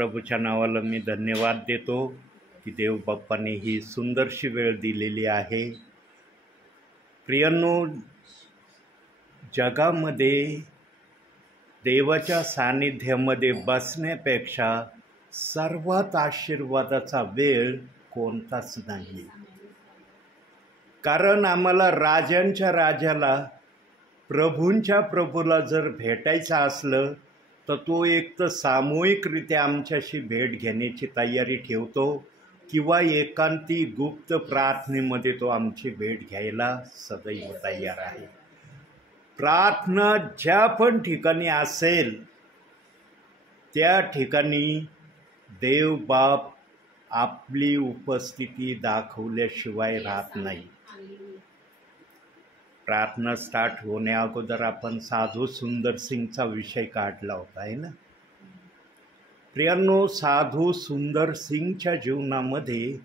प्रभूच्या नावाला मी धन्यवाद देतो की देव बाप्पाने ही सुंदरशी वेळ दिलेली आहे। प्रियांनो, जगामध्ये देवाच्या सानिध्यामध्ये बसण्यापेक्षा सर्वात आशीर्वादाचा वेळ कोणताच नाही। कारण आम्हाला राजांच्या राजाला, प्रभूंच्या प्रभूला जर भेटायचं असलं तर तो एक तर सामूहिकरित्या आमच्याशी भेट घेण्याची तयारी ठेवतो किंवा एकांती गुप्त प्रार्थनेमध्ये तो आमची भेट घ्यायला सदैव तयार आहे। प्रार्थना ज्या पण ठिकाणी असेल त्या ठिकाणी देव बाप आपली उपस्थिती दाखवल्याशिवाय राहत नाही। प्रार्थना स्टार्ट होण्या अगोदर आपण साधू सुंदर सिंगचा विषय काढला होता आहे ना। प्रियांनो, साधू सुंदर सिंगच्या जीवनामध्ये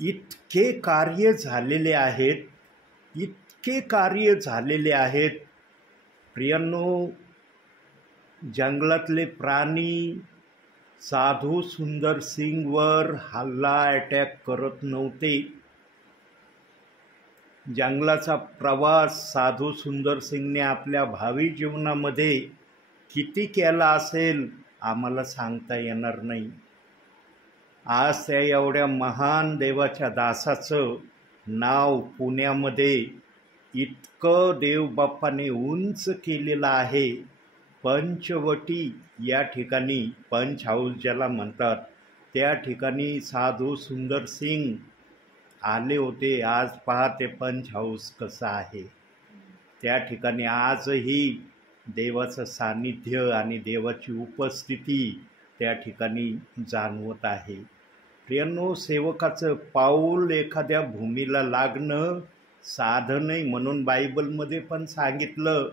इतके कार्य झालेले आहेत, इतके कार्य झालेले आहेत। प्रियांनो, जंगलातले प्राणी साधू सुंदर सिंगवर हल्ला अटॅक करत नव्हते। जंगलाचा प्रवास साधू सुंदर सिंगने आपल्या भावी जीवनामध्ये किती केला असेल आम्हाला सांगता येणार नाही। आज त्या एवढ्या महान देवाच्या दासाचं नाव पुण्यामध्ये इतकं देव बाप्पाने उंच केलेलं आहे। पंचवटी या ठिकाणी, पंच हाऊस ज्याला म्हणतात, त्या ठिकाणी साधू सुंदर सिंग आले होते। आज पहा ते पंच हाऊस कसं आहे। त्या ठिकाणी आजही देवाचं सानिध्य आणि देवाची उपस्थिती त्या ठिकाणी जाणवत आहे। प्रियांनो, सेवकाचं पाऊल एखाद्या भूमीला लागणं साधं नाही, म्हणून बायबलमध्ये पण सांगितलं,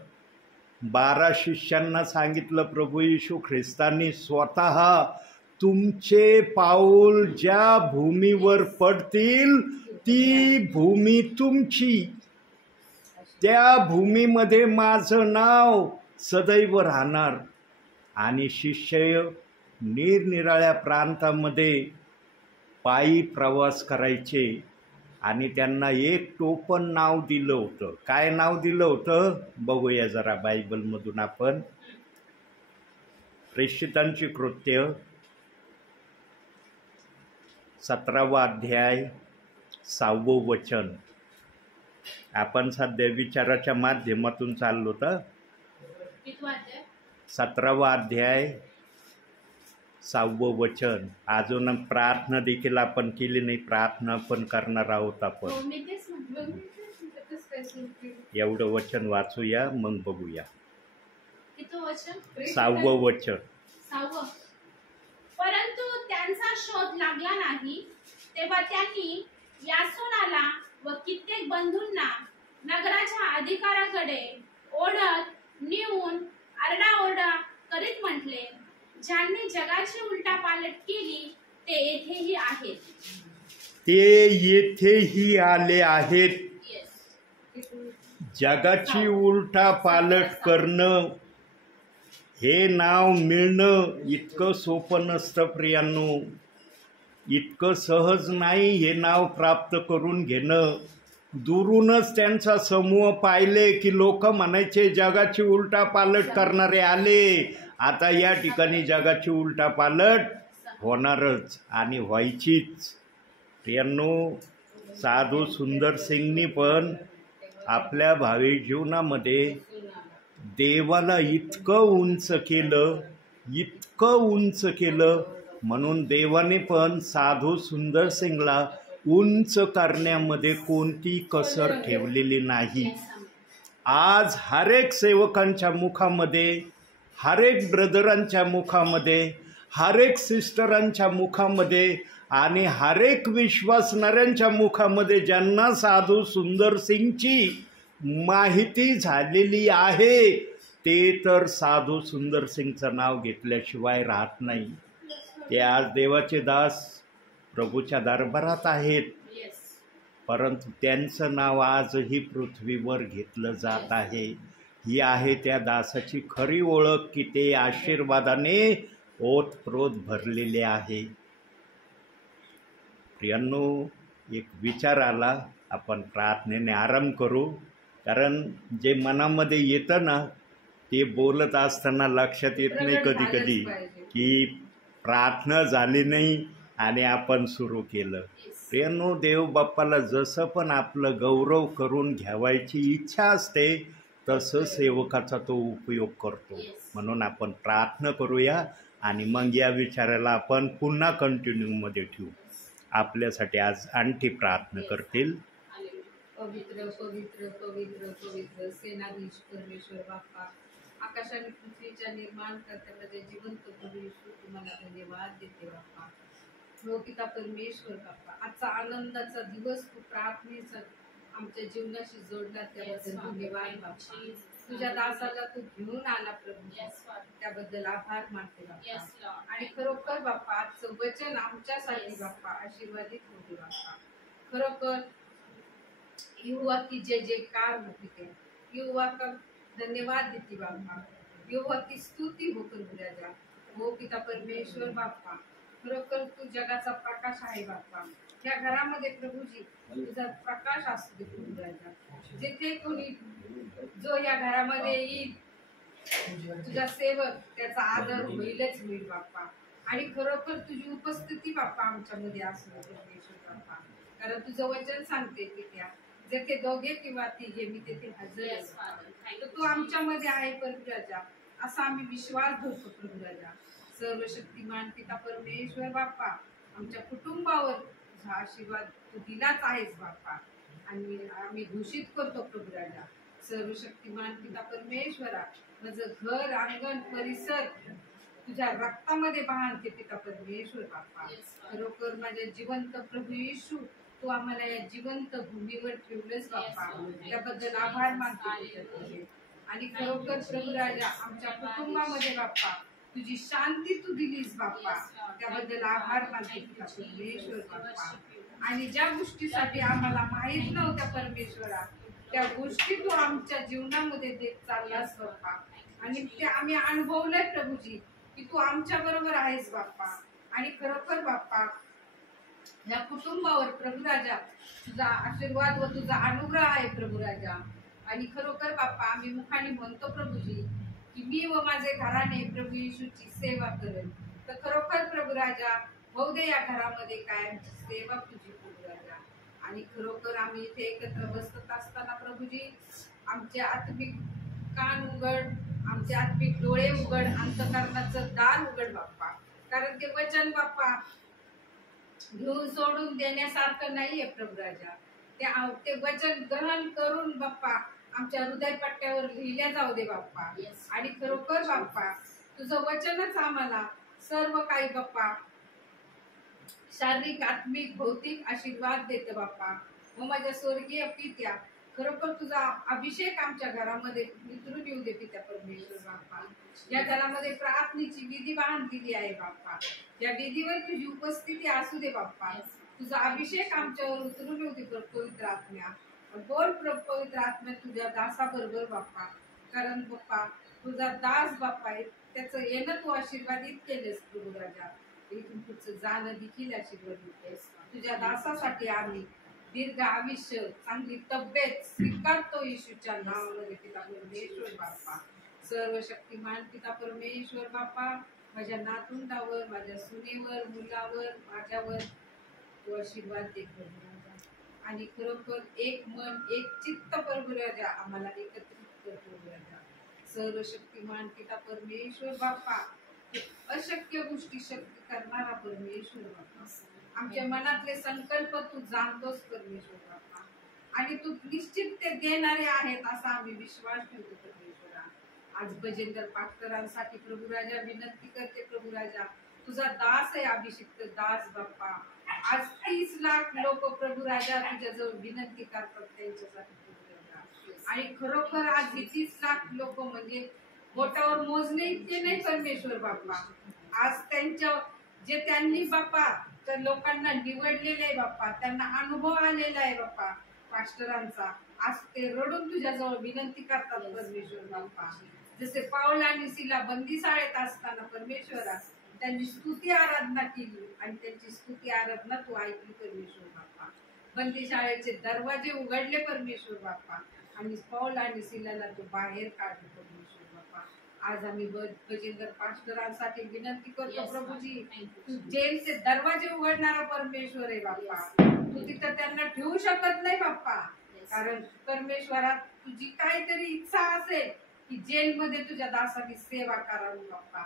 12 शिष्यांना सांगितलं प्रभू येशू ख्रिस्तांनी स्वतः, तुमचे पाऊल ज्या भूमीवर पडतील ती भूमी तुमची, त्या भूमीमध्ये माझं नाव सदैव राहणार। आणि शिष्य निरनिराळ्या प्रांतामध्ये पायी प्रवास करायचे आणि त्यांना एक टोपण नाव दिलं होतं। काय नाव दिलं होतं बघूया जरा बायबलमधून आपण। प्रेषितांची कृत्य 17वा अध्याय 6वं वचन। आपण सध्या विचाराच्या माध्यमातून चाललो तर 17वा अध्याय 6वं वचन। अजून प्रार्थना देखील आपण केली नाही, प्रार्थना पण करणार आहोत आपण। एवढं वचन वाचूया मग बघूया। 6वं वचन। परंतु त्यांचा शोध लागला नाही, तेव्हा त्यांनी यासोनाला व कित्येक बंधूंना नगराच्या अधिकाऱ्याकडे ओढत नेऊन आरडाओरडा करीत म्हटले, ज्यांनी जगाची उलटापालट केली ते येथेही आहेत, ते येथेही आले आहेत। जगाची उलटापालट करणं, हे नाव मिळणं इतकं सोपं नसतं प्रियांनो, इतकं सहज नाही हे नाव प्राप्त करून घेणं। दुरूनच त्यांचा समूह पाहिले की लोक म्हणायचे जगाची उलटापालट करणारे आले। आता या ठिकाणी जगाची उलटापालट होणारच आणि व्हायचीच। प्रियांनो, साधू सुंदर सिंगनी पण आपल्या भावी जीवनामध्ये देवाला इतकं उंच केलं, इतकं उंच केलं, म्हणून देवाने पण साधू सुंदर सिंगला उंच करण्यामध्ये कोणती कसर ठेवलेली नाही। आज हर एक सेवकांच्या मुखामध्ये, हर एक ब्रदरांच्या मुखामध्ये, हर एक सिस्टरांच्या मुखामध्ये आणि हर एक विश्वासणाऱ्यांच्या मुखामध्ये ज्यांना साधू सुंदर सिंगची माहिती झालेली आहे ते तर साधू सुंदर सिंगचं नाव घेतल्याशिवाय राहत नाही। ते आज देवाचे दास प्रभूच्या दरबारात आहेत, परंतु त्यांचं नाव आजही पृथ्वीवर घेतलं जात आहे। ही आहे त्या दासाची खरी ओळख की ते आशीर्वादाने ओतप्रोत भरलेले आहे. प्रियांनो, एक विचार आला, आपण प्रार्थनेने आराम करू. कारण जे मनामध्ये येतं ना, ते बोलत असताना लक्षात येत नाही कधी कधी की प्रार्थना झाली नाही आणि आपण सुरू केलं. प्रियांनो, देव बाप्पाला जसं पण आपलं गौरव करून घ्यावायची इच्छा असते तसं सेवकाचा तो उपयोग करतो. म्हणून आपण प्रार्थना करूया आणि मग या विचाराला आपण पुन्हा कंटिन्यूमध्ये ठेवू. आपल्यासाठी आज आणखी प्रार्थना करतील. पवित्र पवित्र पवित्र पवित्र सेनाधीश परमेश्वर बाप्पा, आकाश आणि पृथ्वीच्या निर्माण करत्यामध्ये जिवंत प्रभू येशू, तुम्हाला धन्यवाद देते बाप्पा. हो पिता परमेश्वर बाप्पा, आजचा आनंदाचा दिवस तू प्रार्थनेचा आमच्या जीवनाशी जोडला त्याबद्दल धन्यवाद बाप्पा. तुझ्या दासाला तू घेऊन आला प्रभू, त्याबद्दल आभार मानते बाप्पा. आणि खरोखर बाप्पा, आजचं वचन आमच्यासाठी बाप्पा आशीर्वादित होते बाप्पा. खरोखर युवा की जय जयकार होती ते युवा का धन्यवाद देती बाप्पा. युवा की स्तुती हो प्रभू राजा. हो पिता परमेश्वर बाप्पा, खरोखर तू जगाचा प्रकाश आहे बाप्पा. या घरामध्ये प्रभूजी तुझा प्रकाश असू दे प्रभू राजा. जिथे कोणी जो या घरामध्ये येईल तुझा सेवक, त्याचा आदर होईलच होईल बाप्पा. आणि खरोखर तुझी उपस्थिती बाप्पा आमच्यामध्ये असू दे परमेश्वर बाप्पा. कारण तुझं वचन सांगते की त्या जेथे दोघे किंवा तिघे मी तेथे हजर आहे. तू आमच्यामध्ये आहे प्रभू राजा, असा आम्ही विश्वास धरतो प्रभू राजा. सर्वशक्तिमान पिता परमेश्वर बाप्पा, आमच्या कुटुंबावर तुझा आशीर्वाद तू दिलाच आहेस बाप्पा. आणि आम्ही घोषित करतो प्रभू राजा, सर्वशक्तिमान पिता परमेश्वरा, माझं घर, अंगण, परिसर तुझ्या रक्तामध्ये बांधते पिता परमेश्वर बाप्पा. खरोखर माझ्या जिवंत प्रभू येशू, तू आम्हाला या जिवंत भूमीवर ठेवलंस बाप्पा, त्याबद्दल आभार मानते. आणि खरोखर प्रभू राजा, आमच्या कुटुंबामध्ये बाप्पा तुझी शांती तू दिलीस बाप्पा, त्याबद्दल आभार मानते पिता परमेश्वर बाप्पा. आणि ज्या गोष्टीसाठी आम्हाला माहीत नव्हत्या परमेश्वरा, त्या गोष्टी तू आमच्या जीवनामध्ये देत चाललास बाप्पा. आणि ते आम्ही अनुभवलंय प्रभूजी की तू आमच्या बरोबर आहेस बाप्पा. आणि खरोखर बाप्पा, या कुटुंबावर प्रभू राजा तुझा आशीर्वाद व तुझा अनुग्रह आहे प्रभू राजा. आणि खरोखर बाप्पा, आम्ही मुखाने म्हणतो प्रभूजी की मी व माझे घराने प्रभू येशूची सेवा करेल. तर खरोखर प्रभू राजा, होऊ दे या घरामध्ये कायम सेवा तुझी प्रभू राजा. आणि खरोखर आम्ही इथे एकत्र बसत असताना प्रभूजी, आमचे आत्मिक कान उघड, आमचे आत्मिक डोळे उघड, अंतःकरणाचं दार उघड बाप्पा. कारण ते वचन बाप्पा घेऊन सोडून देण्यासारखं नाहीये प्रभू राजा. ते वचन ग्रहण करून बाप्पा आमच्या हृदय पट्ट्यावर लिहिल्या जाऊ दे बाप्पा. आणि खरोखर बाप्पा, तुझं वचनच आम्हाला सर्व काही बाप्पा शारीरिक, आत्मिक, भौतिक आशीर्वाद देते बाप्पा. व माझ्या स्वर्गीय पित्या, खरोखर तुझा अभिषेक आमच्या घरामध्ये वितरून येऊ दे पित्या परमेश्वर बाप्पा. या घरामध्ये प्रार्थनेची विधी बांधलेली आहे बाप्पा, या विधीवर तुझी उपस्थिती असू दे बाप्पा. तुझा अभिषेक आमच्यावर उतरून येऊ दे पवित्र आत्म्या. बोल पवित्र आत्म्या तुझ्या दासाबरोबर बाप्पा. कारण बाप्पा तुझा दास बाप्पा आहे, त्याचं येणं तू आशीर्वादित केलेस प्रभू राजा. इथून पुढचं जाणं देखील आशीर्वादित केस. तुझ्या दासासाठी आम्ही दीर्घ आयुष्य, चांगली तब्येत स्वीकारतो येशूच्या नावामध्ये पिता परमेश्वर बाप्पा. सर्व शक्तिमान पिता परमेश्वर बाप्पा, माझ्या नातुंडावर, माझ्या सुनेवर, मुलावर, माझ्यावर तू आशीर्वाद दे प्रभू राजा. आणि खरोखर एक मन, एक चित्त प्रभू राजा आम्हाला एकत्रित कर प्रभू राजा. सर्व शक्तिमान पिता परमेश्वर बाप्पा, अशक्य गोष्टी शक्य करणारा परमेश्वर बाप्पा. आमच्या मनातले संकल्प तू जाणतोस परमेश्वर बाप्पा. आणि तू निश्चित ते देणारे आहेत असा आम्ही विश्वास ठेवतो परमेश्वरा. आज भजनकर पाटकरांसाठी प्रभू राजा विनंती करते प्रभू राजा. तुझा दास आहे, अभिषिक्त दास बाप्पा. आज 30 लाख लोक प्रभू राजा तुझ्याजवळ विनंती करतात त्यांच्यासाठी प्रभू राजा. आणि खरोखर आज 30 लाख लोक म्हणजे बोटावर मोजणे इतके नाही परमेश्वर बाप्पा. आज त्यांच्या जे त्यांनी बाप्पा तर लोकांना निवडलेले आहे बाप्पा, त्यांना अनुभव आलेला आहे बाप्पा पास्टरांचा. आज ते रडून तुझ्याजवळ विनंती करतात परमेश्वर बाप्पा. जसे पाऊल आणि सिला बंदीशाळेत असताना परमेश्वरा त्यांनी स्तुती आराधना केली आणि त्यांची स्तुती आराधना तू ऐकली परमेश्वर बाप्पा. बंदीशाळेचे दरवाजे उघडले परमेश्वर बाप्पा आणि पौल आणि सिलाला तू बाहेर काढले परमेश्वर बाप्पा. आज आम्ही गजेंद्र पास्टरांसाठी विनंती करतो प्रभूजी, तू जेलचे दरवाजे उघडणारा परमेश्वर आहे बाप्पा. तू तिथं त्यांना ठेवू शकत नाही बाप्पा, कारण परमेश्वरात तुझी काहीतरी इच्छा असेल की जेलमध्ये तुझ्या दासाची सेवा करावी बाप्पा.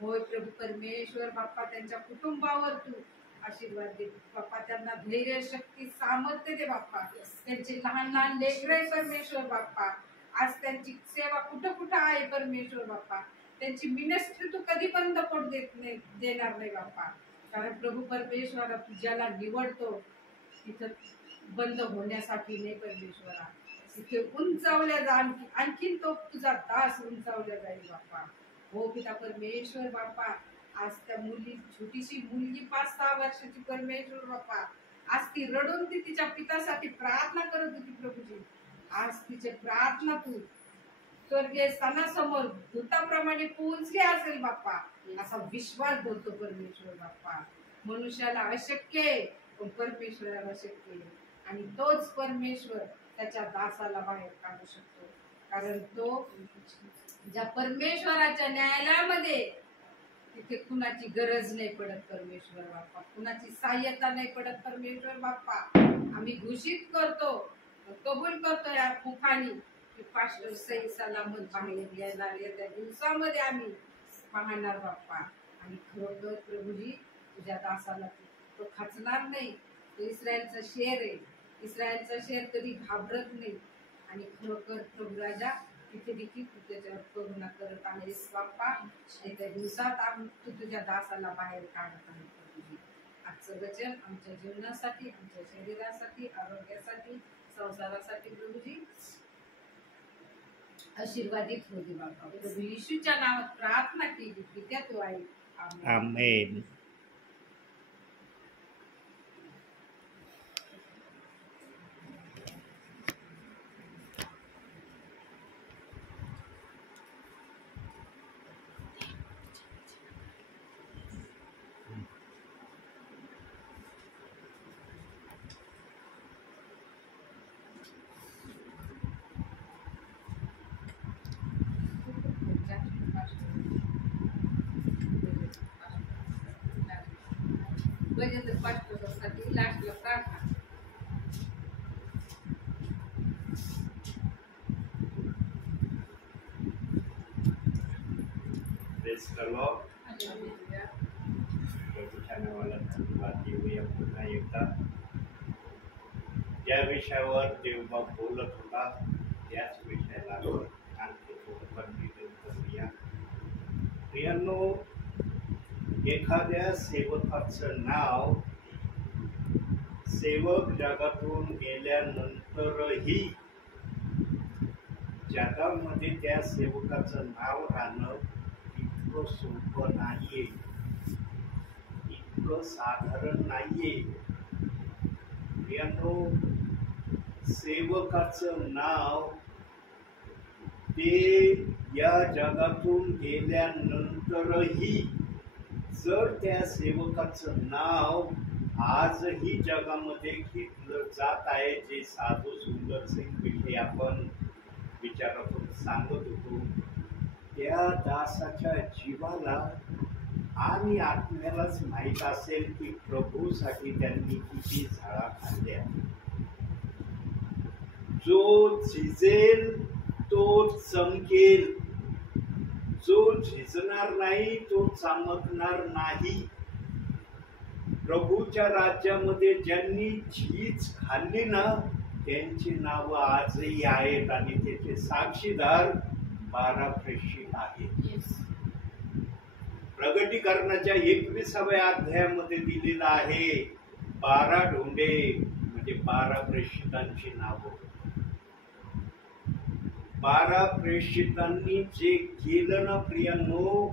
होय प्रभू परमेश्वर बाप्पा, त्यांच्या कुटुंबावर तू आशीर्वाद दे बाप्पा. त्यांना धैर्य, शक्ती, सामर्थ्य दे बाप्पा. त्यांचे लहान लहान लेकरं परमेश्वर बाप्पा, आज त्यांची सेवा कुठं कुठं आहे परमेश्वर बाप्पा. त्यांची मिनिस्ट्री तू कधी बंद पडू देणार नाही बाप्पा, कारण प्रभू परमेश्वरा तुझ्याला निवडतो तिथं बंद होण्यासाठी नाही परमेश्वरा. तिथे उंचावल्या जा, आणखीन तो तुझा दास उंचावल्या जाईल बाप्पा. हो पिता परमेश्वर बाप्पा, आज त्या मुली, छोटीशी मुलगी 5-6 वर्षाची परमेश्वर बाप्पा, आज ती रडून ती तिच्या पितासाठी प्रार्थना करत होती प्रभूजी. आज तिचे प्रार्थना तू स्वर्गीय स्थानासमोर दूताप्रमाणे पोहोचली असेल बाप्पा, असा विश्वास धरतो परमेश्वर बाप्पा. मनुष्याला अशक्य आहे पण परमेश्वराला शक्य आहे, आणि तोच परमेश्वर त्याच्या दासाला बाहेर काढू शकतो, कारण तो ज्या परमेश्वराच्या न्यायालयामध्ये तिथे कुणाची गरज नाही पडत परमेश्वर बाप्पा, कुणाची सहाय्यता नाही पडत परमेश्वर बाप्पा. आम्ही घोषित करतो, कबूल करतो या मुखानी की पास्टर सही सलामत बाहेर येणार त्या दिवसामध्ये आम्ही पाहणार बाप्पा. आणि खरोखर प्रभूजी तुझ्या दासाला तो खचणार नाही. तो इस्रायलचा शेर आहे, इस्रायलचा शेर कधी घाबरत नाही. आणि खरोखर प्रभू राजा तिथे देखील तू त्याच्यावर करुणा करत आहेस बाप्पा. त्या दिवसात तू तुझ्या दासाला बाहेर काढत आहे प्रभूजी. आजचं वचन आमच्या जीवनासाठी, आमच्या शरीरासाठी, आरोग्यासाठी, संसारासाठी प्रभूजी आशीर्वादित होते बाप्पा. प्रभू येशूच्या नावात प्रार्थना केली की त्या तू आहे. आमेन. गजेंद्र पास्टरांसाठी लास्टला प्रार्थना. प्रेस करो. प्रभूच्या नावाला धन्यवाद देऊया पुन्हा एकदा. ज्या विषयावर देवबाप बोलत होता त्याच विषयाला आणखी थोडं कंटिन्यू करूया. प्रियांनो, एखाद्या सेवकाचं नाव सेवक जगातून गेल्यानंतरही जगामध्ये त्या सेवकाचं नाव राहणं इतकं सोपं नाहीये, इतकं साधारण नाहीये. प्रियांनो, सेवकाचं नाव ते या जगातून गेल्यानंतरही जर त्या सेवकाचं नाव आजही जगामध्ये घेतलं जात आहे, जे साधू सुंदर सिंग विषयी आपण विचारातून सांगत होतो, त्या दासाच्या जीवाला आणि आत्म्यालाच माहीत असेल की प्रभूसाठी त्यांनी किती झळा खाल्ल्या. जो झिजेल तो चमकेल, जो झिजणार नाही तो चमकणार नाही. प्रभूच्या राज्यामध्ये ज्यांनी झीज खाल्ली ना त्यांची नावं आजही आहेत आणि त्याचे साक्षीदार 12 प्रेषित आहेत. प्रगटीकरणाच्या 21व्या अध्यायामध्ये दिलेला आहे 12 ढोंडे म्हणजे 12 प्रेषितांची नावं. 12 प्रेषितांनी जे केलं ना प्रियांनो,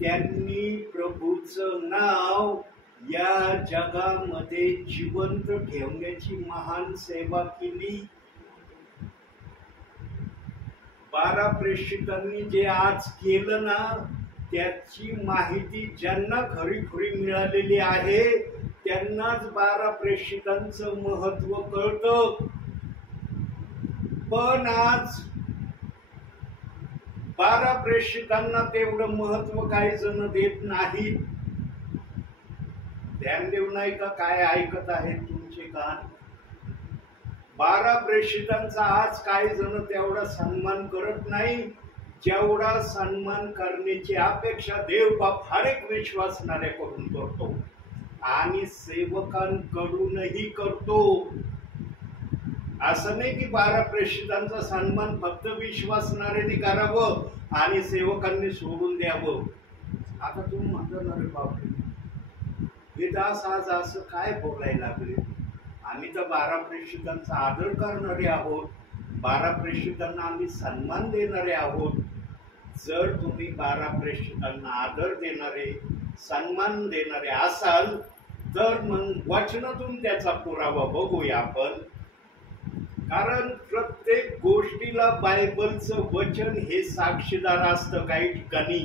त्यांनी प्रभूचं नाव या जगामध्ये जिवंत ठेवण्याची महान सेवा केली. 12 प्रेषितांनी जे आज केलं ना त्याची माहिती ज्यांना खरी मिळालेली आहे त्यांनाच 12 प्रेषितांचं महत्व कळतं. पण आज 12 प्रेषितांना तेवढं महत्व काही जण देत नाहीत. ध्यान देऊ नाही का काय ऐकत आहेत तुमचे कान? 12 प्रेषितांचा आज काही जण तेवढा सन्मान करत नाही जेवढा सन्मान करण्याची अपेक्षा देव बाप हर एक विश्वासणाऱ्याकडून करतो आणि सेवकांकडूनही करतो. असं नाही की 12 प्रेषितांचा सन्मान फक्त विश्वासणाऱ्यांनी करावं आणि सेवकांनी सोडून द्यावं. आता तुम्ही म्हणता रे बापरे हे दास आज असं काय बोलायला लागले? आम्ही तर 12 प्रेषितांचा आदर करणारे आहोत, 12 प्रेषितांना आम्ही सन्मान देणारे आहोत. जर तुम्ही 12 प्रेषितांना आदर देणारे सन्मान देणारे असाल तर मग वचनातून त्याचा पुरावा बघूया आपण. कारण प्रत्येक गोष्टीला बायबलचं वचन हे साक्षीदार असतं. काही ठिकाणी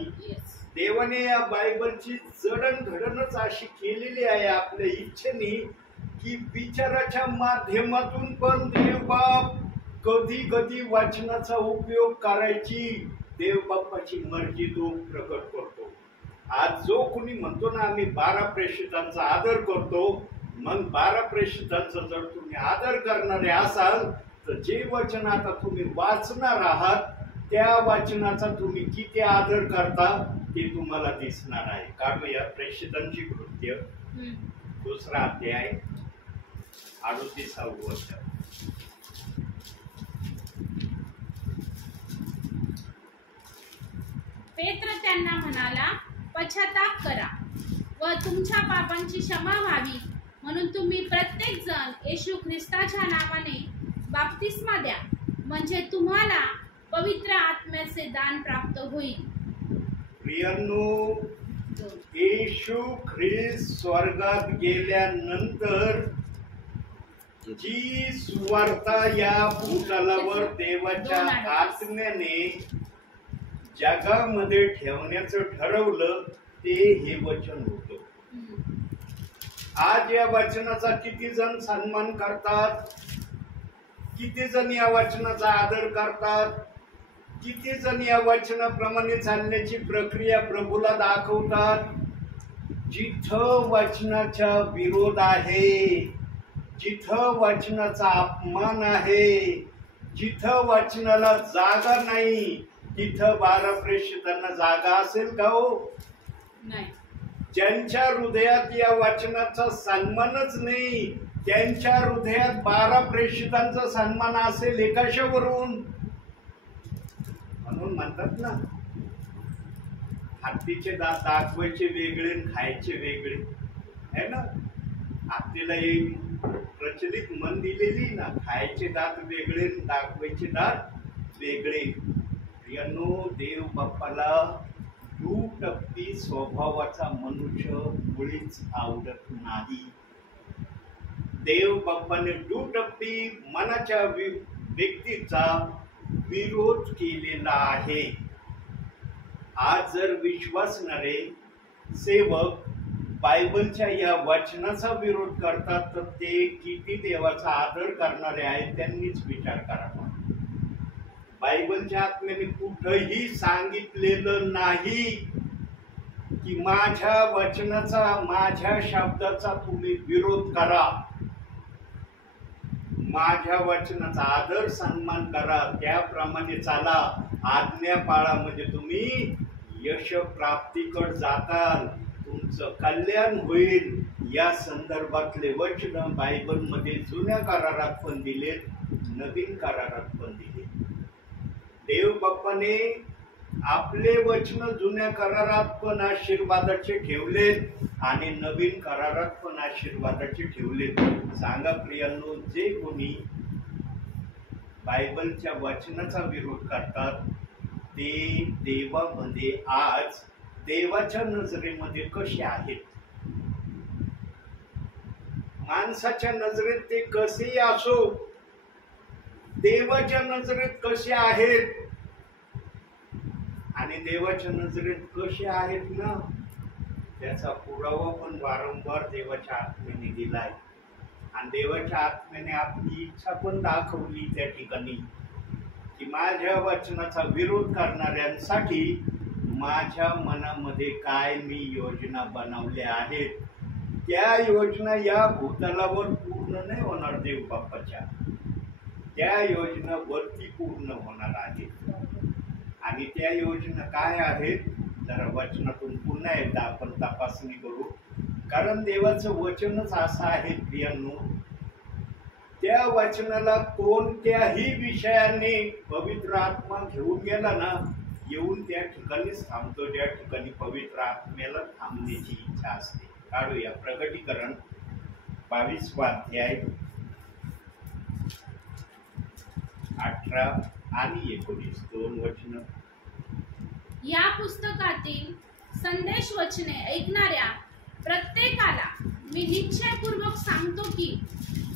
देवाने या बायबलची जडणघडणच अशी केलेली आहे आपल्या इच्छेने की विचाराच्या माध्यमातून पण देवबाप कधी कधी वचनाचा उपयोग करायची देवबापाची मर्जी तो प्रकट करतो. आज जो कोणी म्हणतो ना आम्ही 12 प्रेषितांचा आदर करतो, मग 12 प्रेषितांचा जर तुम्ही आदर करणारे असाल तर जे वचन आता तुम्ही वाचणार आहात त्या वचनाचा तुम्ही किती आदर करता ते तुम्हाला दिसणार आहे. काढूया प्रेषितांची कृत्य 2रा अध्याय 38वा वचन. पेत्र त्यांना म्हणाला, पश्चाताप करा व तुमच्या पापांची क्षमा व्हावी म्हणून तुम्ही प्रत्येक जण येशू ख्रिस्ताच्या नावाने बाप्तिस्मा द्या, म्हणजे तुम्हाला पवित्र आत्म्याचे दान प्राप्त होईल. प्रियांनो, येशू ख्रिस्त स्वर्गात गेल्यानंतर जी सुवार्ता या भूतलावर देवाच्या आत्म्याने जगामध्ये ठेवण्याचं ठरवलं ते हे वचन होतं. आज या वचनाचा किती जण सन्मान करतात, किती जण या वचनाचा आदर करतात, किती जण या वचनाप्रमाणे चालण्याची प्रक्रिया प्रभूला दाखवतात. जिथं वचनाचा विरोध आहे, जिथं वचनाचा अपमान आहे, जिथं वचनाला जागा नाही तिथं 12 प्रेषितांना जागा असेल का हो? नाही. ज्यांच्या हृदयात या वचनाचा सन्मानच नाही त्यांच्या हृदयात 12 प्रेषितांचा सन्मान असेल हे कशावरून? म्हणून म्हणतात ना हत्तीचे दात दाखवायचे वेगळे खायचे वेगळे है ना. आपल्याला एक प्रचलित मन दिलेली ना, खायचे दात वेगळे दाखवायचे दात वेगळे. प्रियांनो, देव बाप्पाला दुटप्पी स्वभावाचा मनुष्य मुळीच आवडत नाही. देव बाप्पाने दुटप्पी मनाच्या व्यक्तीचा विरोध केलेला आहे. आज जर विश्वासणारे सेवक बायबलच्या या वचनाचा विरोध करतात तर ते किती देवाचा आदर करणारे आहेत त्यांनीच विचार करावा. बायबलच्या आत्म्याने कुठंही सांगितलेलं नाही की माझ्या वचनाचा माझ्या शब्दाचा तुम्ही विरोध करा. माझ्या वचनाचा आदर सन्मान करा, त्याप्रमाणे चाला, आज्ञा पाळा, म्हणजे तुम्ही यश प्राप्तीकडे जाताल, तुमचं कल्याण होईल. या संदर्भातले वचन बायबलमध्ये जुन्या करारात पण दिलेत, नवीन करारात पण दिलेत. देव बाप्पाने आपले वचन जुन्या करारात पण आशीर्वादाचे ठेवलेत आणि नवीन करारात पण आशीर्वादाचे ठेवलेत. सांगा प्रियांनो, जे कोणी बायबलच्या वचनाचा विरोध करतात ते देवामध्ये आज देवाच्या नजरेमध्ये कसे आहेत? माणसाच्या नजरेत ते कसेही असो, देवाच्या नजरेत कसे आहेत? आणि देवाच्या नजरेत कसे आहेत ना, त्याचा पुरावा पण वारंवार देवाच्या आत्म्याने दिलाय. आणि देवाच्या आत्म्याने आपली इच्छा पण दाखवली त्या ठिकाणी की माझ्या वचनाचा विरोध करणाऱ्यांसाठी माझ्या मनामध्ये काय मी योजना बनवल्या आहेत, त्या योजना या भूतलावर पूर्ण नाही होणार देव बाप्पाच्या, त्या योजना वरती पूर्ण होणार आहेत. आणि त्या योजना काय आहेत, जरा वचनातून पुन्हा एकदा आपण तपासणी करू. कारण देवाचं वचनच असं आहे प्रियांनो, त्या वचनाला कोणत्याही विषयाने पवित्र आत्मा घेऊन गेला ना, येऊन त्या ठिकाणीच थांबतो ज्या ठिकाणी पवित्र आत्म्याला थांबण्याची इच्छा असते. काढूया प्रकटीकरण 22 अध्याय 18 आणि 19 दोन वचन. या पुस्तकातील संदेश वचने ऐकणाऱ्या प्रत्येकाला मी निश्चयपूर्वक सांगतो की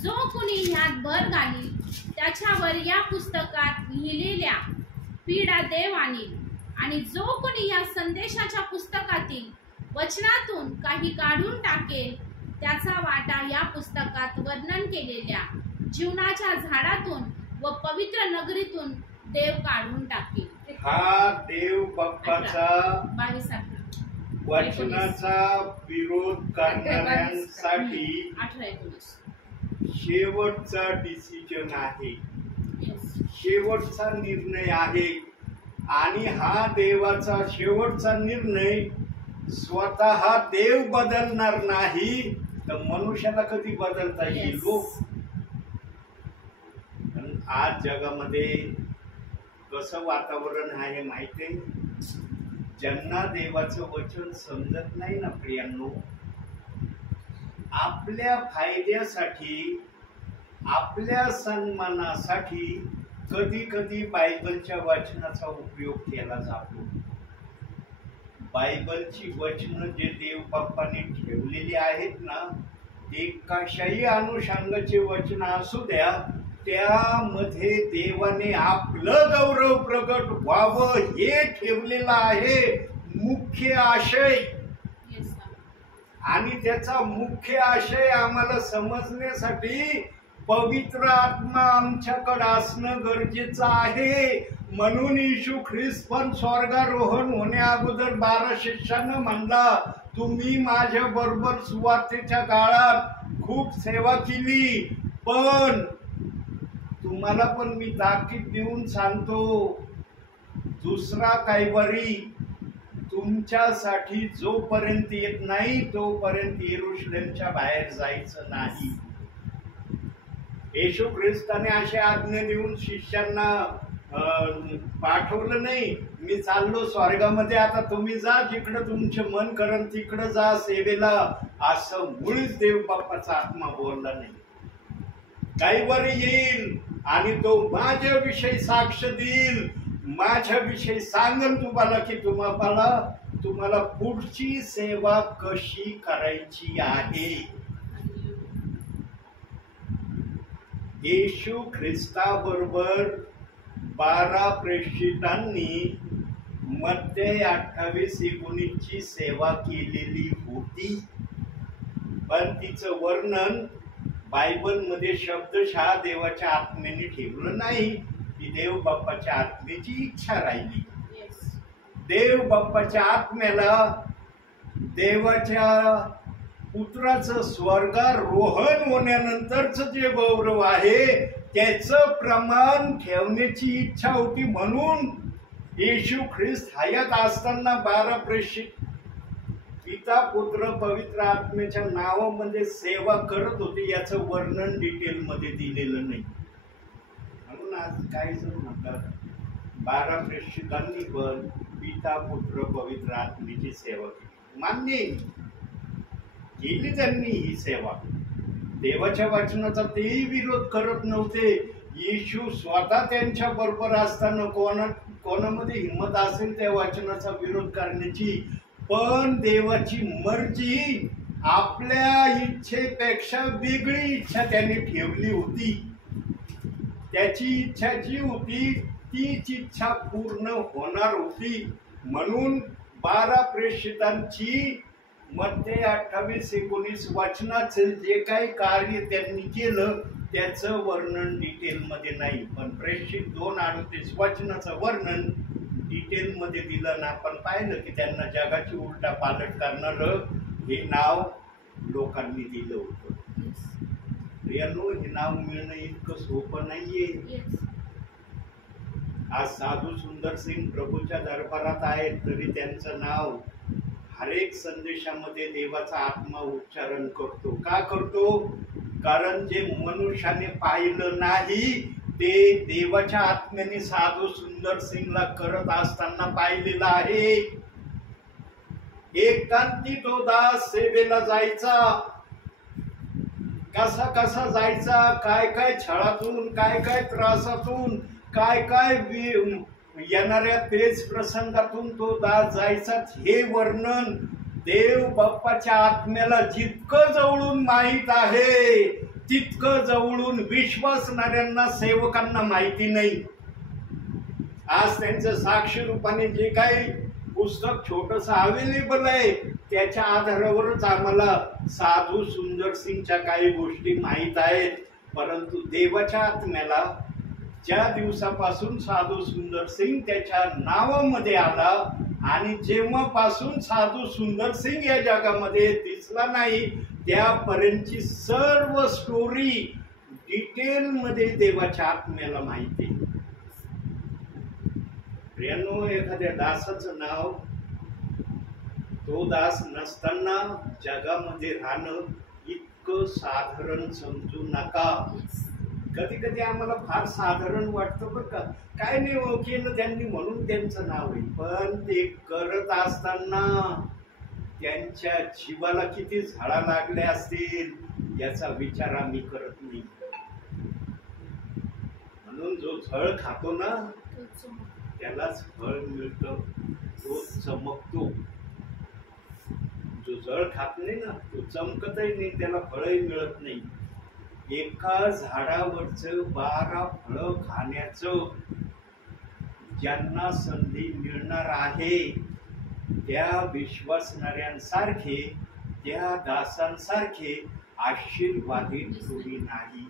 जो कोणी ह्यात भर घालील त्याच्यावर या पुस्तकात लिहिलेल्या पीडा देव आणील. आणि जो कोणी या संदेशाच्या पुस्तकातील वचनातून काही काढून टाकेल त्याचा वाटा या पुस्तकात वर्णन केलेल्या जीवनाच्या झाडातून व पवित्र नगरीतून देव काढून टाकेल. हा देव बाप्पाचा 22 वचनाचा विरोध करणाऱ्यांसाठी 18-19 शेवटचा डिसिजन आहे, येस. शेवटचा निर्णय आहे. आणि हा देवाचा शेवटचा निर्णय स्वतः देव बदलणार नाही तर मनुष्याला कधी बदलता येईल. Yes. लोक आज जगामध्ये कसं वातावरण आहे माहिती आहे, ज्यांना देवाचं वचन समजत नाही ना प्रियांनो, आपल्या फायद्यासाठी आपल्या सन्मानासाठी कधी कधी बायबलच्या वचनाचा उपयोग केला जातो. बायबलची वचनं जे देव बाप्पाने ठेवलेली आहेत ना, ते कशाही अनुषंगाचे वचन असू द्या, त्यामध्ये देवाने आपलं गौरव प्रगट व्हावं हे ठेवलेलं आहे मुख्य आशय. येस. आणि त्याचा मुख्य आशय आम्हाला समजण्यासाठी पवित्र आत्मा आमच्याकडे असणं गरजेचं आहे. म्हणून येशू ख्रिस्त पण स्वर्गारोहण होण्या अगोदर 12 शिष्यांना म्हणला, तुम्ही माझ्या बरोबर सुवार्तेच्या काळात खूप सेवा केली, पण तुम्हाला पण मी ताकीद देऊन सांगतो, दुसरा कैवारी तुमच्यासाठी जोपर्यंत येत नाही तोपर्यंत यरूशलेमच्या बाहेर जायचं नाही. येशू ख्रिस्ताने अशा आज्ञा देऊन शिष्यांना पाठवलं नाही, मी चाललो स्वर्गामध्ये, आता तुम्ही जा जिकडं तुमचं मन करण तिकडं जा सेवेला, असं मुळीच देव बाप्पाचा आत्मा बोलला नाही. कैवारी येईल आणि तो माझ्याविषयी साक्ष देईल, माझ्याविषयी सांगेल तुम्हाला की तुम्हाला पुढची सेवा कशी करायची आहे. येशू ख्रिस्ताबरोबर 12 प्रेषितांनी मत्ते 28-19 सेवा केलेली होती, पण तिचं वर्णन बायबलमध्ये शब्दशः देवाच्या आत्म्याने ठेवलं नाही. ती देव बाप्पाच्या आत्म्याची इच्छा राहिली. देव बाप्पाच्या आत्म्याला देवाच्या पुत्राचं स्वर्गारोहण होण्यानंतरचं जे गौरव आहे त्याचं प्रमाण ठेवण्याची इच्छा होती. म्हणून येशू ख्रिस्त हयात असताना 12 प्रेषित पिता पुत्र पवित्र आत्म्याच्या नावामध्ये सेवा करत होते, याचं वर्णन डिटेल मध्ये दिलेलं नाही. म्हणून आज काही जण म्हणतात 12 प्रेषितांनी पण पिता पुत्र पवित्र आत्म्याची सेवा केली. मान्य केली त्यांनी ही सेवा, देवाच्या वचनाचा तेही विरोध करत नव्हते. येशू स्वतः त्यांच्या बरोबर असताना कोणामध्ये हिंमत असेल त्या वचनाचा विरोध करण्याची, पण देवाची मर्जी आपल्या इच्छेपेक्षा वेगळी इच्छा त्याने ठेवली होती. त्याची इच्छा जी होती तीच इच्छा पूर्ण होणार होती. म्हणून 12 प्रेषितांची मत्ते 28-19 वचनाचं जे काही कार्य त्यांनी केलं त्याचं वर्णन डिटेलमध्ये नाही, पण प्रेषित 2:38 वचनाचं वर्णन डिटेलमध्ये दिलं ना. आपण पाहिलं की त्यांना जगाची उलटा पालट करणारं हे नाव लोकांनी दिलं होतं. प्रियानो, हे नाव मिळणं इतकं सोपं नाहीये. आज साधू सुंदर सिंग प्रभूच्या दरबारात आहेत, तरी त्यांचं नाव हर एक संदेशामध्ये देवाचा आत्मा उच्चारण करतो. का करतो? कारण जे मनुष्याने पाहिलं नाही ते देवाच्या आत्म्याने साधू सुंदर सिंगला करत असताना पाहिलेलं आहे. एकांती तो दास सेवेला जायचा. कसा कसा जायचा, काय काय छळातून, काय काय त्रासातून, काय काय येणाऱ्या पेच प्रसंगातून तो दास जायचा, हे वर्णन देव बाप्पाच्या आत्म्याला जितकं जवळून माहीत आहे तितकं जवळून विश्वासणाऱ्यांना, सेवकांना माहिती नाही. आज त्यांचं साक्षी रूपाने जे काही पुस्तक छोटंसं अवेलेबल आहे त्याच्या आधारावरच आम्हाला साधू सुंदर सिंगच्या काही गोष्टी माहीत आहेत. परंतु देवाच्या आत्म्याला ज्या दिवसापासून साधू सुंदर सिंग त्याच्या नावामध्ये आला आणि जेव्हापासून साधू सुंदर सिंग या जगामध्ये दिसला नाही त्यापर्यंतची सर्व स्टोरी डिटेलमध्ये देवाच्या आत्म्याला माहिती. प्रियानो, एखाद्या दासाचं नाव तो दास नसताना जगामध्ये राहणं इतकं साधारण समजू नका. कधी कधी आम्हाला फार साधारण वाटतं बरं का, काय नाही केलं त्यांनी म्हणून त्यांचं नाव आहे, पण ते करत असताना त्यांच्या जीवाला किती झाडा लागल्या असतील याचा विचार आम्ही करत नाही. म्हणून जो झळ खातो ना त्यालाच फळ मिळतं, तो चमकतो. जो जळ खात नाही ना तो चमकतही नाही, त्याला फळही मिळत नाही. एका झाडावरचं 12 फळं खाण्याचं ज्यांना संधी मिळणार आहे त्या विश्वासणाऱ्यांसारखे, त्या दासांसारखे आशीर्वादित कोणी नाही.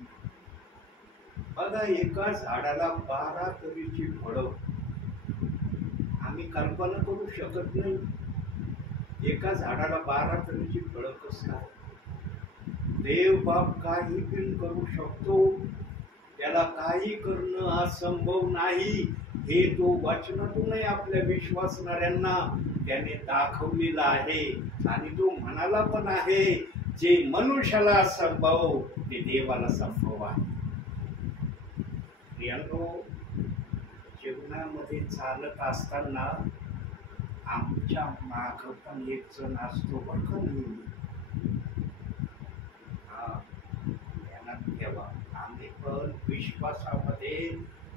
बघा, एका झाडाला 12 तऱ्हेची फळं, आम्ही कल्पना करू शकत नाही. एका झाडाला 12 तऱ्हेची फळं कसं आहे? देव बाप काही पण करू शकतो, त्याला काही करणं असंभव नाही हे तो वचनातूनही आपल्या विश्वासणाऱ्यांना त्याने दाखवलेला आहे. आणि तो म्हणाला पण आहे, जे मनुष्याला असंभव ते देवाला संभव आहे. प्रियांनो, जीवनामध्ये चालत असताना आमच्या माग पण एक जण असतो बरं का. ध्यानात ठेवा, आम्ही पण विश्वासामध्ये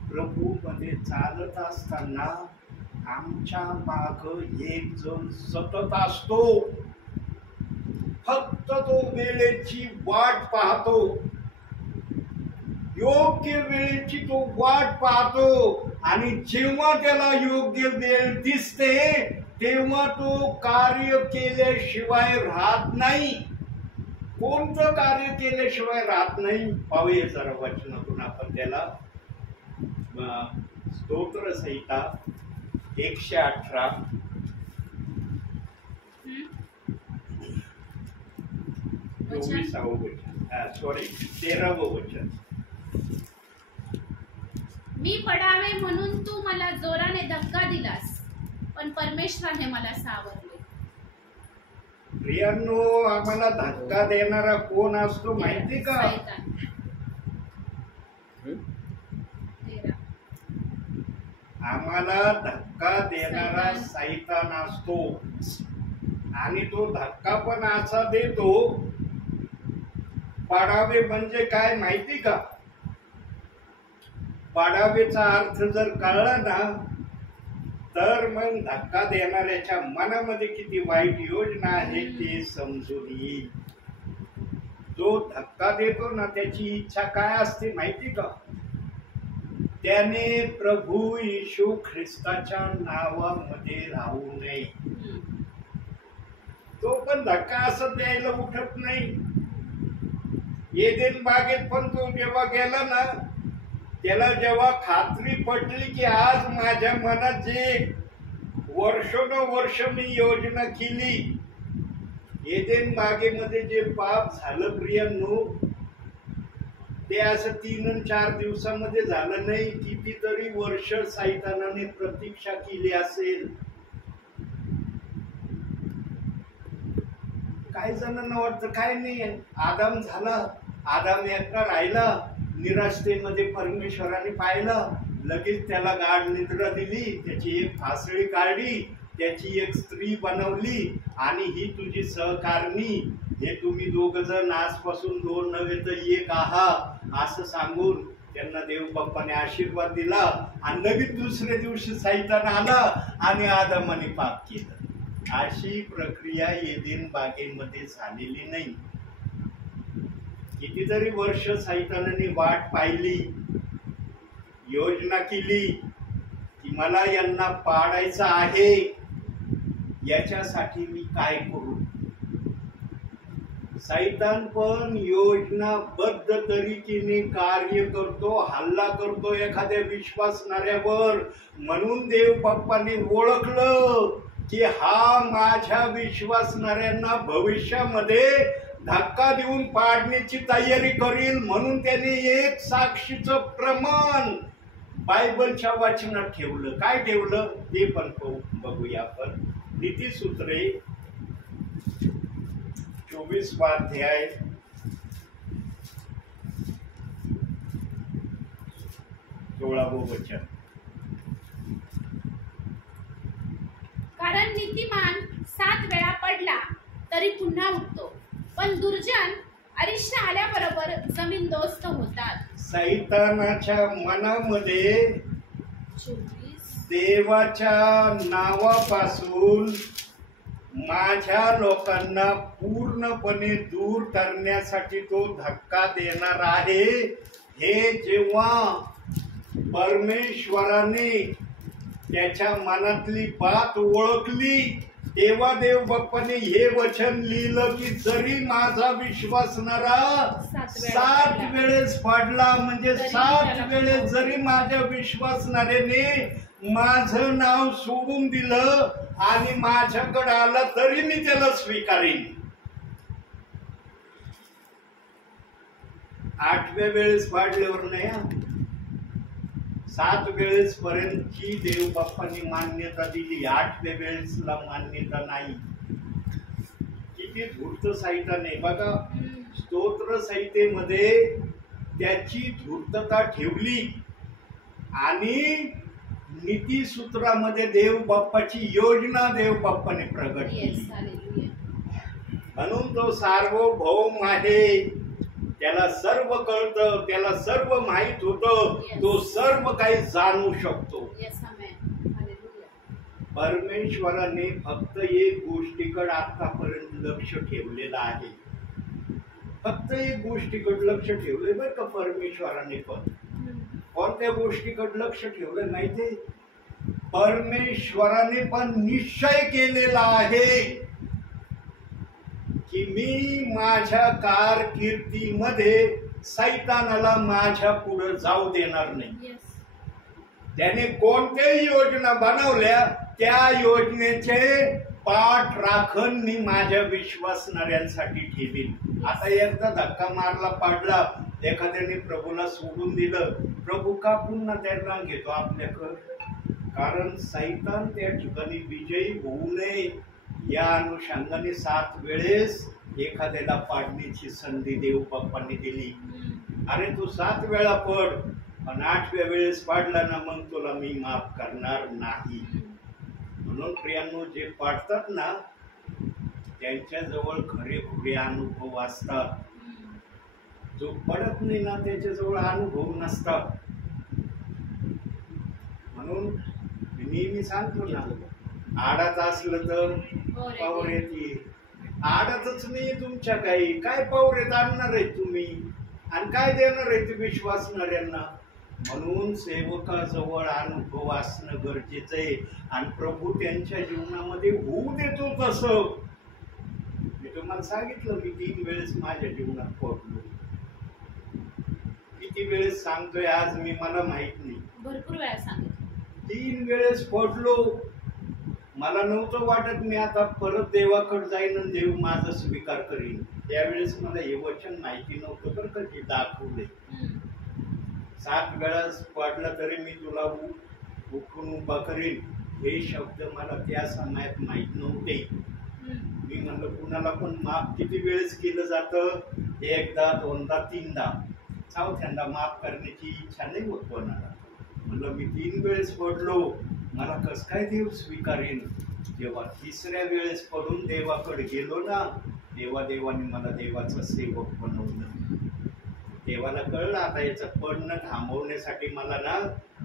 प्रभूमध्ये चालत असताना आमच्या माग एक जण सतत असतो. फक्त तो वेळेची वाट पाहतो, योग्य वेळेची तो वाट पाहतो. आणि जेव्हा त्याला योग्य वेळ दिसते तेव्हा तो कार्य केल्याशिवाय राहत नाही. कोणतं कार्य केल्याशिवाय राहत नाही? पाहूया जरा वचनातून आपण त्याला. स्तोत्र संहिता 118 24वं वचन, सॉरी 13वं वचन. मी पडावे म्हणून तू मला जोराने धक्का दिलास, पण परमेश्वराने मला सावरले. प्रियांनो, आम्हाला धक्का देणारा कोण असतो माहिती का? आम्हाला धक्का देणारा सैतान असतो. आणि तो धक्का पण असा देतो, पाडावे म्हणजे काय माहिती का? पाडावेचा अर्थ जर कळला ना तर मग धक्का देणाऱ्याच्या मनामध्ये किती वाईट योजना आहे ते समजून येईल. जो धक्का देतो ना त्याची इच्छा काय असते माहिती का? त्याने प्रभू येशू ख्रिस्ताच्या नावामध्ये राहू नये. तो पण धक्का असं द्यायला उठत नाही. एदेन बागेत पण तो जेव्हा गेला ना, त्याला जेव्हा खात्री पटली की आज माझ्या मनात जे वर्षोनवर्ष मी योजना केली, एदेन बागेमध्ये जे पाप झालं प्रियांनो, ते असं 3 आणि 4 दिवसामध्ये झालं नाही. कितीतरी वर्ष सैतानाने प्रतीक्षा केली असेल. काही जणांना वाटतं काय नाही, आदाम झाला, आदाम एकटा राहिला, निराशतेमध्ये परमेश्वराने पाहिलं, लगेच त्याला गाढ निद्रा दिली, त्याची एक फासळी काढली, त्याची एक स्त्री बनवली आणि ही तुझी सहकारणी, हे तुम्ही 2 जण आजपासून 2 नव्हे तर 1 आहात असं सांगून त्यांना देव बाप्पाने आशीर्वाद दिला. आणि लगेच दुसऱ्या दिवशी सैतान आला आणि आदामाने पाप केलं. अशी प्रक्रिया एदेन बागेमध्ये झालेली नाही. कितीतरी वर्ष सैतानाने वाट पाहिली, योजना केली की मला यांना पाडायचं आहे, याच्यासाठी मी काय करू. सैतान पण योजनाबद्ध तरीकेने कार्य करतो, हल्ला करतो एखाद्या विश्वासणाऱ्यावर. म्हणून देव बाप्पाने ओळखलं की हा माझ्या विश्वासणाऱ्यांना भविष्यामध्ये धक्का देऊन पाडण्याची तयारी करील. म्हणून त्याने एक साक्षीचं प्रमाण बायबलच्या वाचनात ठेवलं. काय ठेवलं ते पण बघूया आपण. नीतिसूत्रे 24वा अध्याय 16वं वचन. कारण नीतिमान 7 वेळा पडला तरी पुन्हा उठतो, पण दुर्जन अरिष्ट आल्याबरोबर जमीनदोस्त होतात. सैतानाच्या मनामध्ये 24 देवाच्या नावापासून माझ्या लोकांना पूर्णपणे दूर करण्यासाठी तो धक्का देणार आहे. हे जेव्हा परमेश्वराने त्याच्या मनातली बात ओळखली, तेव्हा देव बाप्पाने हे वचन लिहिलं की जरी माझा विश्वासणारा 7 वेळेस पडला, म्हणजे 7 वेळेस जरी माझ्या विश्वासणाऱ्याने माझं नाव सोडून दिलं आणि माझ्याकडे आला तरी मी त्याला स्वीकारेन. 8व्या वेळेस पाडल्यावर नाही, 7 वेळेस पर्यंतची देव बाप्पांनी मान्यता दिली. 8व्या वेळेसला मान्यता नाही. किती धूर्त सैतान आहे बघा. स्तोत्र संहितेमध्ये त्याची धूर्तता ठेवली आणि नीतिसूत्रामध्ये देव बाप्पाची योजना देव बाप्पाने प्रगट केली. म्हणून तो सार्वभौम आहे. त्याला सर्व कळतं, त्याला सर्व माहित होतं, तो सर्व काही जाणू शकतो. परमेश्वराने फक्त एक गोष्टीकडे आतापर्यंत लक्ष ठेवलेलं आहे. फक्त एक गोष्टीकडे लक्ष ठेवलंय बरं का परमेश्वराने. पण कोणत्या गोष्टीकडे लक्ष ठेवलं माहितीये? परमेश्वराने पण निश्चय केलेला आहे की मी माझ्या कारकिर्दीमध्ये सैतानाला माझ्या पुढे जाऊ देणार नाही. त्याने कोणत्याही योजना बनवल्या त्या योजनेचे पाठ राखण मी माझ्या विश्वासणाऱ्यांसाठी ठेवीन. आता एकदा धक्का मारला पाडला, एखाद्याने प्रभूला सोडून दिलं, प्रभू का पुन्हा त्यांना घेतो आपल्याकडे? कारण सैतान त्या ठिकाणी विजयी होऊ नये या अनुषंगाने 7 वेळेस एखाद्याला पाडण्याची संधी देव बाप्पांनी दिली. अरे तू 7 वेळा पड, पण 8व्या वेळेस पाडला ना, मग तुला मी माफ करणार नाही. म्हणून प्रियांनो, जे पाडतात ना त्यांच्याजवळ खरे अनुभव असतात. जो पडत नाही ना त्याच्याजवळ अनुभव नसतात. म्हणून नेहमी सांगतो ना, आडात असलं तर पावर येते. आडातच नाही तुमच्या काही काय पावरेत आणणार आहे तुम्ही आणि काय देणार आहे ते विश्वासणाऱ्यांना? म्हणून सेवकाजवळ अनुभव असणं गरजेचं आहे आणि प्रभू त्यांच्या जीवनामध्ये होऊ देतो तसं. मी तुम्हाला सांगितलं मी 3 वेळेस माझ्या जीवनात पडलो. किती वेळेस सांगतोय आज मी मला माहित नाही. भरपूर वेळा सांगितलं. 3 वेळेस पडलो. मला नव्हतं वाटत मी आता परत देवाकडे जाईन आणि देव माझा स्वीकार करीन. त्यावेळेस मला हे वचन माहिती नव्हतं बरं का, ते दाखवले. 7 वेळेस पडला तरी मी तुला उठून उभा करीन हे शब्द मला त्या समयात माहित नव्हते. मी म्हणलं कुणाला पण माफ किती वेळेस केलं जातं, 1दा 2दा 3दा, 4थ्यांदा माफ करण्याची इच्छा नाही होत कोणाला. म्हणलं मी 3 वेळेस पडलो, मला कस काय देव स्वीकारेन. जेव्हा 3ऱ्या वेळेस पडून देवाकडे गेलो ना, तेव्हा देवाने मला देवाचा सेवक बनवलं. देवाला कळलं आता याचं पडणं थांबवण्यासाठी मला ना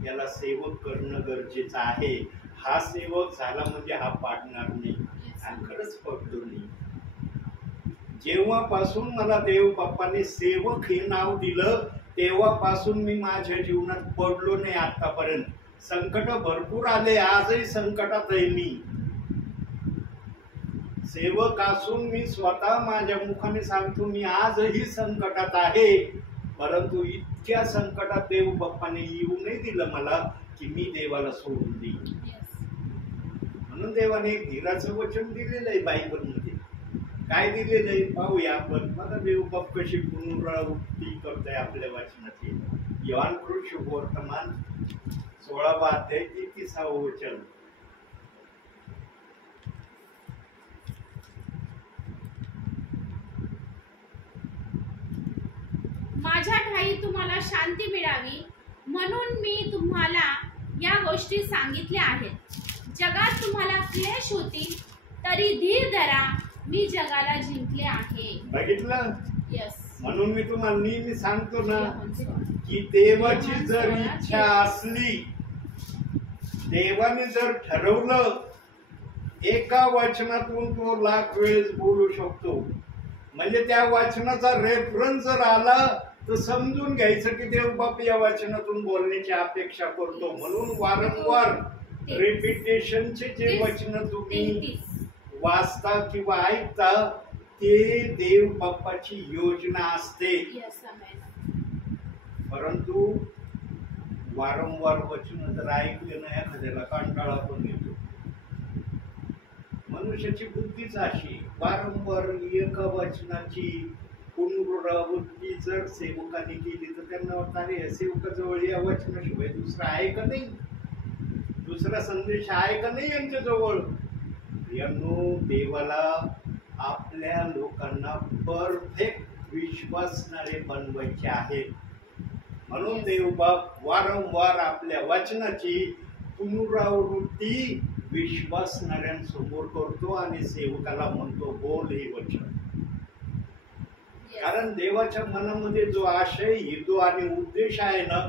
याला सेवक करणं गरजेचं आहे. हा सेवक झाला म्हणजे हा पाडणार नाही. आणि खरंच पडलो नाही. जेव्हापासून मला देव बाप्पाने सेवक हे नाव दिलं तेव्हापासून मी माझ्या जीवनात पडलो नाही आतापर्यंत. संकट भरपूर आले, आजही संकटात आहे मी. सेवक असून मी स्वतः माझ्या मुखाने सांगतो मी आजही संकटात आहे. परंतु इतक्या संकटात देव बाप्पाने येऊ नाही दिलं मला की मी देवाला सोडून देईन. म्हणून देवाने एक धीराचं वचन दिलेलं आहे बायबलमध्ये. काय दिलेलं आहे पाहूया आपण. मला देव बाप कशी पुनरावृत्ती करताय आपल्या वचनाची. योहान शुभवर्तमान 16वा अध्याय 33वा वचन. माझ्या ठाई तुम्हाला शांती मिळावी म्हणून मी तुम्हाला या गोष्टी सांगितल्या आहेत. जगात तुम्हाला क्लेश होतील तरी धीर धरा, मी जगाला जिंकले आहे. बघितलं. यस. म्हणून मी तुम्हाला नेहमी सांगतो ना की देवाची जर इच्छा असली, देवाने जर ठरवलं, एका वचनातून तो लाख वेळेस बोलू शकतो. म्हणजे त्या वचनाचा रेफरन्स जर आला तर समजून घ्यायचं की देव बाप या वचनातून बोलण्याची अपेक्षा करतो. म्हणून वारंवार रिपिटेशनचे जे वचन तुम्ही वाचता किंवा ऐकता ते देव बाप्पाची योजना असते. परंतु वारंवार वचन जर ऐकले ना एखाद्याला कंटाळा पण येतो. मनुष्याची बुद्धीच अशी, वारंवार एका वचनाची पुनरावृत्ती जर सेवकाने केली तर त्यांना वाटतं अरे सेवकाजवळ या वचनाशिवाय दुसरा आहे का नाही, दुसरा संदेश आहे का नाही यांच्याजवळ. यांनो देवाला आपल्या लोकांना परफेक्ट विश्वासणारे बनवायचे आहे. म्हणून देवबाप वारंवार आपल्या वचनाची पुनरावृत्ती विश्वासणाऱ्यांसमोर करतो आणि सेवकाला म्हणतो बोल हे वचन. कारण देवाच्या मनामध्ये जो आशय, हेतू आणि उद्देश आहे ना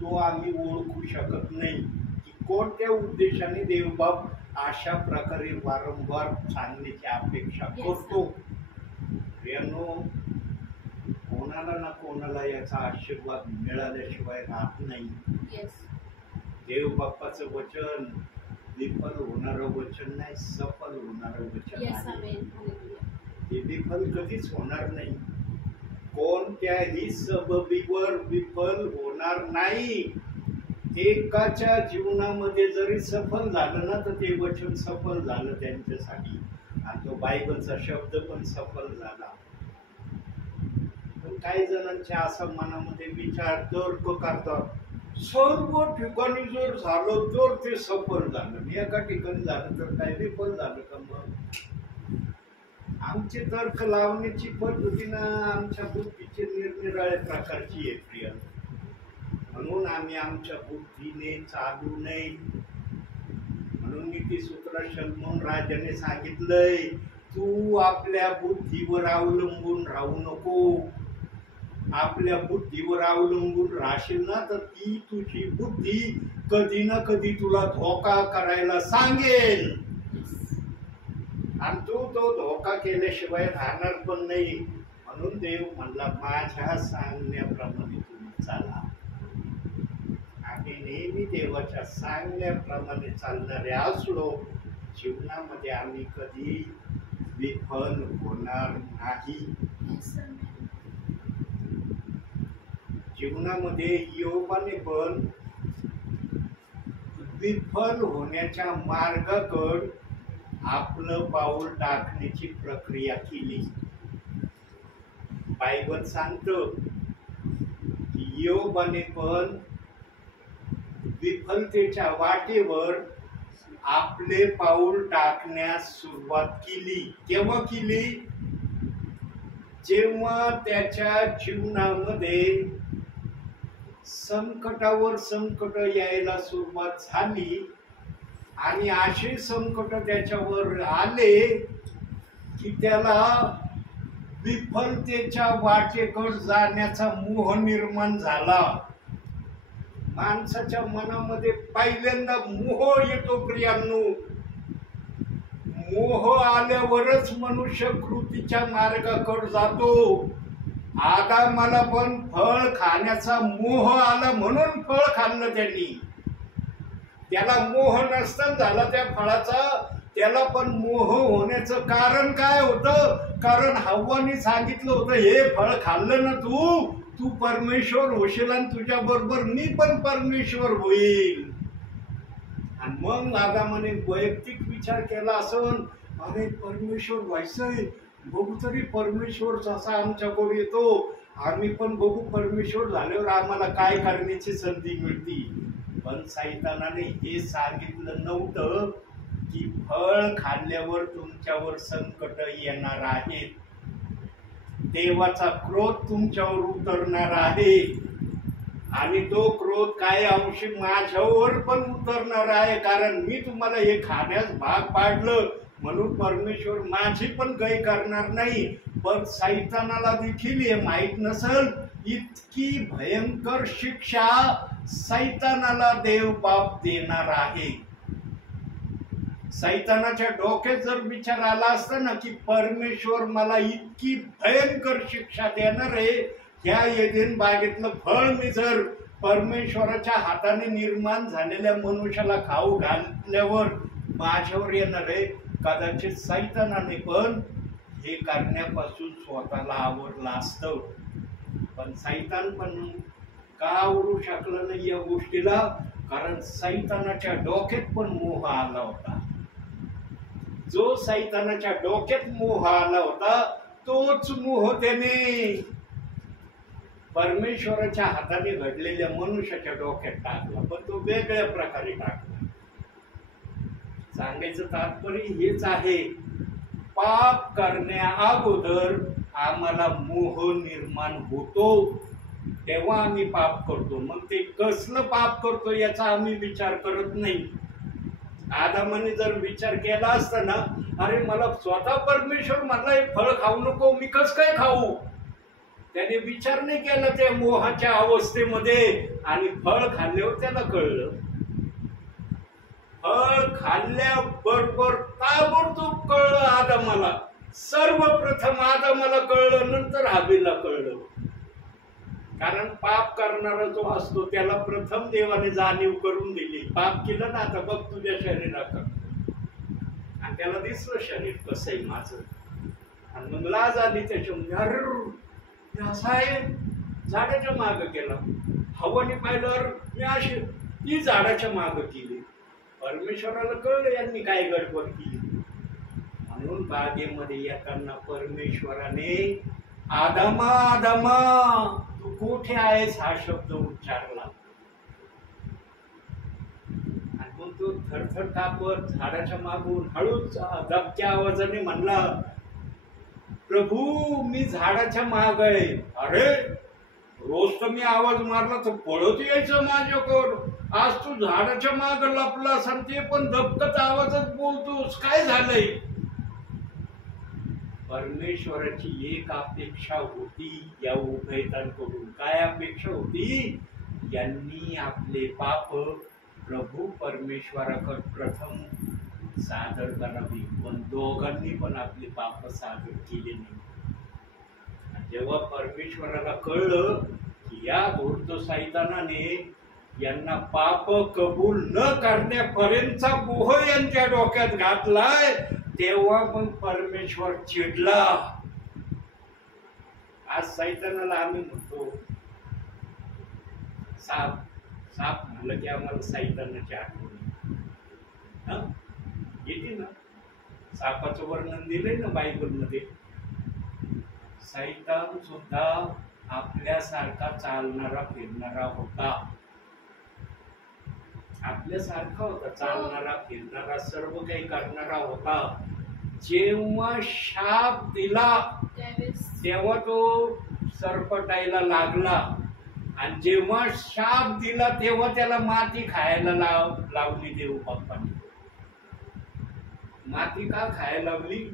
तो आम्ही ओळखू शकत नाही की कोणत्या उद्देशाने देवबाप अशा प्रकारे वारंवार सांगण्याची अपेक्षा करतो. कोणाला ना कोणाला याचा आशीर्वाद मिळाल्याशिवाय राहत नाही. देव बाप्पाचं वचन विफल होणारं वचन नाही, सफल होणारं वचन आहे. ते विफल कधीच होणार नाही. कोणत्याही सबबीवर विफल होणार नाही. एकाच्या जीवनामध्ये जरी सफल झालं ना तर ते वचन सफल झालं त्यांच्यासाठी आणि तो बायबलचा शब्द पण सफल झाला. पण काही जणांच्या असं मनामध्ये विचार तर्क करतात, सर्व ठिकाणी जर झालं तर ते सफल झालं, एका ठिकाणी झालं तर काय विफल झालं का. मग आमचे तर्क लावण्याची पद्धती ना आमच्या बुद्धीची निरनिराळ्या प्रकारची आहे प्रिय. म्हणून आम्ही आमच्या बुद्धीने चालू नये. म्हणून नीतिसूत्र सलमोन राजाने सांगितलंय तू आपल्या बुद्धीवर अवलंबून राहू नको. आपल्या बुद्धीवर अवलंबून राहशील ना तर ती तुझी बुद्धी कधी ना कधी तुला धोका करायला सांगेल आणि तू तो धोका केल्याशिवाय राहणार पण नाही. म्हणून देव म्हणला माझ्या सांगण्याप्रमाणे तुम्ही चाला. आणि नेहमी देवाच्या सांगण्याप्रमाणे चालणारे असलो जीवनामध्ये आम्ही कधी विफल होणार नाही. जीवनामध्ये योबाने पण विफल होण्याच्या मार्गाकडे आपलं पाऊल टाकण्याची प्रक्रिया केली. बायबल सांगतं की योबाने पण विफलतेच्या वाटेवर आपले पाऊल टाकण्यास सुरुवात केली. केव्हा केली? जेव्हा त्याच्या जीवनामध्ये संकटावर संकट यायला सुरुवात झाली आणि असे संकट त्याच्यावर आले की त्याला विफलतेच्या वाटेकडे जाण्याचा मोह निर्माण झाला. माणसाच्या मनामध्ये पहिल्यांदा मोह येतो प्रियांनो. मोह आल्यावरच मनुष्य कृतीच्या मार्गाकडे जातो. आदामाला पण फळ खाण्याचा मोह आला म्हणून फळ खाल्लं त्यांनी. त्याला मोह नसताना झाला त्या फळाचा. त्याला पण मोह होण्याचं कारण काय होतं? कारण हव्वानी सांगितलं होतं हे फळ खाल्लं ना तू परमेश्वर होशील आणि तुझ्या बरोबर मी पण परमेश्वर होईल. आणि मग आदामाने वैयक्तिक विचार केला असं, अरे परमेश्वर व्हायचंय, बघू तरी परमेश्वर जसा आमच्याकडे येतो आम्ही पण बघू परमेश्वर झाल्यावर आम्हाला काय करण्याची संधी मिळती. पण सैतानाने हे सांगितलं नव्हतं की फळ खाल्ल्यावर तुमच्यावर संकट येणार आहे, देवाचा क्रोध तुमच्यावर उतरणार आहे आणि तो क्रोध काही अंशी माझ्यावर पण उतरणार आहे. कारण मी तुम्हाला हे खाण्यास भाग पाडलं म्हणून परमेश्वर माझी पण काही करणार नाही. पण सैतानाला देखील हे माहित नसल इतकी भयंकर शिक्षा सैतानाला देव बाप देणार आहे. सैतानाच्या डोक्यात जर विचार आला असता ना की परमेश्वर मला इतकी भयंकर शिक्षा देणार आहे, ह्या एदेन बागेतलं फळ मी जर परमेश्वराच्या हाताने निर्माण झालेल्या मनुष्याला खाऊ घातल्यावर माझ्यावर येणार आहे, कदाचित सैतानाने पण हे करण्यापासून स्वतःला आवरलं असतं. पण सैतान पण का आवरू शकलं नाही या गोष्टीला? कारण सैतानाच्या डोक्यात पण मोह आला होता. जो सैतानाच्या डोक्यात मोह आला होता तोच मोह त्याने परमेश्वराच्या हाताने घडलेल्या मनुष्याच्या डोक्यात टाकला, पण तो वेगळ्या प्रकारे टाकला. सांगायचं तात्पर्य हेच आहे, पाप करण्या अगोदर आम्हाला मोह निर्माण होतो, तेव्हा आम्ही पाप करतो. मग ते कसलं पाप करतो याचा आम्ही विचार करत नाही. आदामाने जर विचार केला असता ना, अरे मला स्वतः परमेश्वर म्हणला हे फळ खाऊ नको, मी कस काय खाऊ, त्याने विचार नाही केला त्या मोहाच्या अवस्थेमध्ये. आणि फळ खाल्ल्यावर त्याला कळलं. फळ खाल्ल्याबरोबर ताबडतोब कळलं आदामाला. सर्वप्रथम आदामाला कळलं, नंतर हबीला कळलं. कारण पाप करणारा जो असतो त्याला प्रथम देवाने जाणीव करून दिली, पाप केलं ना आता बघ तुझ्या शरीराकडे. आणि त्याला दिसलं शरीर कसं आहे माझं. आणि मग लाज आली त्याच्यामध्ये, अरे असं आहे. झाडाच्या माग गेला, हवाने पाहिलं मी अशी ती झाडाच्या माग केली. परमेश्वराला कळलं यांनी काय गडबड केली. म्हणून बागेमध्ये येताना परमेश्वराने आदामा आदामा तू कुठे आहेस हा शब्द उच्चारला. आणि मग तो थरथर कापत झाडाच्या मागून हळूच दबक्या आवाजाने म्हणला, प्रभू मी झाडाच्या माग आहे. अरे रोज तर मी आवाज मारला तर पळत यायचं माझ्याकडं, आज तू झाडाच्या माग लपलास आणि ते पण दबकत आवाजात बोलतोस, काय झालंय? परमेश्वराची एक अपेक्षा होती या उभयतांकडून. काय अपेक्षा होती? यांनी आपले पाप प्रभू परमेश्वराकडे प्रथम सादर करावी, पण दोघांनी पण आपले पाप सादर केले नाही. जेव्हा परमेश्वराला कळलं की या धूर्त सैतानाने यांना पाप कबूल न करण्यापर्यंतचा मोह यांच्या डोक्यात घातलाय, तेव्हा मग परमेश्वर चिडला. आज सैतानाला आम्ही म्हणतो साप, साप म्हणलं की आम्हाला सैतानाची आठवण येते ना. सापाचं वर्णन दिलंय ना बायबलमध्ये. सैतान सुद्धा आपल्यासारखा चालणारा फिरणारा होता, आपल्यासारखा होता, चालणारा फिरणारा सर्व काही करणारा होता. जेव्हा शाप दिला तेव्हा तो सरपटायला लागला, आणि जेव्हा शाप दिला तेव्हा त्याला माती खायला लावली देव बाप्पाने. माती का खायला लावली?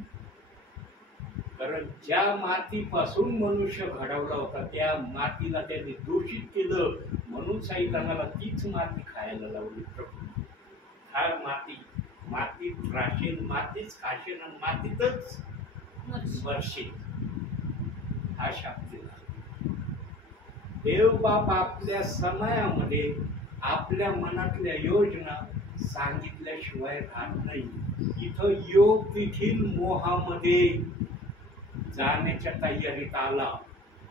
कारण ज्या मातीपासून मनुष्य घडवला होता त्या मातीला त्यांनी दूषित केलं, म्हणून सैतानाला तीच माती खायला लावली. हा मातीत राशील, मातीच खाशील आणि मातीतच मरशील, हा शाप दिला. देव बाप आपल्या समयामध्ये आपल्या मनातल्या योजना सांगितल्याशिवाय राहत नाही. इथं योग देखील मोहामध्ये जाण्याच्या तयारीत आला,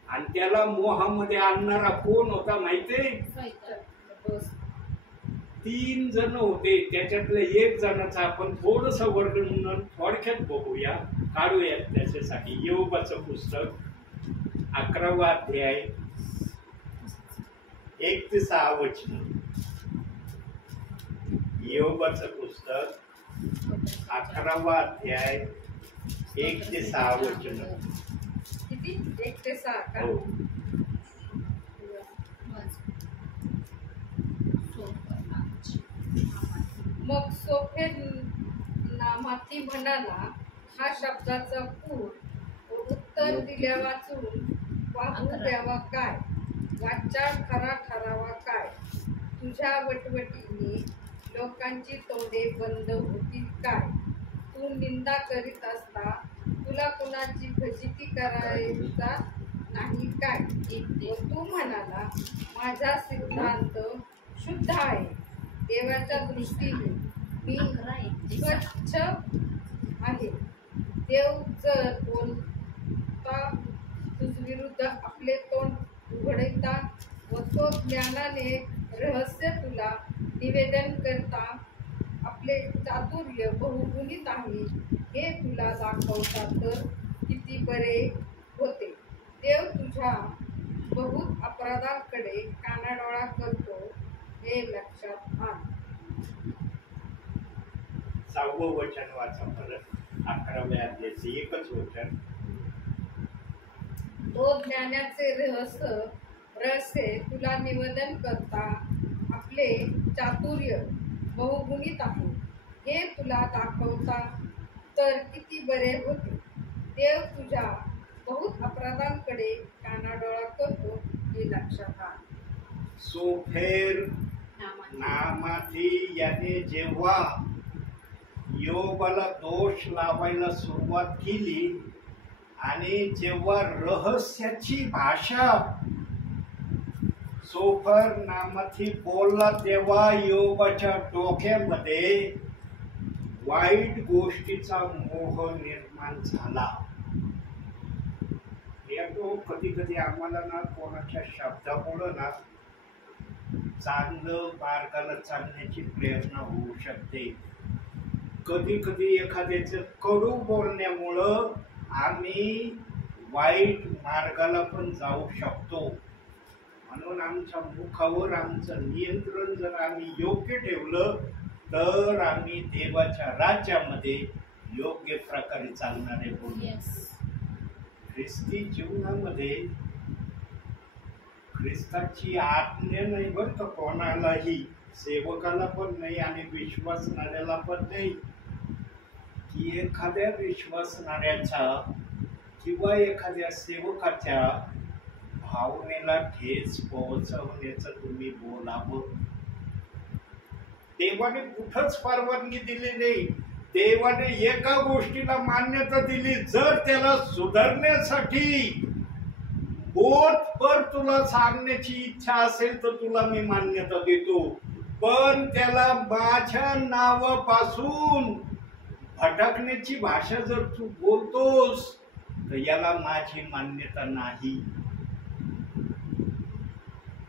आणि त्याला मोहामध्ये आणणारा कोण होता माहितीये? 3 जण होते. त्याच्यातल्या 1 जणाचा आपण थोडस वर्णन थोडक्यात बघूया, काढूया त्याच्यासाठी. योबाचं पुस्तक 11वा अध्याय 1 ते 6 वचन. योबाचं पुस्तक 11वा अध्याय 1 ते 6 वचन. किती? 1 ते 6 का? हो. मग सोफेर नामाती म्हणाला, हा शब्दाचा पूर उत्तर दिल्या वाचून वाहू द्यावा काय, वाचाळ खरा ठरावा काय. तुझ्या वटवटीने लोकांची तोंडे बंद होतील काय. तू निंदा करीत असता तुला कुणाची फजिती करायचा नाही काय. तू म्हणाला, माझा सिद्धांत शुद्ध आहे, देवाच्या दृष्टीने मी स्वच्छ आहे. देव जर बोलता तुझविरुद्ध आपले तोंड उघडता व तो ज्ञानाने रहस्य तुला निवेदन करता आपले चातुर्य बहुगुणित आहे हे तुला दाखवता तर किती बरे होते. देव तुझ्या बहुत अपराधांकडे कानाडोळा करतो हे लक्षात आण. 6वं वचन वाचा परत. 11व्या अध्यायाचे एकच वचन. तो ज्ञानाचे रहस्य तुला निवेदन करता आपले चातुर्य बहुगुणित आहे हे तुला दाखवता तर किती बरे होते. देव तुझ्या बहुत अपराधांकडे कानाडोळा करतो हे लक्षात आण. सोफेर नामाथी याने जेव्हा योबाला दोष लावायला सुरुवात केली आणि जेव्हा रहस्याची भाषा सोफर नामाथी बोलला तेव्हा योबाच्या डोक्यामध्ये वाईट गोष्टीचा मोह निर्माण झाला. कधी कधी आम्हाला ना कोणाच्या शब्दामुळं ना चांगलं मार्गाला चालण्याची प्रेरणा होऊ शकते. कधी कधी एखाद्याचं कडू बोलण्यामुळं आम्ही वाईट मार्गाला पण जाऊ शकतो. म्हणून आमच्या मुखावर आमचं नियंत्रण जर आम्ही योग्य ठेवलं तर आम्ही देवाच्या राज्यामध्ये योग्य प्रकारे चालणारे होऊ. ख्रिस्ती जीवनामध्ये ख्रिस्ताची आज्ञा नाही बरं का कोणालाही, सेवकाला पण नाही आणि विश्वासणाऱ्याला पण नाही, की एखाद्या विश्वासणाऱ्याच्या किंवा एखाद्या सेवकाच्या भावनेला ठेच पोहोचवण्याचं तुम्ही बोलावं. देवाने कुठंच परवानगी दिली नाही. देवाने एका गोष्टीला मान्यता दिली, जर त्याला सुधारण्यासाठी बोधपर तुला सांगण्याची इच्छा असेल तर तुला मी मान्यता देतो, पण त्याला माझ्या नावापासून भटकण्याची भाषा जर तू बोलतोस तर याला माझी मान्यता नाही.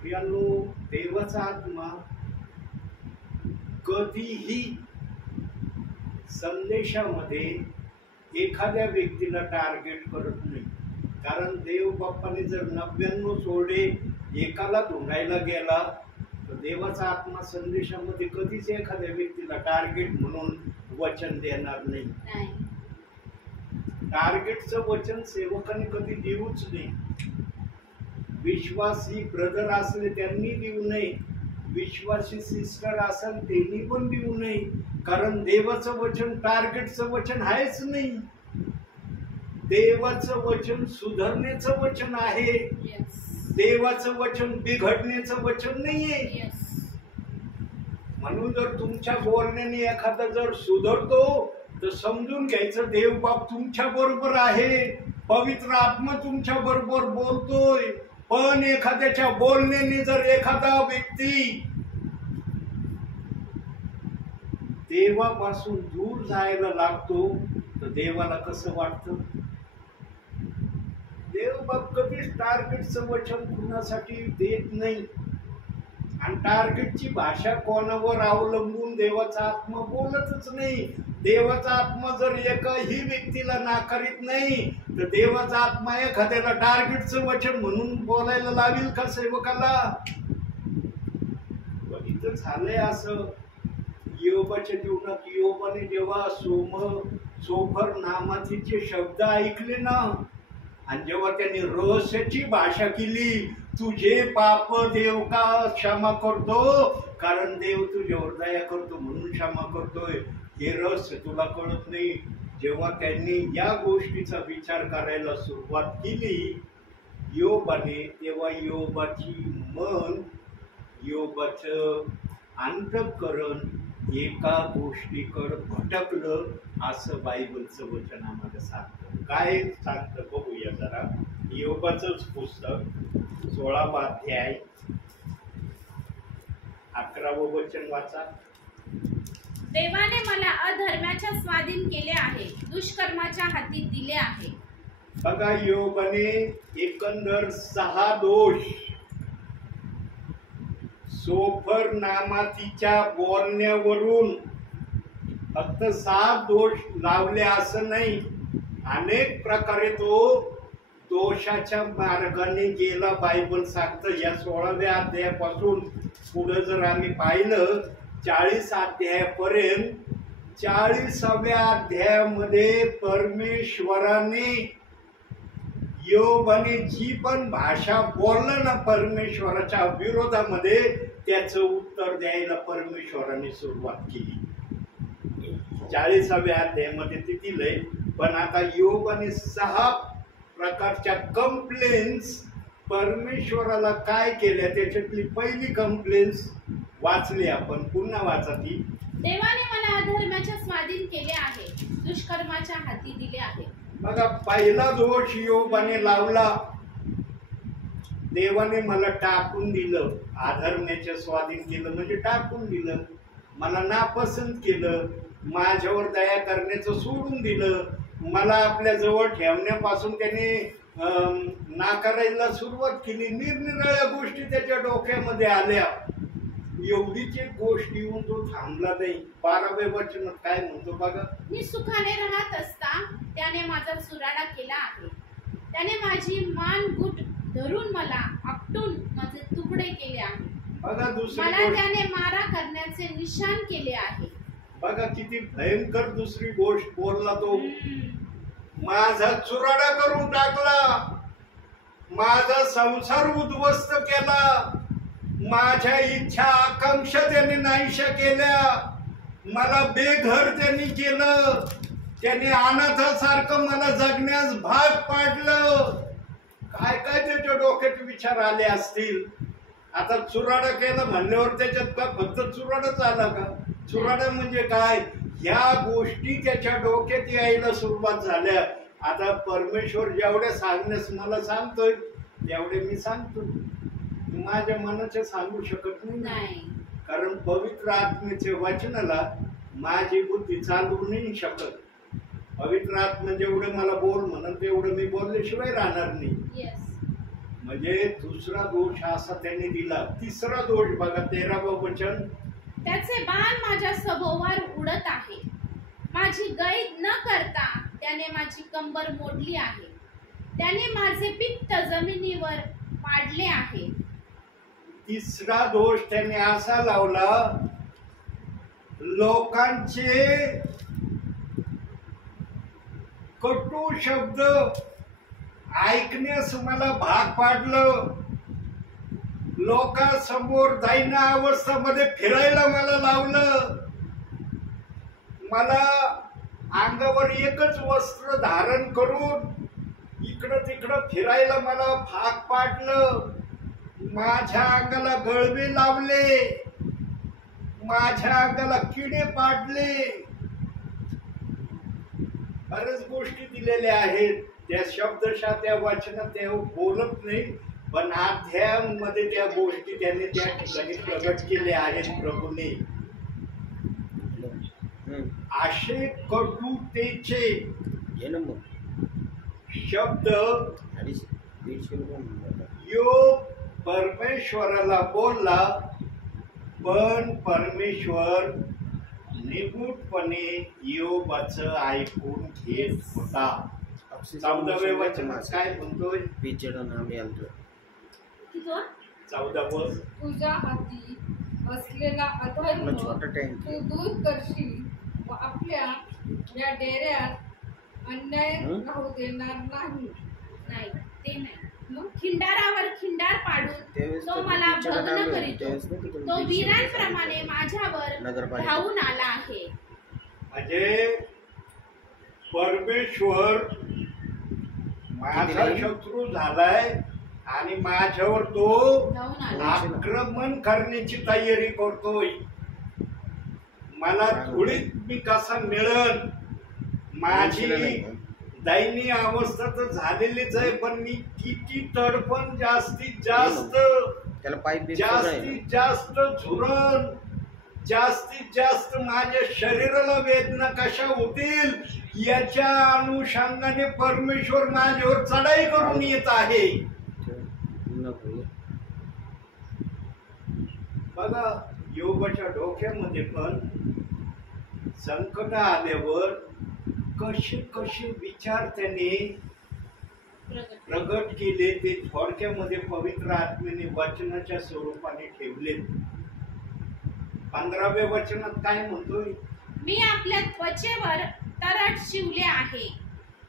प्रियांनो, देवाचा आत्मा कधीही संदेशामध्ये एखाद्या व्यक्तीला टार्गेट करत नाही. कारण देव बाप्पाने जर 99 सोडे एकाला ढुंढायला गेला तर देवाचा आत्मा संदेशामध्ये कधीच एखाद्या व्यक्तीला टार्गेट म्हणून वचन देणार नाही. टार्गेटचं वचन सेवकाने कधी देऊच नाही. विश्वासी ब्रदर असले त्यांनी देऊ नये, विश्वासी सिस्टर असेल त्यांनी पण देऊ नये. कारण देवाचं वचन टार्गेटचं वचन आहेच नाही. देवाचं वचन सुधारण्याचं वचन आहे. देवाचं वचन बिघडण्याचं वचन नाहीये. म्हणून जर तुमच्या बोलण्याने एखादा जर सुधारतो तर समजून घ्यायचं देव बाप तुमच्या बरोबर आहे, पवित्र आत्मा तुमच्या बरोबर बोलतोय. पण एखाद्याच्या बोलण्याने जर एखादा व्यक्ती देवापासून दूर जायला लागतो तर देवाला कसं वाटतं? देव बाप कधीच टार्गेटचं वचन कुणासाठी देत नाही. आणि टार्गेटची भाषा कोणावर अवलंबून देवाचा आत्मा बोलतच नाही. देवाचा आत्मा जर एकाही व्यक्तीला नाकारित नाही तर देवाचा आत्मा एखाद्याला टार्गेटचं वचन म्हणून बोलायला लावेल का सेवकाला? इथं झालंय असं योबाच्या जीवनात. योबाने जेव्हा सोफर नामाचे शब्द ऐकले ना, आणि जेव्हा त्यांनी रहस्याची भाषा केली, तुझे पाप देव का क्षमा करतो, कारण देव तुझ्यावर दया करतो म्हणून क्षमा करतोय, हे रहस्य तुला कळत नाही. जेव्हा त्यांनी या गोष्टीचा विचार करायला सुरुवात केली योबाने, तेव्हा योबाची मन, योबाचं अंतःकरण एका गोष्टीकडे भटकलं, असं बायबलचं वचन आम्हाला सांगतं. काय सांगतं बघूया जरा. योबाचंच पुस्तक 16वा अध्याय 11वं वचन वाचा. देवाने मला अधर्माच्या स्वाधीन केले आहे, दुष्कर्माच्या हाती दिले आहे. बघा, योबाने एकंदर 6 दोष सोफर नामातीच्या बोलण्यावरून फक्त 7 दोष लावले असं नाही, अनेक प्रकारे तो दोषाच्या मार्गाने गेला. बायबल सांगतं. या 16व्या अध्यायापासून पुढे जर आम्ही पाहिलं 40 अध्यायापर्यंत, 40व्या अध्यायामध्ये परमेश्वराने योबाने जी पण भाषा बोललं ना परमेश्वराच्या विरोधामध्ये, त्याचं उत्तर द्यायला परमेश्वराने सुरुवात केली. 40व्या अध्यायामध्ये ते दिलंय. पण आता योबाने 6 प्रकारच्या कंप्लेंट्स परमेश्वराला काय केल्या, त्याच्यातली पहिली कंप्लेंट्स वाचली आपण. पुन्हा वाचा ती. देवाने मला अधर्माच्या स्वाधीन केले आहे, दुष्कर्माच्या हाती दिले आहे. बघा, पहिला दोष योबाने लावला, देवाने मला टाकून दिलं. अधर्माच्या स्वाधीन केलं म्हणजे टाकून दिलं, मला नापसंत केलं, माझ्यावर दया करण्याचं सोडून दिलं, मला आपल्या जवळ ठेवण्यापासून त्याने नाकारायला सुरुवात केली. निरनिराळ्या गोष्टी त्याच्या डोक्यामध्ये आल्या. एवढीच एक गोष्ट येऊन तो थांबला नाही. 12व्या वचनात काय म्हणतो बघा. मी सुखाने राहत असता त्याने माझा चुराडा केला आहे, त्याने माझी मान गुट धरून मला आपटून माझे तुकडे केले आहे. बघा, दुसरी मला त्याने मारा करण्याचे निशाण केले आहे. बघा किती भयंकर दुसरी गोष्ट बोलला तो. माझा चुराडा करून टाकला, माझा संसार उद्ध्वस्त केला, माझ्या इच्छा आकांक्षा त्याने नाहीशा केल्या, मला बेघर त्यांनी केलं, त्याने अनाथासारखं मला जगण्यास भाग पाडलं. काय काय त्याच्या डोक्यात विचार आले असतील. आता चुराडा केला म्हणल्यावर त्याच्यात का फक्त चुराडाच आला का? चुराडा म्हणजे काय? ह्या गोष्टी त्याच्या डोक्यात यायला सुरुवात झाल्या. आता परमेश्वर जेवढ्या सांगण्यास मला सांगतोय तेवढे मी सांगतो. मी माझ्या मनाचे सांगू शकत नाही. नाही. कारण पवित्र आत्म्याच्या वचनाला माझी बुद्धी चालू नाही शकत. पवित्र आत्मा जेवढं मला बोल म्हणून तेवढं मी बोलल्याशिवाय राहणार नाही. येस. म्हणजे दुसरा दोष असा त्यांनी दिला. तिसरा दोष बघा 13वं वचन, त्याचे बाण माझ्या सभोवर उडत आहे, माझी गैद न करता त्याने माझी कंबर मोडली आहे, त्याने माझे पित्त जमिनीवर पाडले आहे. तिसरा दोष त्यांनी असा लावला, लोकांचे कटू शब्द ऐकण्यास मला भाग पाडलं. लोकांसमोर दैन्य अवस्थेमध्ये फिरायला मला लावलं. मला अंगावर एकच वस्त्र धारण करून इकडं तिकडं फिरायला मला भाग पाडलं. माझ्या अंगाला गळवे लावले, माझ्या अंगाला किडे पाडले. बऱ्याच गोष्टी दिलेल्या आहेत. त्या शब्दशः त्या वचनात ते बोलत नाही, पण अध्यायामध्ये त्या गोष्टी त्यांनी त्या ठिकाणी प्रगट केल्या आहेत प्रभूने. असे कटुतेचे शब्द यो परमेश्वराला बोलला, पण परमेश्वर निगूढपणे योबाचं ऐकून घेत होता. 14व्या वचनात काय म्हणतोय? 14वं, तुझ्या हाती असलेला अधर्म तू दूर करशील व आपल्या या डेऱ्यात अन्याय राहू देणार नाही. नाही, ते नाही. खिंडारावर खिंडार पाडून तो मला भग्न करीतो. तो वीरांप्रमाणे माझ्यावर धावून आला आहे. म्हणजे परमेश्वर माझा शत्रू झालाय आणि माझ्यावर तो आक्रमण करण्याची तयारी करतोय. मला धुळीत मी कसा मिळल. माझी दैनीय अवस्था तर झालेलीच आहे, पण मी किती तडपण जास्तीत जास्त झुरण, जास्तीत जास्त माझ्या शरीराला वेदना कशा होतील याच्या अनुषंगाने परमेश्वर माझ्यावर चढाई करून येत आहे. बघा, योगाच्या डोक्यामध्ये पण संकट आल्यावर कसे कसे विचार त्याने प्रगट केले ते थोडक्यामध्ये पवित्र आत्म्याने वचनाच्या स्वरूपाने ठेवले. 15व्या वचनात काय म्हणतोय? मी आपल्या त्वचेवर तरट शिवले आहे,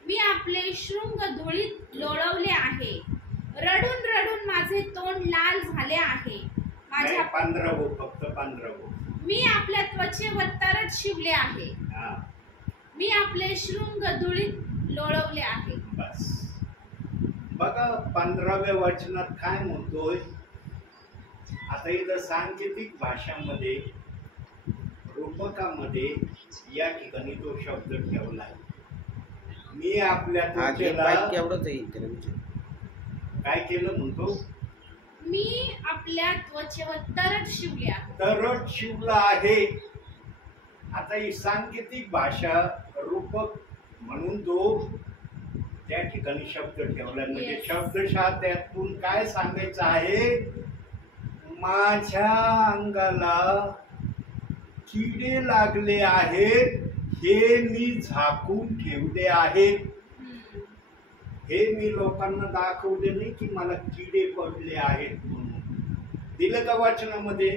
मी आपले शृंग धुळीत लोळवले आहे, रडून रडून माझे तोंड लाल झाले आहे. माझ्या 15वं, फक्त 15वं. मी आपल्या त्वचेवर तरट शिवले आहे, मी आपले शृंग धुळीत लोळवले आहे. बस बघा 15व्या वचनात काय म्हणतोय. आता इथं सांकेतिक भाषामध्ये रूपकामध्ये या ठिकाणी तो शब्द ठेवलाय. मी आपल्या त्वचेला काय केलं म्हणतो? मी आपल्या त्वचेवर तरट शिवले आहे. तरट शिवला आहे. आता ही सांकेतिक भाषा रूपक म्हणून तो त्या ठिकाणी शब्द ठेवला. म्हणजे शब्दशः त्यातून काय सांगायचं आहे? माझ्या अंगाला किडे लागले आहेत, हे मी झाकून ठेवले आहेत. हे मी लोकांना दाखवले नाही की मला किडे पडले आहेत म्हणून. दिलं का वचनामध्ये?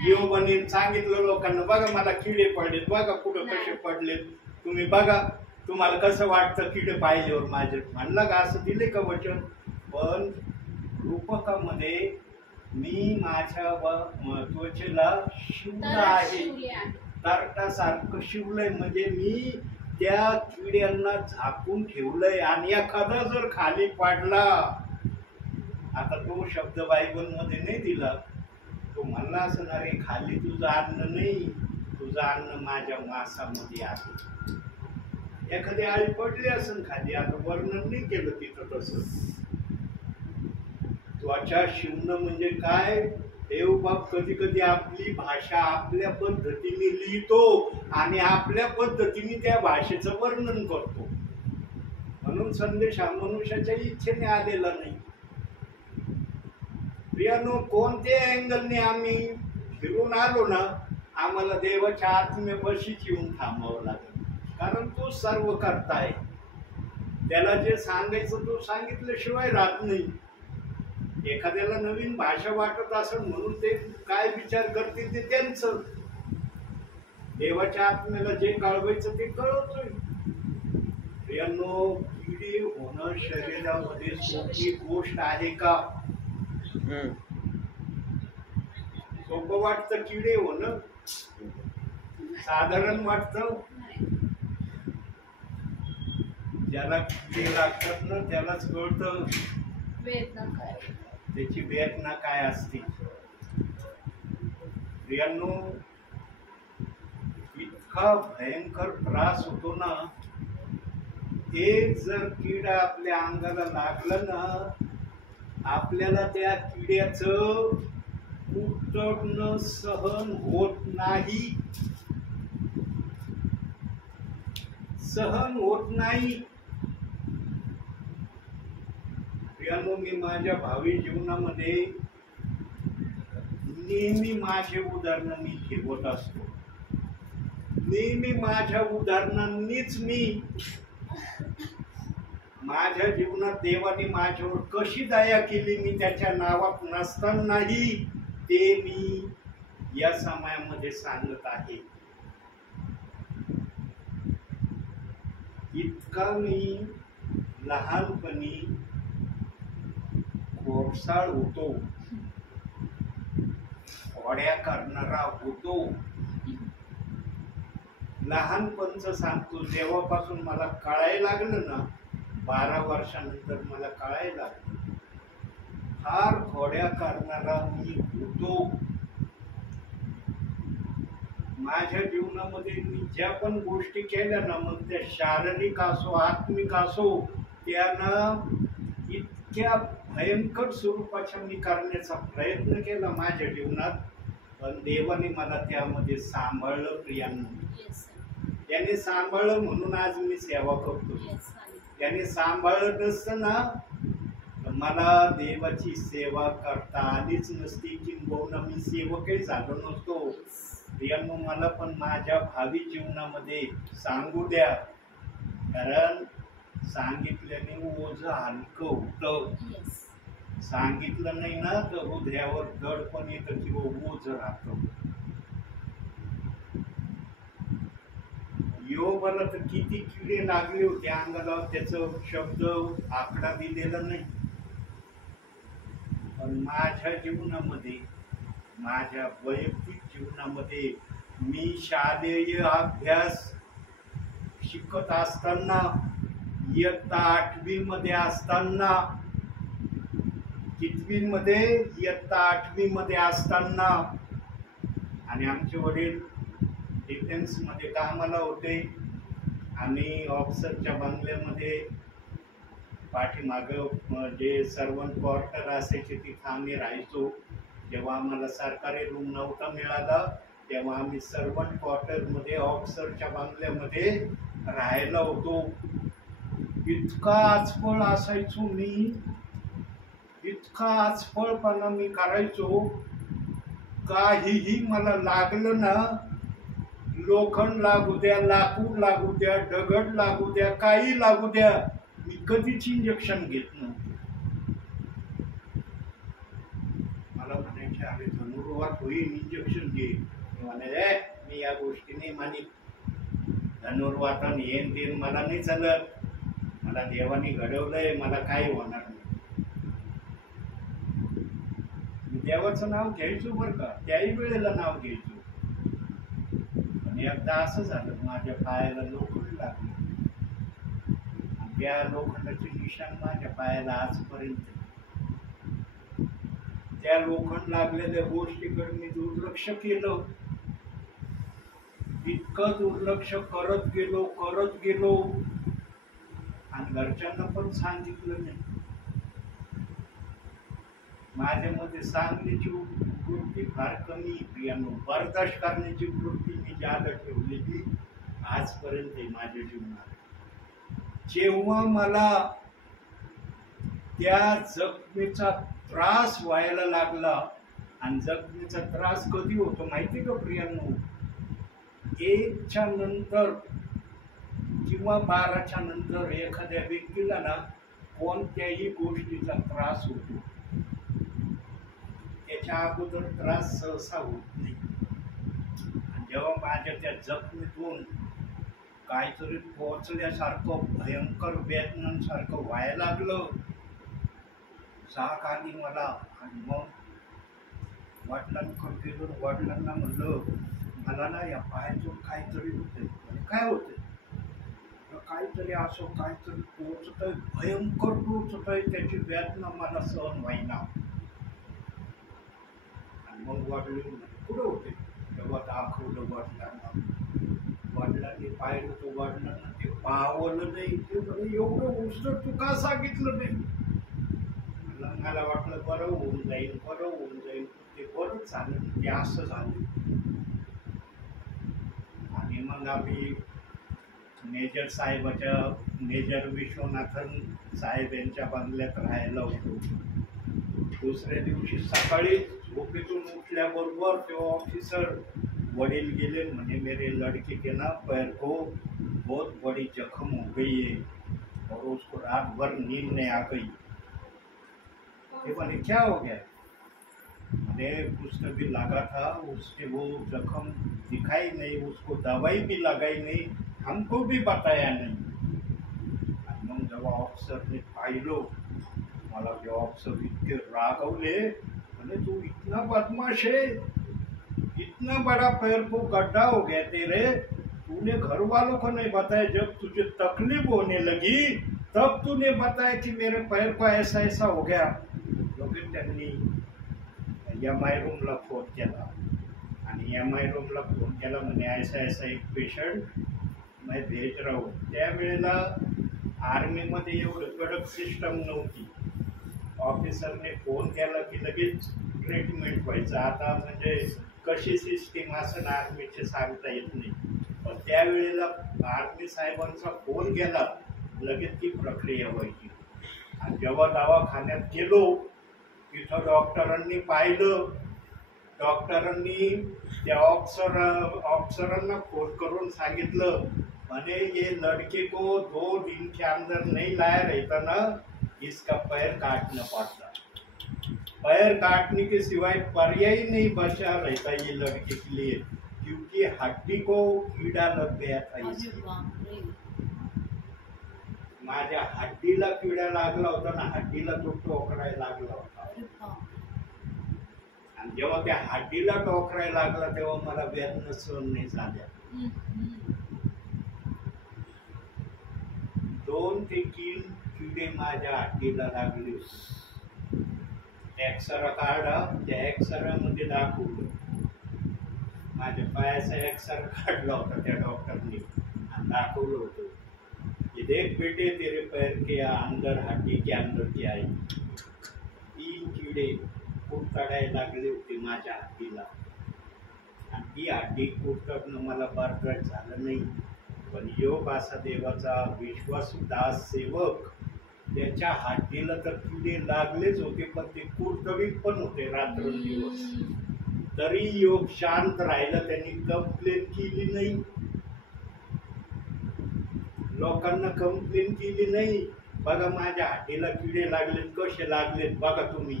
योबाने सांगितलं लोकांना, बघा मला किडे पडलेत, बघा कुठं कसे पडलेत, तुम्ही बघा, तुम्हाला कसं वाटतं किडे पाहिल्यावर माझे, म्हणलं का? असं दिले का वचन? पण रूपकामध्ये मी माझ्या त्वचेला शिवलं आहे, तरटासारखं शिवलंय. म्हणजे मी त्या किड्यांना झाकून ठेवलंय. आणि एखादा जर खाली पडला, आता तो शब्द बायबल मध्ये नाही दिला, तो म्हणला असणार रे खाली तुझं अन्न नाही, तुझं अन्न माझ्या मांसामध्ये आहे. एखादी आळी पडली असेल खाली, आता वर्णन नाही केलं तिथं तसं. त्वचा शिवणं म्हणजे काय? देवबाप कधी कधी आपली भाषा आपल्या पद्धतीने लिहितो आणि आपल्या पद्धतीने त्या भाषेचं वर्णन करतो. म्हणून संदेश हा मनुष्याच्या इच्छेने आलेला नाही. प्रियानो, कोणत्या अँगलने आम्ही फिरून आलो ना, आम्हाला देवाच्या आत्म्यापाशीच येऊन थांबावं लागेल. कारण तो सर्व करता आहे. त्याला जे सांगायचं तो सांगितल्याशिवाय राहत नाही. एखाद्याला नवीन भाषा वाटत असेल म्हणून ते काय विचार करतील ते त्यांचं. देवाच्या आत्म्याला जे कळवायचं ते कळवतोय. प्रियांनो, किडे होणं शरीरामध्ये सोपी गोष्ट आहे का? सोपं वाटतं किडे होणं? साधारण वाटतं? ज्याला किडे लागतात ना त्यालाच कळतं त्याची वेदना काय असते. प्रियांनो, इतका भयंकर त्रास होतो ना. एक जर किडा आपल्या अंगाला लागलं ना, आपल्याला त्या किड्याचं उतरणं सहन होत नाही. सहन होत नाही. प्रियांनो, मी माझ्या भावी जीवनामध्ये नेहमी माझे उदाहरण मी ठेवत असतो. नेहमी माझ्या उदाहरणांनीच मी माझ्या जीवनात देवाने माझ्यावर कशी दया केली मी त्याच्या नावात नसतानाही ते मी या समयामध्ये सांगत आहे. इतका मी लहानपणी कोळसाळ होतो, खोड्या करणारा होतो. लहानपणचं सांगतो, जेव्हापासून मला कळायला लागलं ना, 12 वर्षानंतर मला कळायला लागलं, फार खोड्या करणारा मी होतो. माझ्या जीवनामध्ये मी ज्या पण गोष्टी केल्या ना, मग त्या शारीरिक असो आत्मिक असो, त्यानं इतक्या भयंकर स्वरूपाच्या मी करण्याचा प्रयत्न केला माझ्या जीवनात. पण देवाने मला त्यामध्ये सांभाळलं. प्रियांनो, त्याने सांभाळलं म्हणून आज मी सेवा करतो. त्याने सांभाळलं नसतं ना तर मला देवाची सेवा करता आलीच नसती, किंबहुना मी सेवकही झालो नसतो. प्रियांनो, मला पण माझ्या भावी जीवनामध्ये सांगू द्या, कारण सांगितल्याने ओझं हलकं होतं. सांगितलं नाही ना तर हृदयावर दडपण येतं किंवा ओझं राहतं. योबाला तर किती किडे लागले होते अंगाला, त्याचं शब्द आकडा दिलेला नाही. पण माझ्या जीवनामध्ये, माझ्या वैयक्तिक जीवनामध्ये मी शालेय अभ्यास शिकत असताना, इयत्ता 8वी मध्ये असताना, कितवीमध्ये, इयत्ता 8वी मध्ये असताना, आणि आमचे वडील डिफेन्स मध्ये कामाला होते. आम्ही ऑफिसरच्या बंगल्यामध्ये पाठीमागं जे सर्वंट क्वार्टर असायचे तिथं आम्ही राहायचो. जेव्हा आम्हाला सरकारी रूम नव्हता मिळाला तेव्हा आम्ही सर्वंट क्वार्टरमध्ये ऑफिसरच्या बंगल्यामध्ये राहायला होतो. इतका आचपळ असायचो मी, इतका आचपळपणा मी करायचो. काहीही मला लागलं ना, लोखंड लागू द्या, लाकूड लागू द्या, दगड लागू द्या, काही लागू द्या, मी कधीच इंजेक्शन घेत नव्हतो. मला म्हणायचे, अरे धनुर्वात होईल, इंजेक्शन घे. म्हणाले, मी या गोष्टी नाही मानित. धनुर्वातन येन देन मला नाही चालत. मला देवाने घडवलंय, मला काही होणार नाही. मी देवाचं नाव घ्यायचो बरं का, त्याही वेळेला नाव घ्यायचो. पण एकदा असं झालं, माझ्या पायाला लोखंड लागलं. त्या लोखंडाचे निशाण माझ्या पायाला आजपर्यंत. त्या लोखंड लागलेल्या गोष्टीकडे मी दुर्लक्ष केलं. इतकं दुर्लक्ष करत गेलो आणि घरच्यांना पण सांगितलं नाही. माझ्यामध्ये सांगण्याची वृत्ती फार कमी आहे प्रियांनो. बर्दाश्त करण्याची वृत्ती मी ज्यादा ठेवलेली आजपर्यंत आहे माझ्या जीवनात. जेव्हा मला त्या जखमेचा त्रास व्हायला लागला, आणि जखमेचा त्रास कधी होतो माहिती का प्रियांनो? 1च्या नंतर किंवा 12च्या नंतर एखाद्या व्यक्तीला ना कोणत्याही गोष्टीचा त्रास होतो. त्याच्या अगोदर त्रास सहसा होत नाही. जेव्हा माझ्या त्या जखमेतून काहीतरी पोचल्यासारखं भयंकर वेदनांसारखं व्हायला लागलं, जाग आली मला. आणि मग वडिलांकडे गेलो, वडिलांना म्हणलं मला ना या पायातून काहीतरी होतंय. काय होतंय? काहीतरी असं काहीतरी टोचतंय, भयंकर टोचतंय, त्याची वेदना मला सहन व्हायना. आणि मग वडील कुठं होते? तेव्हा दाखवलं वडिलांना. वडिलांनी पाहिलं तर वडिलांना ते पावलं नाही. ते म्हणे एवढं उस्तर तू का सांगितलं नाही? मला वाटलं बरं होऊन जाईल, बरं होऊन जाईल. ते बरंच झालं, ते असं झालं. आणि मग आम्ही मेजर विश्वनाथन साहेब यांच्या बंगल्यात राहायला होतो. दुसऱ्या दिवशी सकाळी झोपेतून उठल्याबरोबर ते ऑफिसर वडील गेले, म्हणे मेरे लड़के के ना पैर को बहुत बड़ी जख्म हो गई है और उसको रात भर नींद नहीं आ गई. ये बोले क्या हो गया? मैंने कुछ तो भी लगा था, उससे वो जख्म दिखाई नहीं, उसको दवाई भी लगाई नहीं, हमको भी बताया नहीं. मग जेव्हा ऑफिसरने पाहिलं मला, ते ऑफिसर इतके रागवले, म्हणे तू इतना बदमाश है, इतना बड़ा पैर को गड्ढा हो गया तेरे, तूने घर वालों को नहीं बताया. जब तुझे तकलीफ होने लगी तब तूने बताया कि मेरे पैर को ऐसा ऐसा हो गया. लोगों त्यांनी MI रूमला फोन केला आणि MI रूमला फोन केला, म्हणे ऐसा ऐसा एक पेशंट मैं भेज रहा हूँ. त्यावेळेला आर्मीमध्ये एवढं कडक सिस्टम नव्हती. ऑफिसरने फोन केला की लगेच ट्रीटमेंट व्हायचं. आता म्हणजे कशी सिस्टीम असं आर्मीचे सांगता येत नाही, पण त्यावेळेला आर्मी साहेबांचा फोन गेला लगेच ती प्रक्रिया व्हायची. आणि जेव्हा दवाखान्यात गेलो तिथं डॉक्टरांनी पाहिलं, डॉक्टरांनी त्या ऑफिसरांना फोन करून सांगितलं, म्हणे ये लड़के को 2 दिन के अंदर नहीं लाया रहता ना, इसका पैर काटना पड़ता. पैर काटने के सिवाय पर्याय नहीं बचा रहता ये लड़के के लिए, क्योंकि हड्डी को कीड़ा लग गया था इसलिए. माझ्या हड्डीला किडा लागला होता ना, हड्डीला तो टोकरायला लागला होता. आणि जेव्हा त्या हड्डीला टोकरायला लागला तेव्हा मला वेदना सहन नाही झाल्या. 2 ते 3 किडे माझ्या हड्डीला लागले. एक्सरा काढला, त्या एक्सरामध्ये दाखवलं, माझ्या पायाचा एक्सरा काढला होता त्या डॉक्टरने आणि दाखवलं होतं, देख बेटे तेरे पैर के अंदर हड्डी के अंदर क्या आहे. 3 किडे कुरतडायला लागले होते माझ्या हड्डीला. आणि ती हड्डी कुरतडणं मला बर्दाश्त झालं नाही. पण योग असा देवाचा, विश्वासू दास सेवक, त्याच्या हड्डीला तर किडे लागलेच होते, पण ते कुरतडीत पण होते रात्रंदिवस. तरी योग शांत राहिला, त्यांनी कंप्लेंट केली नाही, लोकांना कंप्लेंट केली नाही. बघा माझ्या हड्डीला किडे लागलेत, कसे लागलेत बघा तुम्ही.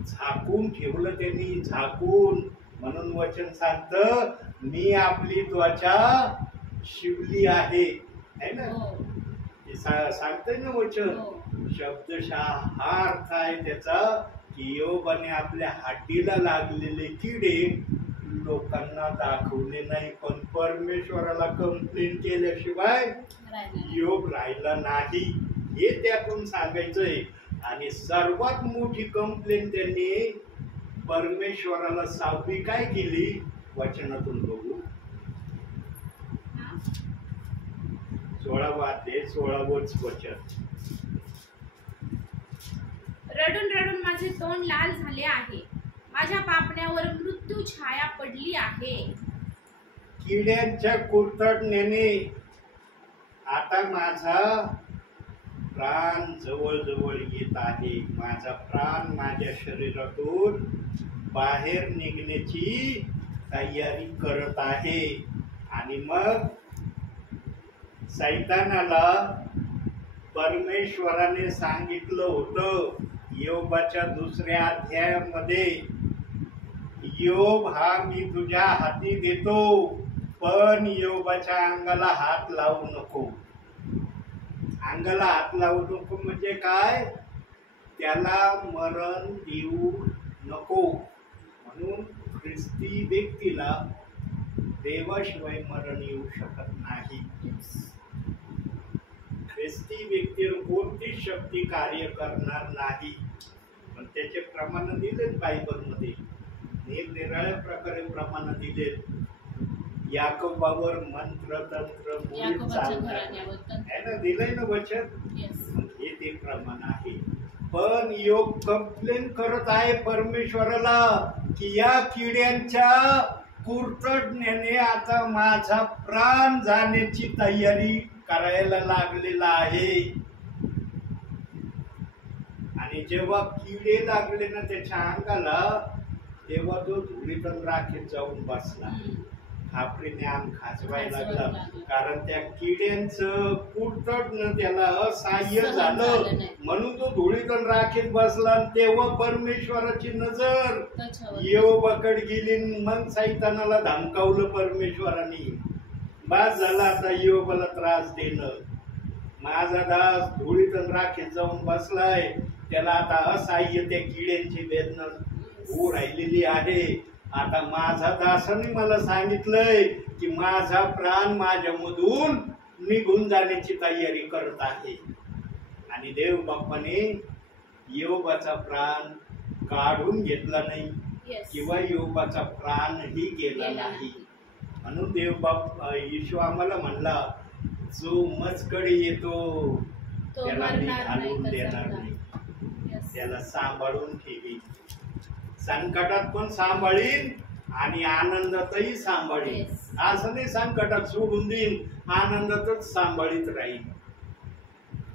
झाकून ठेवलं त्यांनी, झाकून. म्हणून वचन सांगतं, मी आपली त्वचा शिवली आहे ना, हे सांगतंय ना वचन. शब्दशः हा अर्थ आहे त्याचा की योबाने आपल्या हड्डीला लागलेले किडे लोकांना दाखवले नाही, पण परमेश्वराला कंप्लेंट केल्याशिवाय योग राहिला नाही, हे त्यातून सांगायचंय. आणि सर्वात मोठी कंप्लेंट त्यांनी परमेश्वराला 6वी काय केली, वचनातून बघू. 16वा अध्याय 16वंच वचन. रडून रडून माझे तोंड लाल झाले आहे, माझ्या पापण्यावर मृत्यू छाया पडली आहे. किड्यांच्या कुरतडण्याने आता माझा प्राण जवळ येत आहे. माझा प्राण माझ्या शरीरातून बाहेर निघण्याची तयारी करत आहे. आणि मग सैतानाला परमेश्वराने सांगितलं होतं योबाच्या 2ऱ्या अध्यायामध्ये, योब हा मी तुझ्या हाती देतो, पण योबाच्या अंगाला हात लावू नको. अंगाला हात लावू नको म्हणजे काय? त्याला मरण देऊ नको. म्हणून ख्रिस्ती व्यक्तीला देवाशिवाय मरण येऊ शकत नाही. ख्रिस्ती व्यक्तीवर कोणतीच शक्ती कार्य करणार नाही. पण त्याचे प्रमाण दिलेत बायबलमध्ये, निरनिराळ्या प्रकारे प्रमाण दिलेत. याकोबावर मंत्र तंत्र दिलंय ना वचन, हे ते प्रमाण आहे. पण योग कंप्लेन करत आहे परमेश्वराला की या किड्यांच्या कुरतडण्याने आता माझा प्राण जाण्याची तयारी करायला लागलेला आहे. आणि जेव्हा किडे लागले ना त्याच्या अंगाला, तेव्हा तो धुळीतून राखेत जाऊन बसला, खापरीने आम खाजवायला लागला. कारण त्या किड्यांचं कुरतडणं त्याला असहाय्य झालं, म्हणून तो धुळीतून राखेत बसला. आणि तेव्हा परमेश्वराची नजर योबाकडे गेली. मग सैतानाला धमकावलं परमेश्वराने, बस झाला आता योबाला त्रास देणं. माझा दास धुळीतून राखेत जाऊन बसलाय, त्याला आता असहाय्य त्या किड्यांची वेदना होऊ राहिलेली आहे. आता माझा दासाने मला सांगितलंय की माझा प्राण माझ्यामधून निघून जाण्याची तयारी करत आहे. आणि देव बाप्पाने योबाचा प्राण काढून घेतला नाही किंवा योबाचा प्राणही गेला नाही. म्हणून देव बाप्पा येशू आम्हाला म्हणला, जो मजकडे येतो त्याला मी घालून देणार नाही, त्याला सांभाळून ठेवीन. संकटात पण सांभाळीन आणि आनंदातही सांभाळीन. असं नाही संकटात सोडून देईन, आनंदातच सांभाळीत राहील.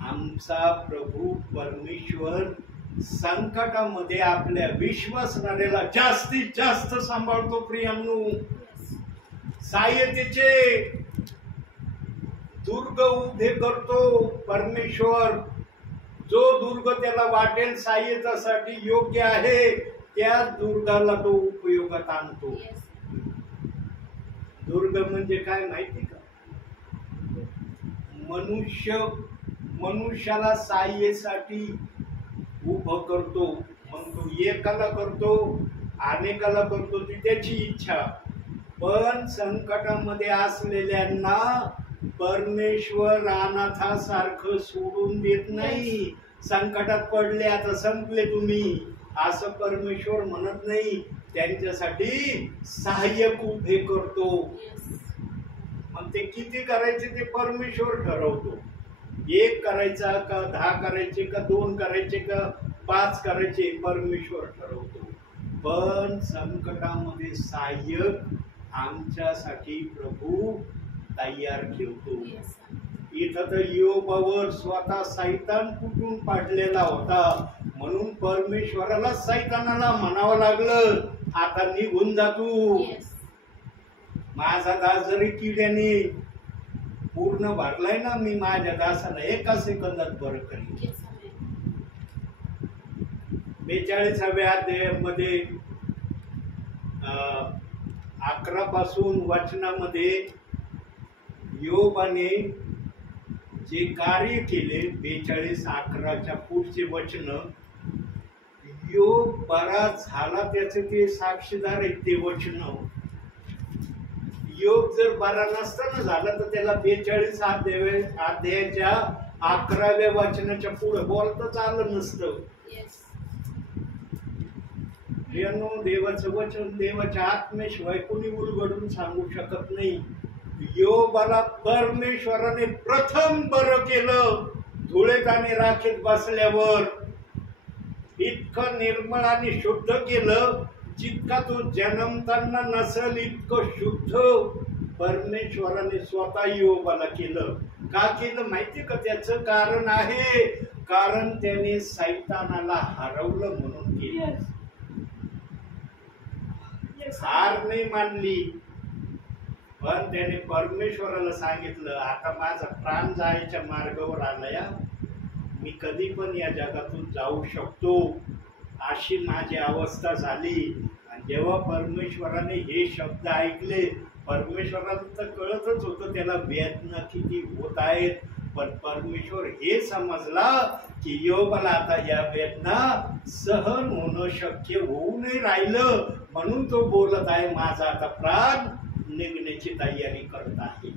आमचा प्रभू परमेश्वर संकटामध्ये आपल्या विश्वासणाऱ्याला जास्तीत जास्त सांभाळतो. प्रियांनो, सहाय्यतेचे दुर्ग उभे करतो परमेश्वर. जो दुर्ग त्याला वाटेल सहाय्यतासाठी योग्य आहे, त्या दुर्गाला तो उपयोगात आणतो. दुर्ग म्हणजे काय माहिती का? मनुष्याला सहाय्यासाठी उभं करतो. मग तो एकाला करतो, अनेकाला करतो, ती त्याची इच्छा. पण संकटामध्ये असलेल्यांना परमेश्वर अनाथासारखं सोडून देत नाही. संकटात पडले, आता संपले तुम्ही, असं परमेश्वर म्हणत नाही. त्यांच्यासाठी सहाय्यक उभे करतो. मग ते किती करायचे ते परमेश्वर ठरवतो. 1 करायचा का 10 करायचे का 2 करायचे का 5 करायचे, परमेश्वर ठरवतो. पण संकटामध्ये सहाय्यक आमच्यासाठी प्रभू तयार ठेवतो. इथं तर योबावर स्वतः सैतान कुठून पाडलेला होता, म्हणून परमेश्वराला सैतानाला म्हणावं लागलं, आता निघून जा तू. माझा दास जरी किड्याने पूर्ण भरलाय ना, मी माझ्या दासाला 1 सेकंदात बरं करीन. 42व्या अध्यायामध्ये 11 पासून वचनामध्ये योबाने जे कार्य केले, 42:11च्या पुढचे वचन, योग बरा झाला त्याचे ते साक्षीदार आहेत. ते वचन, योग जर बरा नसताना झाला तर त्याला 42 अध्यायाच्या 11व्या वचनाच्या पुढे बोलताच आलं नसतं. देवाचं वचन देवाच्या आत्म्याशिवाय कोणी उलगडून सांगू शकत नाही. योबाला परमेश्वराने प्रथम बरं केलं धुळेत आणि राखेत बसल्यावर. इतकं निर्मळ आणि शुद्ध केलं जितका तो जन्मताना नसेल इतकं शुद्ध परमेश्वराने स्वतः योबाला केलं. का केलं माहिती का? त्याचं कारण आहे, कारण त्याने सैतानाला हरवलं म्हणून केलं. हार नाही मानली, पण त्याने परमेश्वराला सांगितलं आता माझा प्राण जायच्या मार्गावर आलाय, मी कधी पण या जगातून जाऊ शकतो, अशी माझी अवस्था झाली. आणि जेव्हा परमेश्वराने हे शब्द ऐकले, परमेश्वराला तर कळतच होतं त्याला वेदना किती होत आहेत, पण परमेश्वर हे समजला की योबाला आता या वेदना सहन होणं शक्य होऊ नाही राहिलं, म्हणून तो बोलत आहे माझा आता प्राण निघण्याची तयारी करत आहे.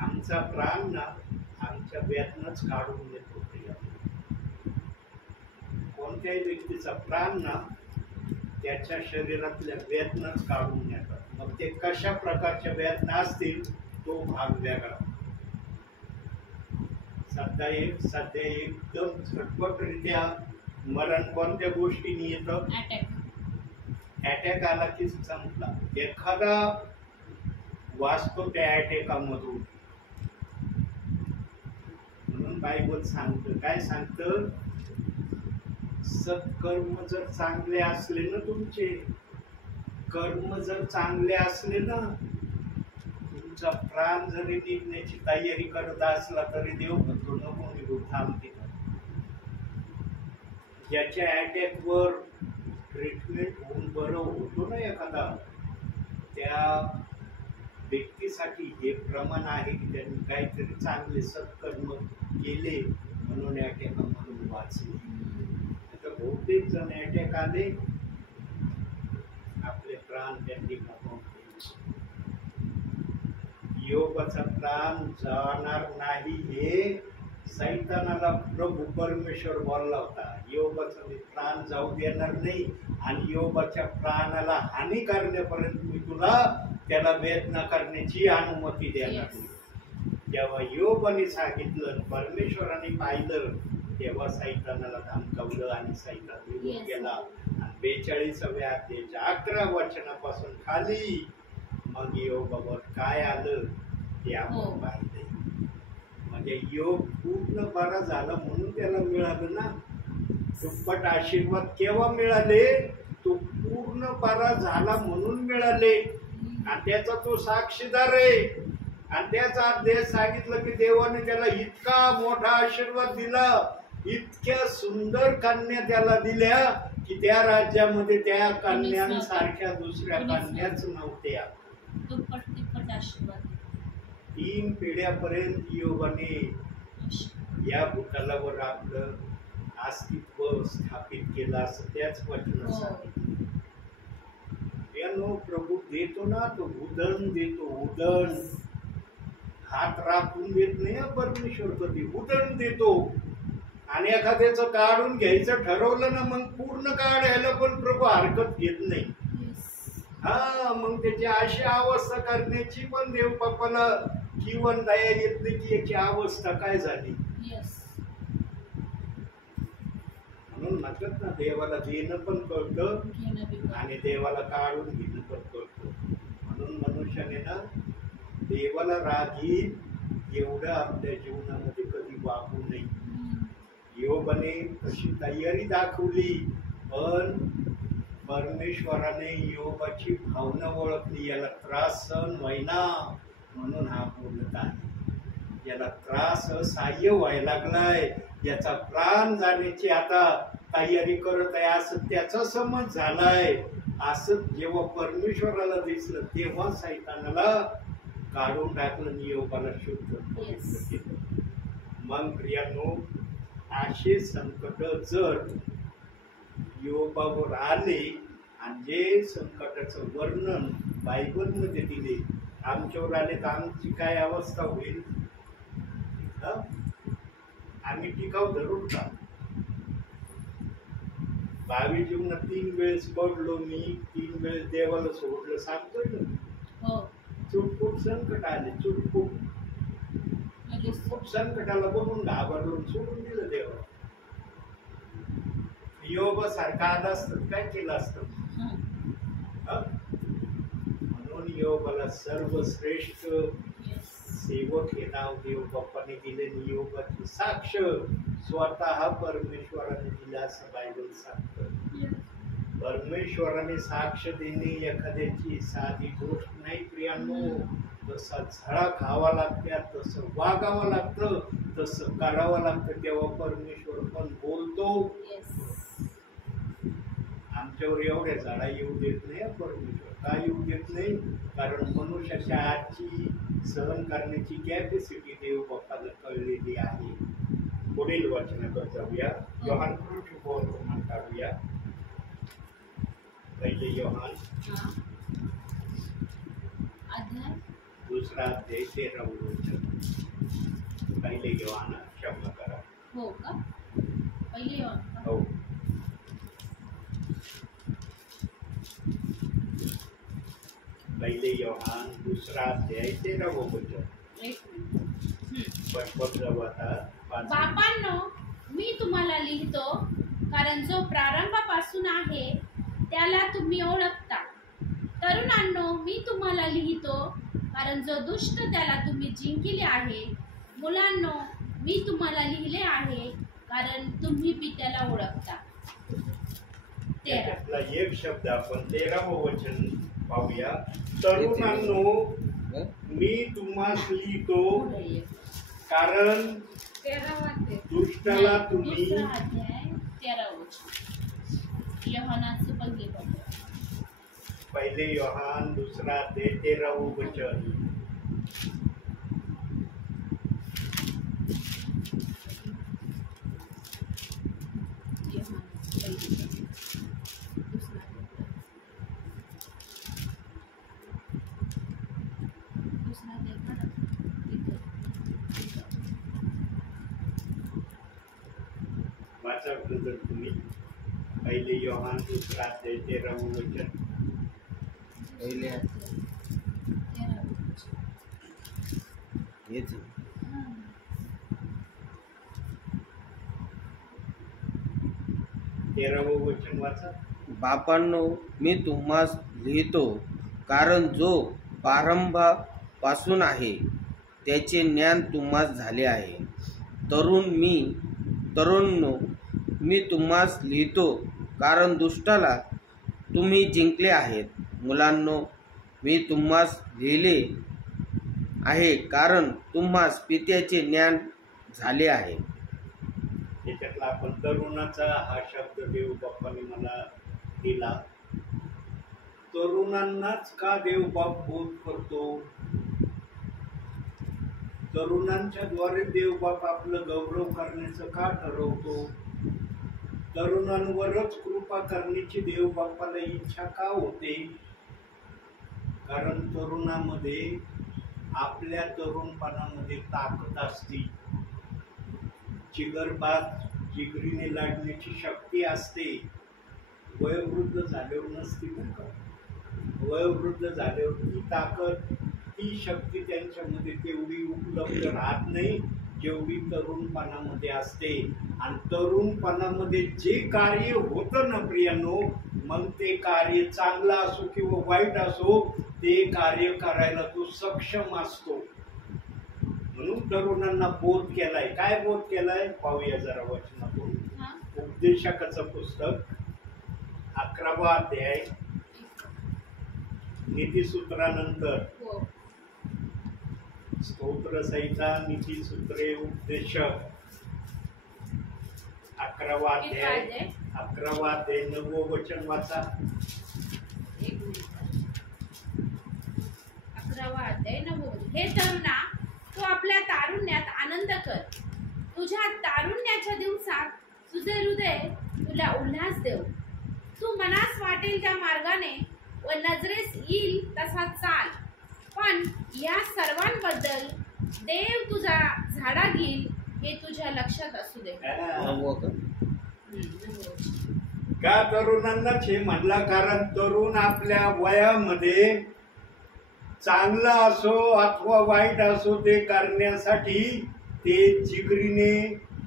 आमचा प्राण ना आमच्या वेदनाच काढून देतो. कोणत्याही व्यक्तीचा प्राण ना त्याच्या शरीरातल्या वेदनाच काढून नेतात. मग ते कशा प्रकारच्या वेदना असतील तो भाग वेगळा. सध्या एकदम झटपटरित्या मरण कोणत्या गोष्टीने येतं? अटॅक आला की संपला. एखादा वाचतो त्या अटॅकामधून. म्हणून बायबल सांगतं, काय सांगतं? सत्कर्म जर चांगले असले ना, तुमचे कर्म जर चांगले असले ना, तुमचा प्राण जरी निघण्याची तयारी करत असला तरी देव म्हणतो नको निघू, थांबते. ज्याच्या अटॅक वर ट्रीटमेंट होऊन बरं होतो ना एखादा, त्या व्यक्तीसाठी हे प्रमाण आहे की त्यांनी काहीतरी चांगले सत्कर्म केले म्हणून अटॅकामधून वाचले. बहुतेक जण अटॅक आले, आपले प्राण त्यांनी गमावले. योबाचा प्राण जाणार नाही हे सैतानाला प्रभू परमेश्वर बोलला होता. योबाचा मी प्राण जाऊ देणार नाही आणि योबाच्या प्राणाला हानी करण्यापर्यंत मी तुला त्याला वेदना करण्याची अनुमती देणार नाही. जेव्हा योबाने सांगितलं, परमेश्वराने पाहिलं, तेव्हा सैतानाला धमकावलं आणि सैतान निघून गेला. आणि 42व्या अध्यायाच्या 11 वचनापासून खाली मग योबावर काय आलं ते आपण पाहिलंय. म्हणजे योग पूर्ण बरा झाला म्हणून त्याला मिळालं ना. दुप्पट आशीर्वाद केव्हा मिळाले? तो पूर्ण बरा झाला म्हणून मिळाले. आणि त्याचा तो साक्षीदार आहे. आणि त्याचा अध्याय सांगितलं की देवाने त्याला इतका मोठा आशीर्वाद दिला, इतक्या सुंदर कन्या त्याला दिल्या की त्या राज्यामध्ये त्या कन्यांसारख्या दुसऱ्या कन्याच नव्हत्या. 3 पिढ्यापर्यंत योगाने या भूतलावर आपलं अस्तित्व स्थापित केलं असं त्याच वचनात सांगितलं. प्रभू देतो ना, तो उदन देतो. उदन हात राखून देत नाही परमेश्वर, कधी उदन देतो. आणि एखाद्याचं काढून घ्यायचं ठरवलं ना, मग पूर्ण काढायला पण प्रभू हरकत घेत नाही. हा, मग त्याची अशी अवस्था करण्याची पण देव बापाला किंवन दया येत नाही की याची अवस्था काय झाली. म्हणून म्हणतात ना, देवाला देणं पण कळतं आणि देवाला काढून घेणं पण कळतं. म्हणून मनुष्याने ना देवाला रागीत एवढं आपल्या जीवनामध्ये कधी वागू नये. योबाने तशी तयारी दाखवली, पण परमेश्वराने योबाची भावना ओळखली. याला त्रास सहन व्हायना म्हणून हा बोलत आहे. याला त्रास असह्य व्हायला लागलाय, याचा प्राण जाण्याची आता तयारी करत आहे असं त्याचा समज झालाय. असं जेव्हा परमेश्वराला दिसलं तेव्हा सैतानाला काढून टाकलं, योबाला शुद्ध केलं. मग प्रियांनो, असे संकट जर योबावर आले आणि जे संकटाचं वर्णन बायबलमध्ये दिले आमच्यावर आले तर आमची काय अवस्था होईल? आम्ही टिकाव धरून का? 22 जीवनात 3 वेळेस पडलो मी, 3 वेळेस देवाला सोडलं सांगतोय ना. चुटपुट संकट आले, चुटपुट संकटाला बघून घाबरलो, सोडून दिलं देवा. योग सारखा आला असतं काय केलं असतं. म्हणून योगाला सर्वश्रेष्ठ सेवक हे नाव देव बाप्पाने दिले. योगाची साक्ष स्वतः परमेश्वराने दिला असं बायबल सांगतं. परमेश्वराने साक्ष देणे एखाद्याची साधी गोष्ट नाही प्रियांनो. तसा झळा खावा लागत्या, तसं वागावं लागतं, तसं करावं लागतं, तेव्हा परमेश्वर पण बोलतो. आमच्यावर एवढ्या झाडा येऊ देत नाही परमेश्वर. का येऊ देत नाही? कारण मनुष्याच्या आजची सहन करण्याची कॅपॅसिटी देव बाप्पाला कळलेली आहे. पुढील वचनाकडे जाऊया. योहान वर्तमान काढूया. पहिले योहान दुसरा अध्याय 13 वचन. पहिले योहान क्षमा करा. हो का? पहिले योहान. हो. पहिले योहान दुसरा अध्याय 13 वचन. बापांनो, मी तुम्हाला लिहितो कारण जो प्रारंभापासून आहे त्याला तुम्ही ओळखता. तरुणांनो, मी तुम्हाला लिहितो कारण जो दुष्ट त्याला तुम्ही जिंकले आहे. मुलांनो, मी तुम्हाला लिहिले आहे कारण तुम्ही पित्याला ओळखता. त्यातला एक शब्द आपण 13वं वचन पाहूया. तरुणांनो, मी तुम्हास लिहितो कारण दुष्टाला तुम्ही. पहिले योहान दुसरा अध्याय 13वं वचन. वाचा जर तुम्ही. पहिले योहान दुसरा अध्याय 13वं वचन. पहिले हेच 13वं वचन वाचा. बापांनो, मी तुम्हास लिहितो कारण जो प्रारंभापासून आहे त्याचे ज्ञान तुम्हास झाले आहे. तरुणनो, मी तुम्हास लिहितो कारण दुष्टाला तुम्ही जिंकले आहेत. मुलांनो, मी तुम्हास लिहिले आहे कारण तुम्हास पित्याचे ज्ञान झाले आहे. त्याच्यातला आपण तरुणाचा हा शब्द देव बाप्पाने मला दिला. तरुणांनाच का देव बाप बोध करतो? तरुणांच्या द्वारे देव बाप आपलं गौरव करण्याचं का ठरवतो? तरुणांवरच कृपा करण्याची देव बाप्पाला इच्छा का होते? कारण तरुणामध्ये आपल्या तरुणपणामध्ये ताकद असते, जिगरीने लढण्याची शक्ती असते. वयोवृद्ध झाल्यावर नसती. वयोवृद्ध झाल्यावर ती ताकद, ती शक्ती त्यांच्यामध्ये तेवढी उपलब्ध राहत नाही जेवढी तरुणपणामध्ये असते. आणि तरुणपणामध्ये जे कार्य होतं ना प्रियांनो, मग ते कार्य चांगलं असो किंवा वाईट असो, ते कार्य करायला तो सक्षम असतो. म्हणून तरुणांना बोध केलाय. काय बोध केलाय पाहूया जरा वचनातून. उपदेशकाचं पुस्तक 11वा अध्याय नीतिसूत्रानंतर. स्तोत्र संहिता, नीतिसूत्रे, उपदेशक 11वा अध्याय 9वं वचन वाचा. 11वा अध्याय 9वं वचन. हे तरुणा, तू आपल्या तारुण्यात आनंद कर. तुझ्या तारुण्याच्या दिवसात तुझे हृदय तुला उल्हास देव. तू मनास वाटेल त्या मार्गाने व नजरेस येईल तसा चाल. पण या सर्वांबद्दल देव तुझा झाडा घेईल हे तुझ्या लक्षात असू दे. का तरुणांनाच हे म्हणला? कारण तरुण आपल्या वयामध्ये चांगलं असो अथवा वाईट असो ते करण्यासाठी ते जिगरीने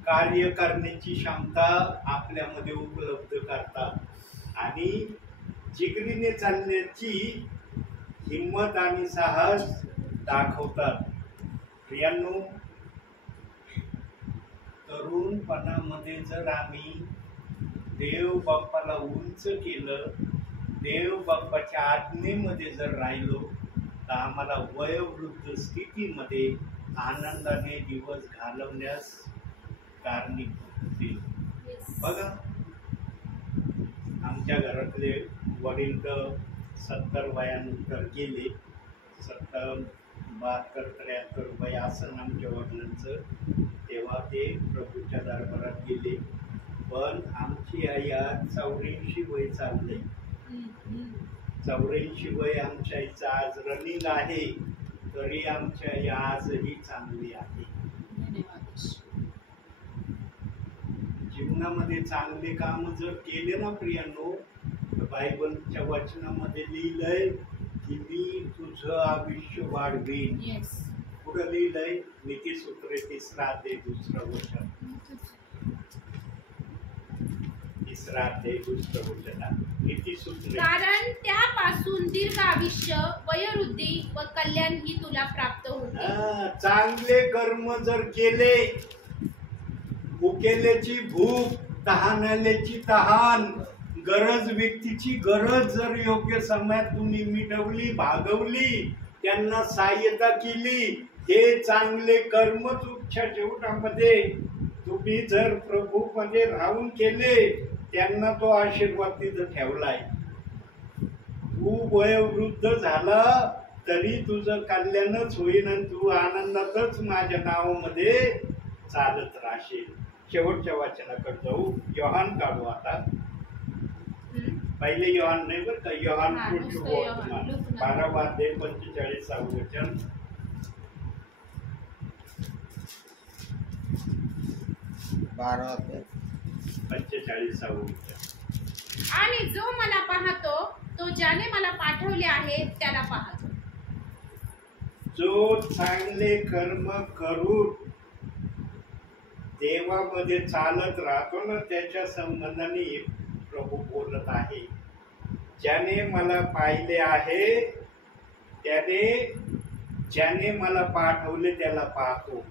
कार्य करण्याची क्षमता आपल्यामध्ये उपलब्ध करतात आणि जिगरीने चालण्याची हिंमत आणि साहस दाखवतात. प्रियांनो, तरुणपणामध्ये जर आम्ही देव बाप्पाला उंच केलं, देव बाप्पाच्या आज्ञेमध्ये जर राहिलो, तर आम्हाला वयोवृद्ध स्थितीमध्ये आनंदाने दिवस घालवण्यास कारणीभूत होतील. बघा, आमच्या घरातले वडील तर 70 वयानंतर गेले. 70, 72, 73 वय असं आमच्या वडिलांचं. तेव्हा ते प्रभूच्या दरबारात गेले. पण आमची आई आज 84 वय चाललंय. 84 वय आमच्या आईचं आज रनिंग आहे, तरी आमची आई आजही चांगली आहे. जीवनामध्ये चांगले काम जर केले ना प्रियांनो, तर बायबलच्या वचनामध्ये लिहिलंय की मी तुझं आयुष्य वाढवीन. पुढे लिहिलंय नीतिसूत्रे 3 अध्याय 2 वचन. 3 अध्याय 2 वचन नीतिसूत्रे. कारण त्यापासून दीर्घ आयुष्य, वयोवृद्धी व कल्याण ही तुला प्राप्त होते. चांगले कर्म जर केले, भुकेल्याची भूक, तहानल्याची तहान, गरज व्यक्तीची गरज जर योग्य समयात तुम्ही मिटवली, भागवली, त्यांना सहाय्यता केली, हे चांगले कर्म तुमच्या जीवनामध्ये तुम्ही जर प्रभूमध्ये राहून केले, त्यांना तो आशीर्वाद तिथं ठेवलाय. तू वयोवृद्ध झाला तरी तुझं कल्याणच होईल आणि तू आनंदातच माझ्या नावामध्ये चालत राहशील. शेवटच्या वाचनाकडे जाऊ. योहान काढू आता. पहिले योहान नाही बरं का, योहान 12 अध्याय 45 वचन. 12 अध्याय 45 वचन. आणि जो मला पाहतो तो ज्याने मला पाठवले आहे त्याला पाहतो. जो चांगले कर्म करून देवामध्ये चालत राहतो ना, त्याच्या संबंधाने प्रभू बोलत आहे. ज्याने मला पाहिले आहे ज्याने मला पाठवले त्याला पाहतो.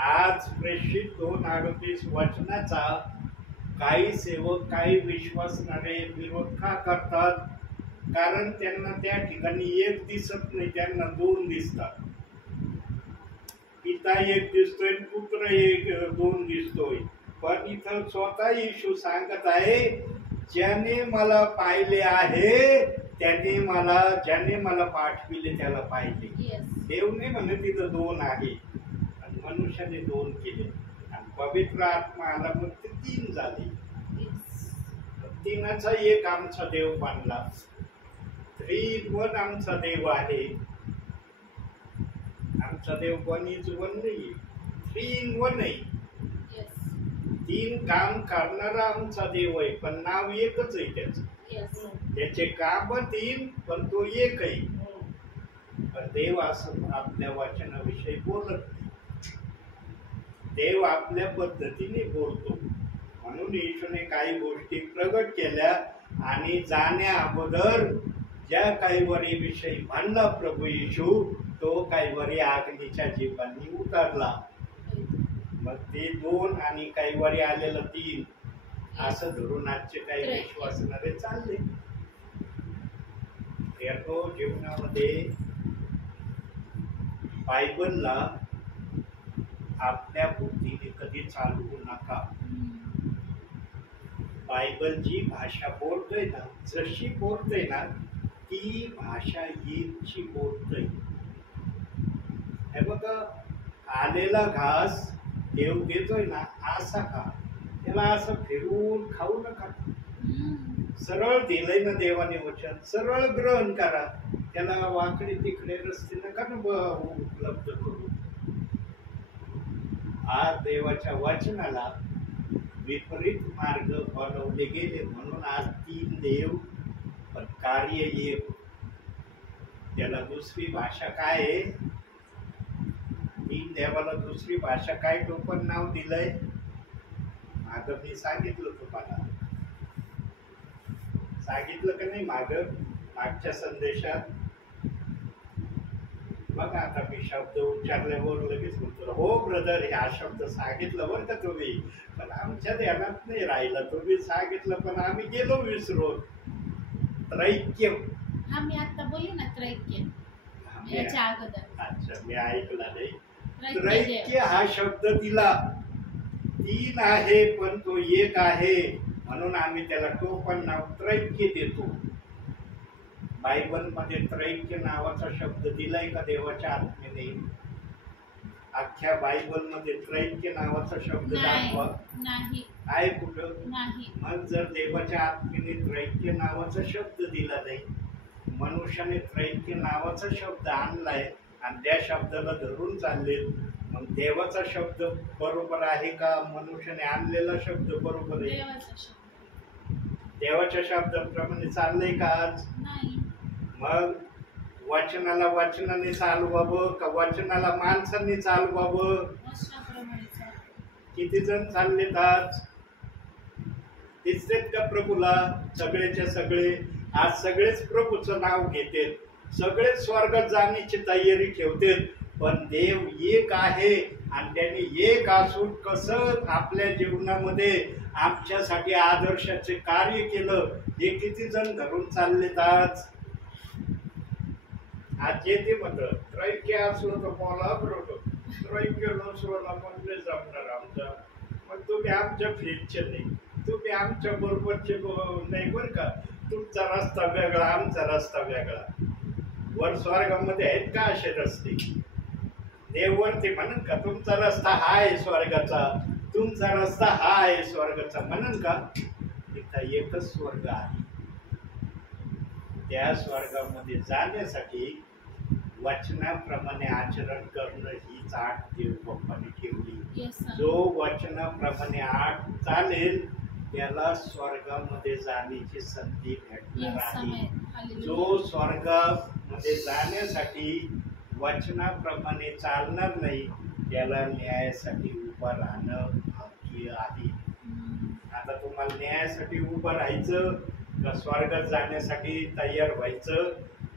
आज प्रेषित 2:38 वचनाचा काही सेवक, काही विश्वासणारे विरोध का करतात? कारण त्यांना त्या ठिकाणी एक दिसत नाही, त्यांना 2 दिसतात. पिता एक दिसतोय, पुत्र एक 2 दिसतोय. पण इथं स्वतः येशू सांगत आहे, ज्याने मला पाहिले आहे ज्याने मला पाठविले त्याला पाहिले. देव नाही म्हणे तिथं 2 आहे, आणि मनुष्याने 2 केले, आणि पवित्र आत्मा आला मग ते 3 झाले. 3चा एक आमचा देव बांधला. 3 in 1 आमचा देव आहे. आमचा देव 1 is 1 नाही, 3 in 1 आहे. 3 काम करणारा आमचा देव आहे, पण नाव एकच आहे त्याचं. त्याचे काम 3, पण तो एक आहे. पण देव असं आपल्या वचनाविषयी बोलत नाही. देव आपल्या पद्धतीने बोलतो. म्हणून येशूने काही गोष्टी प्रगट केल्या, आणि जाण्या अगोदर ज्या कैवरी विषयी म्हणला प्रभू येशू, तो कैवरी अग्नीच्या जीवांनी उतरला. मग ते 2 आणि कैवरी आलेलं 3 असं धरून आजचे काही विश्वासणारे चालले. तो जीवनामध्ये बायबलला आपल्या बुद्धीने कधी चालवू नका. बायबल जी भाषा बोलतोय ना, जशी बोलतोय ना, ती भाषा येची बोलतोय. हे बघा, आलेला घास देव देतोय ना, असा खा. त्याला असं फिरवून खाऊ नका. सरळ दिलंय ना देवाने वचन, सरळ ग्रहण करा. त्याला वाकडे तिकडे रस्ते नका ना उपलब्ध करू. आज देवाच्या वचनाला विपरीत मार्ग बनवले गेले, म्हणून आज 3 देव पण कार्य एक. त्याला दुसरी भाषा काय आहे? 3 देवाला दुसरी भाषा काय टोपण नाव दिलंय? मागं मी सांगितलं तुम्हाला, सांगितलं का नाही मागच्या संदेशात? बघा आता मी शब्द उच्चारल्यावर लगेच म्हणतो हो ब्रदर हा शब्द सांगितलं बरं का तुम्ही, पण आमच्या ध्यानात नाही राहिला. तुम्ही सांगितलं पण आम्ही गेलो विसरून. त्रैक्य, हा मी आता बोलले ना त्रैक्य, याच्या अगोदर. अच्छा मी ऐकला नाही. त्रैक्य त्रैक्य हा शब्द दिला. तीन आहे पण तो एक आहे, म्हणून आम्ही त्याला टोपण नाव त्रैक्य देतो. बायबल मध्ये त्रैक्य नावाचा शब्द दिलाय का देवाच्या आत्म्याने? अख्ख्या बायबल मध्ये त्रैक्य नावाचा शब्द दाखवा. नाही. आहे कुठं? नाही. मग जर देवाच्या आत्म्याने त्रैक्य नावाचा शब्द दिला नाही, मनुष्याने त्रैक्य नावाचा शब्द आणलाय आणि त्या शब्दाला धरून चालले, मग देवाचा शब्द बरोबर आहे का मनुष्याने आणलेला शब्द बरोबर आहे? देवाचा शब्द. देवाच्या शब्दाप्रमाणे चाललंय का आज? नाही. मग वचनाला वचनाने चालवावं का वचनाला माणसांनी चालवावं? वचनाप्रमाणे चाल. किती जण चाललेत आज? दिसतेत का प्रभूला? सगळेच्या सगळे आज सगळेच प्रभूचं नाव घेतात, सगळेच स्वर्गात जाण्याची तयारी ठेवतात, पण देव एक आहे आणि त्याने एक असून कसं आपल्या जीवनामध्ये आमच्यासाठी आदर्शाचे कार्य केलं हे किती जण धरून चाललेत आज? आज येते म्हणत त्रैक्य असलं तर बोला बरोबर, त्रैक्य नसलं ना पण नाही जमणार आमचा. मग तुम्ही आमच्या फिरचे नाही, तुम्ही आमच्या बरोबरचे नाही बरं का. तुमचा रस्ता वेगळा, आमचा रस्ता वेगळा. वर स्वर्गामध्ये आहेत का असे रस्ते? देववरती म्हणून का तुमचा रस्ता हा आहे स्वर्गाचा, तुमचा रस्ता हा आहे स्वर्गाचा म्हणून का? इथं एकच स्वर्ग आहे. त्या स्वर्गामध्ये जाण्यासाठी वचनाप्रमाणे आचरण करणं हीच आठ देव बाप्पाने ठेवली. जो वचनाप्रमाणे आठ चालेल त्याला स्वर्गामध्ये जाण्याची संधी भेटणार आहे. जो स्वर्गामध्ये जाण्यासाठी वचनाप्रमाणे चालणार नाही त्याला न्यायासाठी उभं राहणं भाग्य आहे. आता तुम्हाला न्यायासाठी उभं राहायचं का स्वर्गात जाण्यासाठी तयार व्हायचं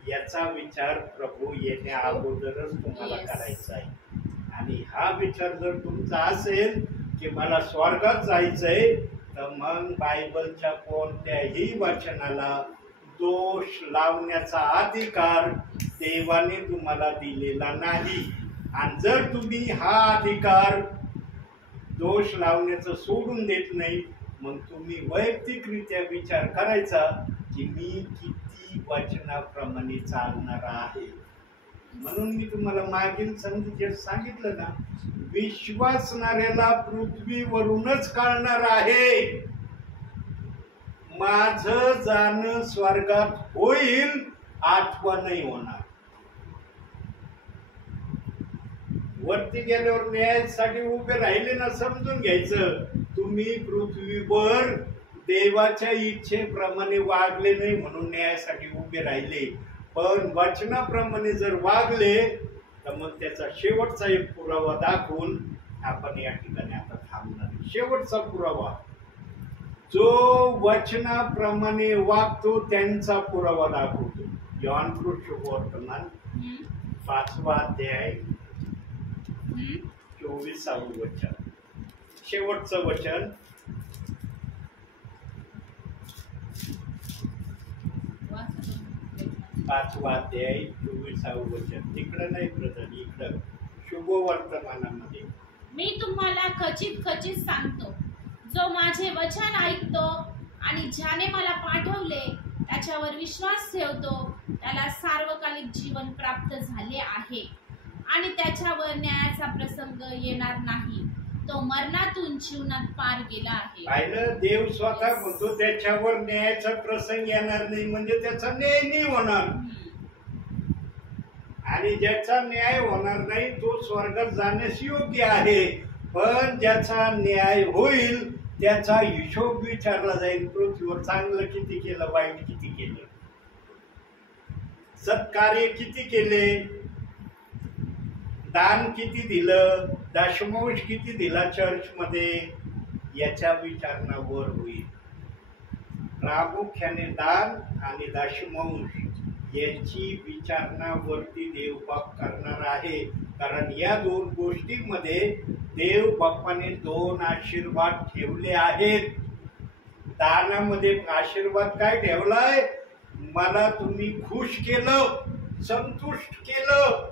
याचा विचार प्रभू येण्या अगोदरच तुम्हाला करायचा आहे. आणि हा विचार जर तुमचा असेल की मला स्वर्गात जायचंय, तर मग बायबलच्या कोणत्याही वचनाला दोष लावण्याचा अधिकार देवाने तुम्हाला दिलेला नाही. आणि जर तुम्ही हा अधिकार दोष लावण्याचं सोडून देत नाही, मग तुम्ही वैयक्तिकरित्या विचार करायचा की मी किती वचनाप्रमाणे चालणार आहे. म्हणून मी तुम्हाला मागील संदेशात सांगितलं ना, विश्वासणाऱ्याला पृथ्वीवरूनच कळणार आहे माझं जाणं स्वर्गात होईल अथवा नाही होणार. वरती गेल्यावर न्यायासाठी उभे राहिले ना, समजून घ्यायचं तुम्ही पृथ्वीवर देवाच्या इच्छेप्रमाणे वागले नाही म्हणून न्यायासाठी उभे राहिले, पण वचनाप्रमाणे जर वागले तर मग त्याचा शेवटचा एक पुरावा दाखवून आपण या ठिकाणी आता थांबणार. शेवटचा पुरावा जो वचनाप्रमाणे वागतो त्यांचा पुरावा दाखवतो. योहान शुभवर्तमान 5वा अध्याय 24वे वचन, शेवटचं वचन. 5वा अध्याय 24वे वचन. तिकडं नाही ब्रदर, इकडं शुभवर्तमानामध्ये. मी तुम्हाला खचित खचित सांगतो, जो माझे वचन ऐकतो आणि ज्याने मला पाठवले त्याच्यावर विश्वास ठेवतो त्याला सार्वकालिक जीवन प्राप्त झाले आहे आणि त्याच्यावर न्यायाचा प्रसंग येणार नाही. तो मरणातून जीवनात पार गेला आहे. पाहिलं, देव स्वतः म्हणतो त्याच्यावर न्यायाचा प्रसंग येणार नाही, म्हणजे त्याचा न्याय नाही होणार. आणि ज्याचा न्याय होणार नाही तो स्वर्गात जाण्यास योग्य आहे, पण ज्याचा न्याय होईल त्याचा हिशोब विचारला जाईल. पृथ्वीवर चांगलं किती केलं, वाईट किती केलं, सत्कार्य किती केले, दान किती दिलं, दशमांश किती दिला चर्चमध्ये, याच्या विचारणावर होईल. प्रामुख्याने दान आणि दशमांश यांची विचारणावरती देवबाप करणार आहे. कारण या दोन गोष्टींमध्ये देव बाप्पाने दोन आशीर्वाद ठेवले आहेत. दानामध्ये आशीर्वाद काय ठेवलाय? मला तुम्ही खुश केलं, संतुष्ट केलं.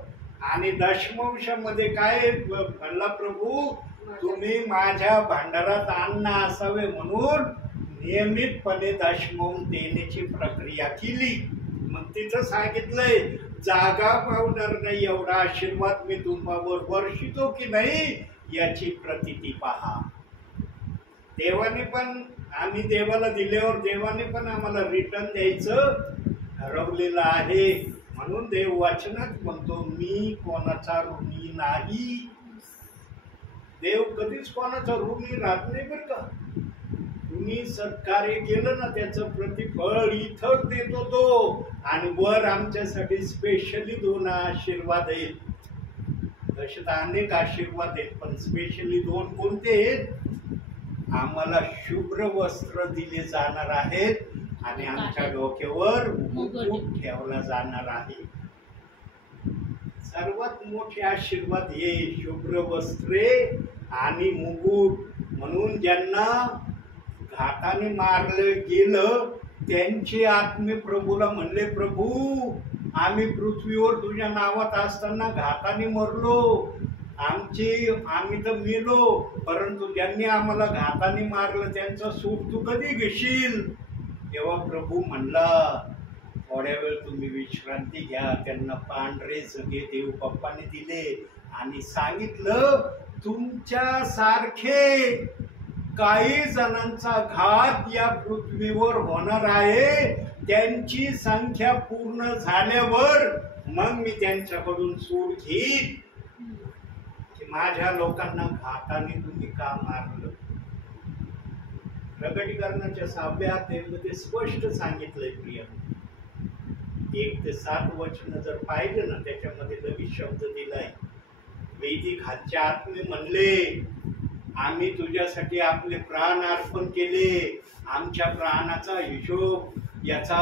आणि दशमांशामध्ये काय म्हणला प्रभू? तुम्ही माझ्या भांडारात अन्न असावे म्हणून नियमितपणे दशमांश देण्याची प्रक्रिया केली. मग तिथं सांगितलंय जागा पावणार नाही एवढा आशीर्वाद मी तुम्हावर वर्षितो की नाही याची प्रतीती पहा. देवाने पण, आम्ही देवाला दिल्यावर देवाने पण आम्हाला रिटर्न द्यायचं ठरवलेलं आहे. म्हणून देव वचनात म्हणतो मी कोणाचा ऋणी नाही. देव कधीच कोणाचा ऋणी राहत नाही बरं का. तुम्ही सत्कार्य केलं ना त्याचं प्रतिफळ इथं देतो तो. आणि वर आमच्यासाठी स्पेशली दोन आशीर्वाद आहेत. तसे तर अनेक आशीर्वाद आहेत पण स्पेशली दोन कोणते आहेत? आम्हाला शुभ्र वस्त्र दिले जाणार आहेत आणि आमच्या डोक्यावर मुकुट ठेवला जाणार आहे. सर्वात मोठे आशीर्वाद हे शुभ्र वस्त्रे आणि मुकुट. म्हणून ज्यांना घाताने मारलं गेलं त्यांचे आत्मे प्रभूला म्हणले प्रभू आम्ही पृथ्वीवर तुझ्या नावात असताना घाताने मरलो, आम्ही तर मेलो, परंतु ज्यांनी आम्हाला घाताने मारलं त्यांचा सुख तू कधी घेशील? तेव्हा प्रभू म्हणला थोड्या वेळ तुम्ही विश्रांती घ्या. त्यांना पांढरे जगे देव बाप्पाने दिले आणि सांगितलं तुमच्या सारखे काही जणांचा घात या पृथ्वीवर होणार आहे. त्यांची संख्या पूर्ण झाल्यावर मग मी त्यांच्याकडून सूड घेईन की माझ्या लोकांना घाताने तुम्ही का मारलं. प्रकटीकरणाच्या 6व्या अध्यायामध्ये स्पष्ट सांगितलंय प्रिय. 1 ते 7 वचन जर पाहिलं ना त्याच्यामध्ये लगेच शब्द दिलाय. वेदी खालच्या आत्मे म्हणले आम्ही तुझ्यासाठी आपले प्राण अर्पण केले, आमच्या प्राणाचा हिशोब याचा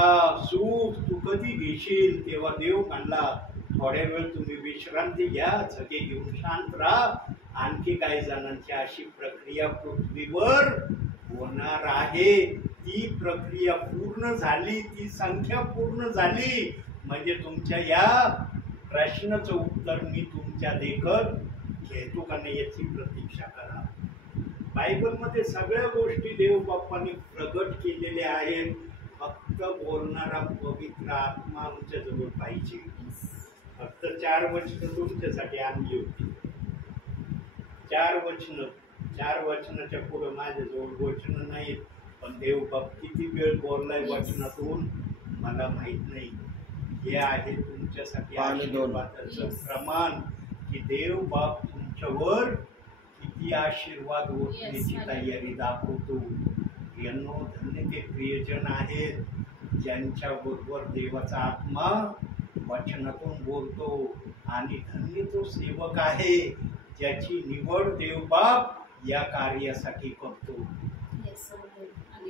सुख तू कधी घेशील? तेव्हा देव म्हणला थोड्या वेळ तुम्ही विश्रांती घ्या, झगे घेऊन शांत राहा. आणखी काही जणांची अशी प्रक्रिया पृथ्वीवर होणार आहे. ती प्रक्रिया पूर्ण झाली, ती संख्या पूर्ण झाली म्हणजे तुमच्या या प्रश्नाचं उत्तर मी तुमच्या देखत घेतो का नाही याची प्रतीक्षा करा. बायबलमध्ये सगळ्या गोष्टी देव बाप्पाने प्रगट केलेल्या आहेत. फक्त बोलणारा पवित्र आत्मा आमच्या जवळ पाहिजे. फक्त 4 वचनं तुमच्यासाठी आणली होती. 4 वचनाच्या पुढे माझ्याजवळ वचन नाहीत. पण देव बाप किती वेळ बोललाय वचनातून मला माहित नाही. हे आहे तुमच्यासाठी आशीर्वादाचं प्रमाण की देव बाप तुमच्यावर किती आशीर्वाद ओतण्याची तयारी दाखवतो. यांनो धन्य ते प्रियजन आहेत ज्यांच्या बरोबर देवाचा आत्मा वचनातून बोलतो. आणि धन्य तो सेवक आहे ज्याची निवड देवबाप या कार्यासाठी करतो.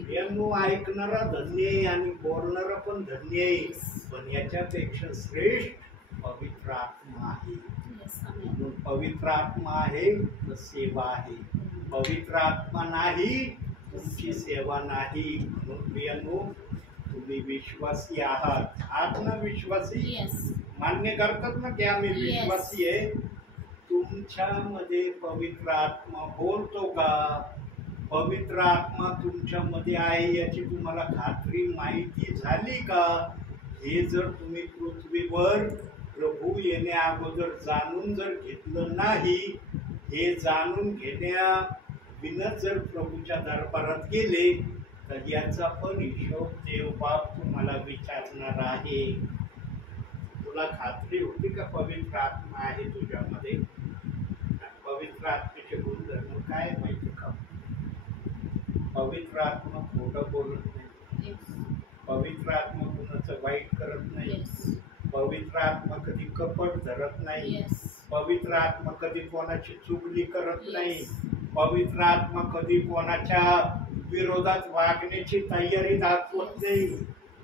यांनो ऐकणारा धन्य आहे आणि बोलणारा पण धन्य आहे. पण याच्यापेक्षा श्रेष्ठ पवित्र आत्मा आहे. म्हणून पवित्र आत्मा आहे तर सेवा आहे. पवित्र आत्मा नाही तुमची सेवा नाही. म्हणून प्रियांनो तुम्ही विश्वासी आहात. आत्मविश्वासी मान्य करतात ना की आम्ही विश्वासी आहे. तुमच्यामध्ये पवित्र आत्मा बोलतो का? पवित्र आत्मा तुमच्यामध्ये आहे याची तुम्हाला खात्री माहिती झाली का? हे जर तुम्ही पृथ्वीवर प्रभू येण्या अगोदर जाणून जर घेतलं नाही, हे जाणून घेण्याविना जर प्रभूच्या दरबारात गेले तर याचा पण हिशोब देवबाप तुम्हाला विचारणार आहे. तुला खात्री होती का पवित्र आत्मा आहे तुझ्यामध्ये? पवित्र आत्म्याचे गुणधर्म काय माहिती का? पवित्र आत्मा खोटं बोलत नाही. पवित्र आत्मा कुणाचं वाईट करत नाही. पवित्र आत्मा कधी कपट धरत नाही. पवित्र आत्मा कधी कोणाची चुगली करत नाही. पवित्र आत्मा कधी कोणाच्या विरोधात वागण्याची तयारी दाखवत नाही.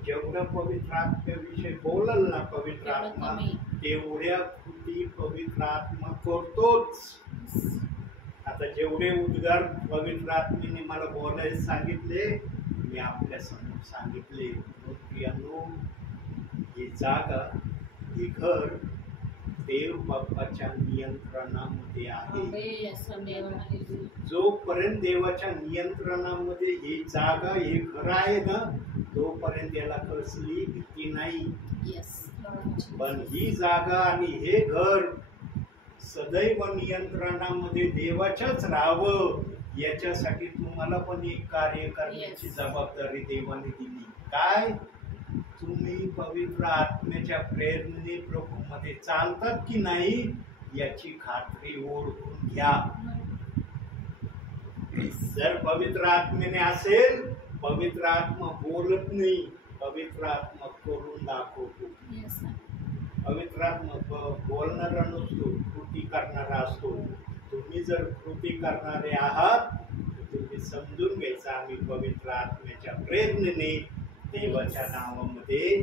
जेवढं पवित्र आत्म्याविषयी बोलल ना पवित्र आत्मा, तेवढ्या कृती पवित्र आत्मा करतोच. आता जेवढे उद्गार पवित्र आत्मेने मला बोलायला सांगितले, मी आपल्या समोर सांगितले. प्रियांनो, ही जागा, हे घर देव बाप्पाच्या नियंत्रणामध्ये आहे. जोपर्यंत देवाच्या नियंत्रणामध्ये ही जागा, हे घर आहे ना, तोपर्यंत याला कसली भीती नाही. पण ही जागा आणि हे घर सदैव नियंत्रणामध्ये देवाच्याच राहावं, याच्यासाठी तुम्हाला पण एक कार्य करण्याची जबाबदारी देवाने दिली. काय? तुम्ही पवित्र आत्म्याच्या प्रेरणेने प्रभूमध्ये चालतात की नाही याची खात्री ओळखून घ्या. जर पवित्र आत्म्याने असेल, पवित्र आत्मा बोलत नाही, पवित्र आत्मा करून दाखवतो. पवित्र आत्मा बोलणारा नसतो, कृती करणारा असतो. तुम्ही जर कृती करणारे आहात तर तुम्ही समजून घ्यायचं, आम्ही पवित्र आत्म्याच्या प्रेरणेने देवाच्या नावामध्ये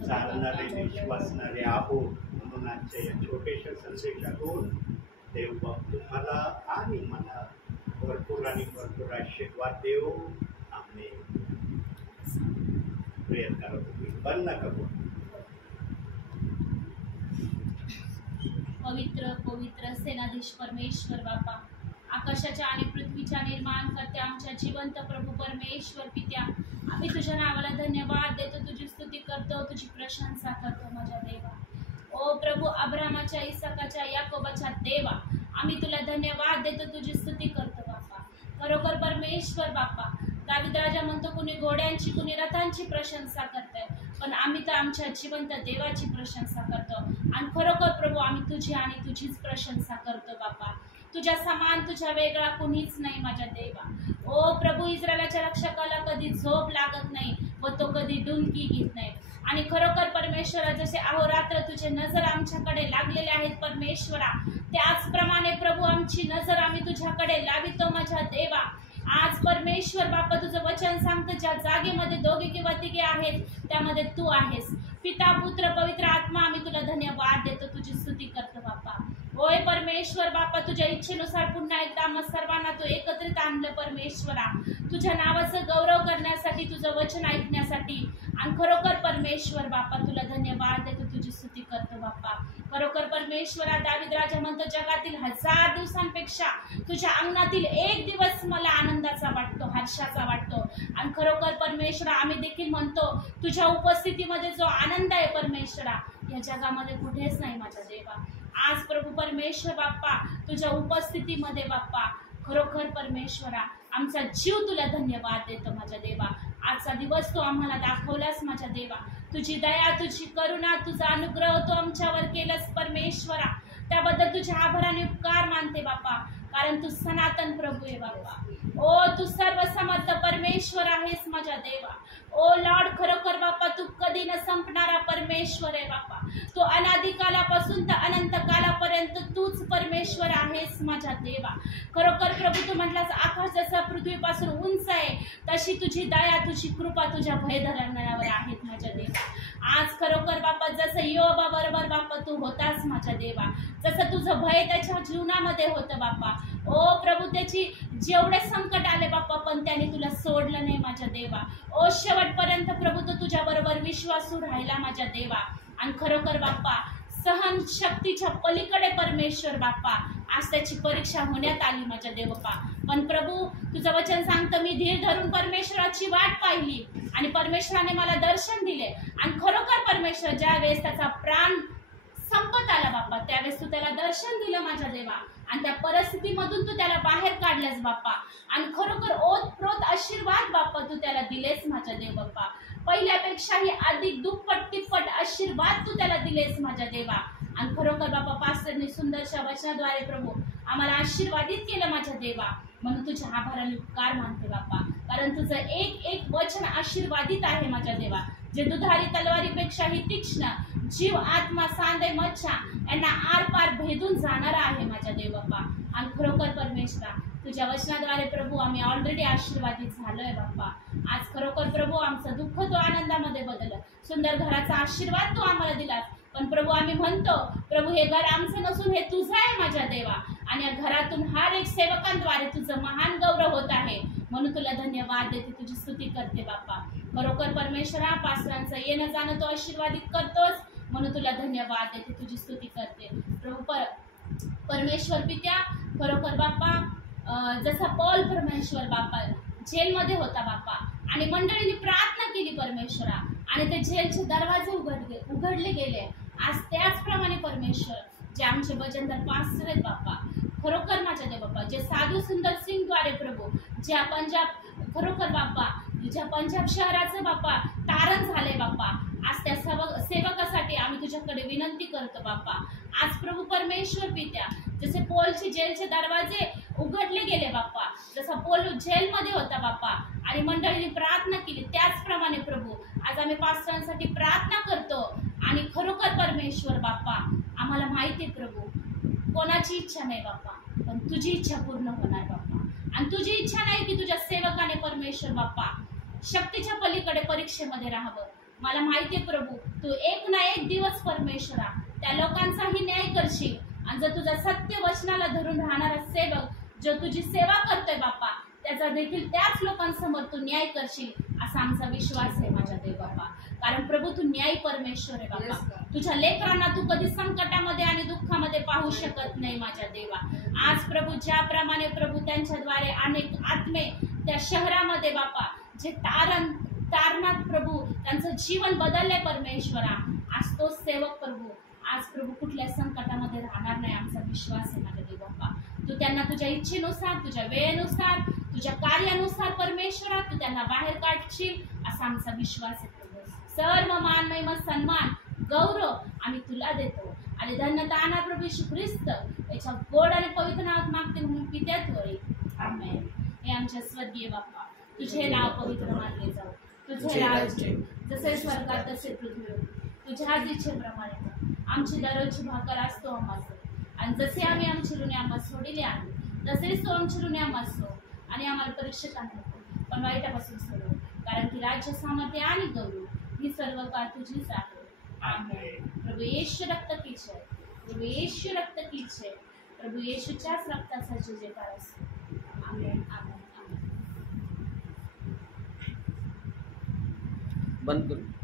चालणारे, विश्वासणारे आहोत. म्हणून आजच्या या छोट्याशा संदेशातून देव तुम्हाला आणि मला भरपूर आणि भरपूर आशीर्वाद देव. आम्ही प्रेयर करत होती, पण नका बोल. पवित्र पवित्र सेनाधीश परमेश्वर बापा, आकाशाच्या आणि पृथ्वीच्या निर्माण करते आमच्या जिवंत प्रभू परमेश्वर पित्या, आम्ही तुझ्या नावाला धन्यवाद देतो, तुझी स्तुती करतो, तुझी प्रशंसा करतो माझ्या देवा. ओ प्रभू, अब्रामाच्या, इसाकाच्या, याकोबाच्या देवा, आम्ही तुला धन्यवाद देतो, तुझी स्तुती करतो बापा. खरोखर परमेश्वर बापा, दावीद राजा म्हणतो, कुणी घोड्यांची कुणी रथांची प्रशंसा करते, पण आम्ही तर आमच्या जिवंत देवाची प्रशंसा करतो. आणि खरोखर प्रभू, आम्ही तुझी आणि तुझीच प्रशंसा करतो बापा. तुझ्या समान, तुझ्या वेगळा कुणीच नाही माझ्या देवा. ओ प्रभू, इस्रायलाच्या रक्षकाला कधी झोप लागत नाही व तो कधी डुलकी घेत नाही. आणि खरोखर परमेश्वरा, जसे अहोरात्र तुझे नजर आमच्याकडे लागलेले आहेत परमेश्वरा, त्याचप्रमाणे प्रभू आमची नजर आम्ही तुझ्याकडे लावितो माझ्या देवा. आज परमेश्वर बापा, तुझं वचन सांगतं, ज्या जागेमध्ये दोघे किंवा तिघे आहेत त्यामध्ये तू आहेस. पिता, पुत्र, पवित्र आत्मा, आम्ही तुला धन्यवाद देतो, तुझी स्तुती करतो बापा. होय परमेश्वर बापा, तुझ्या इच्छेनुसार पुन्हा एकदा आम्हा सर्वांना तू एकत्रित आणलं परमेश्वरा, तुझ्या नावाचं गौरव करण्यासाठी, तुझं वचन ऐकण्यासाठी. आणि खरोखर परमेश्वर बापा, तुला धन्यवाद देतो, तुझी स्तुती करतो बापा. खरोखर परमेश्वरा, दावीद राजा म्हणतो, जगातील 1000 दिवसांपेक्षा तुझ्या अंगणातील एक दिवस मला आनंदाचा वाटतो, हर्षाचा वाटतो. आणि खरोखर परमेश्वरा, आम्ही देखील म्हणतो, तुझ्या उपस्थितीमध्ये जो आनंद आहे परमेश्वरा, या जगामध्ये कुठेच नाही माझ्या देवा. आज प्रभू परमेश्वर बाप्पा, तुझ्या उपस्थितीमध्ये बाप्पा, खरोखर परमेश्वरा, आमचा जीव तुला धन्यवाद देतो माझ्या देवा. आजचा दिवस तू आम्हाला दाखवलास माझ्या देवा. तुझी दया, तुझी करुणा, तुझा अनुग्रह तू आमच्यावर केलंस परमेश्वरा, त्याबद्दल तुझे आभार आणि उपकार मानते बाप्पा. कारण तू सनातन प्रभू आहे बाप्पा. ओ तू सर्वसमर्थ परमेश्वर आहेस माझ्या देवा. ओ लॉर्ड, खरोखर बाप्पा, तू कधी न संपणारा परमेश्वर आहे बाप्पा. तू अनादी कालापासून तर अनंत कालापर्यंत तूच परमेश्वर आहेस माझ्या देवा. खरोखर प्रभू, तू म्हटलास, आकाश जसं पृथ्वीपासून उंच आहे तशी तुझी दया, तुझी कृपा तुझ्या भयधरणावर आहेत माझ्या देवा. आज खरोखर बाप्पा, जसं योबा बरोबर बाप्पा तू होतास माझ्या देवा, जसं तुझं भय त्याच्या जीवनामध्ये होतं बाप्पा. ओ प्रभू, त्याची जेवढे संकट आले बाप्पा, पण त्याने तुला सोडलं नाही माझ्या देवा. ओ शेवटपर्यंत प्रभू, तो तुझ्या बरोबर विश्वासू राहिला माझ्या देवा. आणि खरोखर बाप्पा, सहन शक्तीच्या पलीकडे परमेश्वर बाप्पा, आज त्याची परीक्षा होण्यात आली माझ्या देवपा. पण प्रभू, तुझं वचन सांगतं, मी धीर धरून परमेश्वराची वाट पाहिली आणि परमेश्वराने मला दर्शन दिले. आणि खरोखर परमेश्वर, ज्या वेळेस त्याचा प्राण संपत आला बाप्पा, त्यावेळेस तू त्याला दर्शन दिलं माझ्या देवा. आणि त्या परिस्थितीमधून तू त्याला बाहेर काढलेस बाप्पा. आणि खरोखर ओतप्रोत आशीर्वाद बाप्पा तू त्याला दिलेस माझ्या देव बाप्पा. पहिल्यापेक्षाही अधिक दुप्पट तिप्पट आशीर्वाद तू त्याला दिलेस माझ्या देवा. आणि खरोखर बाप्पा, पास्टरने सुंदरशा वचनाद्वारे प्रभू आम्हाला आशीर्वादित केलं माझ्या देवा. म्हणून तुझ्या आभार आणि उपकार मानते बाप्पा. कारण तुझं एक एक वचन आशीर्वादित आहे माझ्या देवा, जे दुधारी तलवारीपेक्षाही तीक्ष्ण, जीव, आत्मा, सांधे, मच्छा यांना आरपार भेदून जाणारा आहे माझ्या देव बाप्पा. आणि खरोखर परमेश्वरा, तुझ्या वचनाद्वारे प्रभू आम्ही ऑलरेडी आशीर्वादित झालोय बाप्पा. आज खरोखर प्रभू आमचं दुःख तू आनंदामध्ये बदल, सुंदर घराचा आशीर्वाद तू आम्हाला दिलास. पण प्रभू आम्ही म्हणतो प्रभू हे घर आमचं नसून हे तुझं आहे माझ्या देवा, आणि या घरातून हर एक सेवकांद्वारे तुझं महान गौरव होत आहे. म्हणून तुला धन्यवाद देते, तुझी स्तुती करते बाप्पा. खरोखर परमेश्वरा पास्टरांचं येणं जाणं तो आशीर्वादित करतोस, म्हणून तुला धन्यवाद देते, तुझी स्तुती करते प्रभू. परमेश्वर पित्या खरोखर बाप्पा, जसा पौल परमेश्वर बाप्पा जेलमध्ये होता बाप्पा, आणि मंडळीने प्रार्थना केली परमेश्वरा, आणि ते जेलचे दरवाजे उघडले गेले. आज त्याचप्रमाणे परमेश्वर जे आमचे वजनदार पास्टर आहेत बाप्पा, खरोखर माझ्या देव बाप्पा, जे साधू सुंदर सिंग द्वारे प्रभू ज्या पंजाब खरोखर बाप्पा ज्या पंजाब शहराचं बाप्पा तारण झाले बाप्पा, आज त्या सेवकासाठी आम्ही तुझ्याकडे विनंती करतो बाप्पा. आज प्रभू परमेश्वर पित्या, जसे पौलचे जेलचे दरवाजे उघडले गेले बाप्पा, जसा पौल जेलमध्ये होता बाप्पा आणि मंडळीने प्रार्थना केली, त्याचप्रमाणे प्रभू आज आम्ही पास्टरांसाठी प्रार्थना करतो. आणि खरोखर परमेश्वर बाप्पा, आम्हाला माहिती आहे प्रभू कोणाची इच्छा नाही बाप्पा, पण तुझी इच्छा पूर्ण होणार बाप्पा. आणि तुझी इच्छा नाही की तुझ्या सेवकाने परमेश्वर बाप्पा शक्तीच्या पलीकडे परीक्षेमध्ये राहावं. मला माहिती आहे प्रभू, तू एक ना एक दिवस परमेश्वरा त्या लोकांचाही न्याय करशील, आणि जर तुझ्या सत्य वचनाला धरून राहणारा सेवक जो तुझी सेवा करतोय बाप्पा, त्याचा देखील त्याच लोकांसमोर तू न्याय करशील असा आमचा विश्वास आहे माझ्या देव बाप्पा. कारण प्रभू तू न्याय परमेश्वर आहे बाप्पा. तुझ्या लेकरांना तू कधी संकटामध्ये आणि दुःखामध्ये पाहू शकत नाही माझ्या देवा. आज प्रभू ज्याप्रमाणे प्रभू त्यांच्याद्वारे अनेक आत्मे त्या शहरामध्ये बाप्पा जे तारणात प्रभू त्यांचं जीवन बदललंय परमेश्वरा, आज तो सेवक प्रभू आज प्रभू कुठल्या संकटामध्ये राहणार नाही आमचा विश्वास आहे माझ्या देव बाप्पा. तू त्यांना तुझ्या इच्छेनुसार, तुझ्या वेळेनुसार, तुझ्या कार्यानुसार परमेश्वरा तू त्यांना बाहेर काढशील असा आमचा विश्वास आहे प्रभू. सर्व मान महिमा सन्मान गौरव आम्ही तुला देतो, आणि धन्यता आणा प्रभू येशू ख्रिस्त याच्या गोड आणि पवित्र नावात मागते म्हणून पित्यात वळी आमेन. हे आमच्या स्वर्गीय बाप्पा, तुझे नाव पवित्र मानले जाऊ, तुझे राज्य जसे स्वर्गात तसे पृथ्वीवर, तुझ्याच इच्छेप्रमाणे आमची दररोजची भाकर असतो आम्हाला, आणि जसे आम्ही आमची ऋणे आम्हाला सोडिले आहे तसेच तो आमची ऋणे आम्हाला सोड, आणि आम्हाला परीक्षेत आणू पण वाईटापासून सोडव, कारण की राज्य सामर्थ्य आणि गौरव ही सर्व काळ तुझीच आहे. आमेन. प्रभू येशू रक्त की जय, प्रभू येशू रक्त की जय, प्रभू येशूच्याच रक्ताचा जयकार असो. आमेन आमेन आमेन. बंद करू.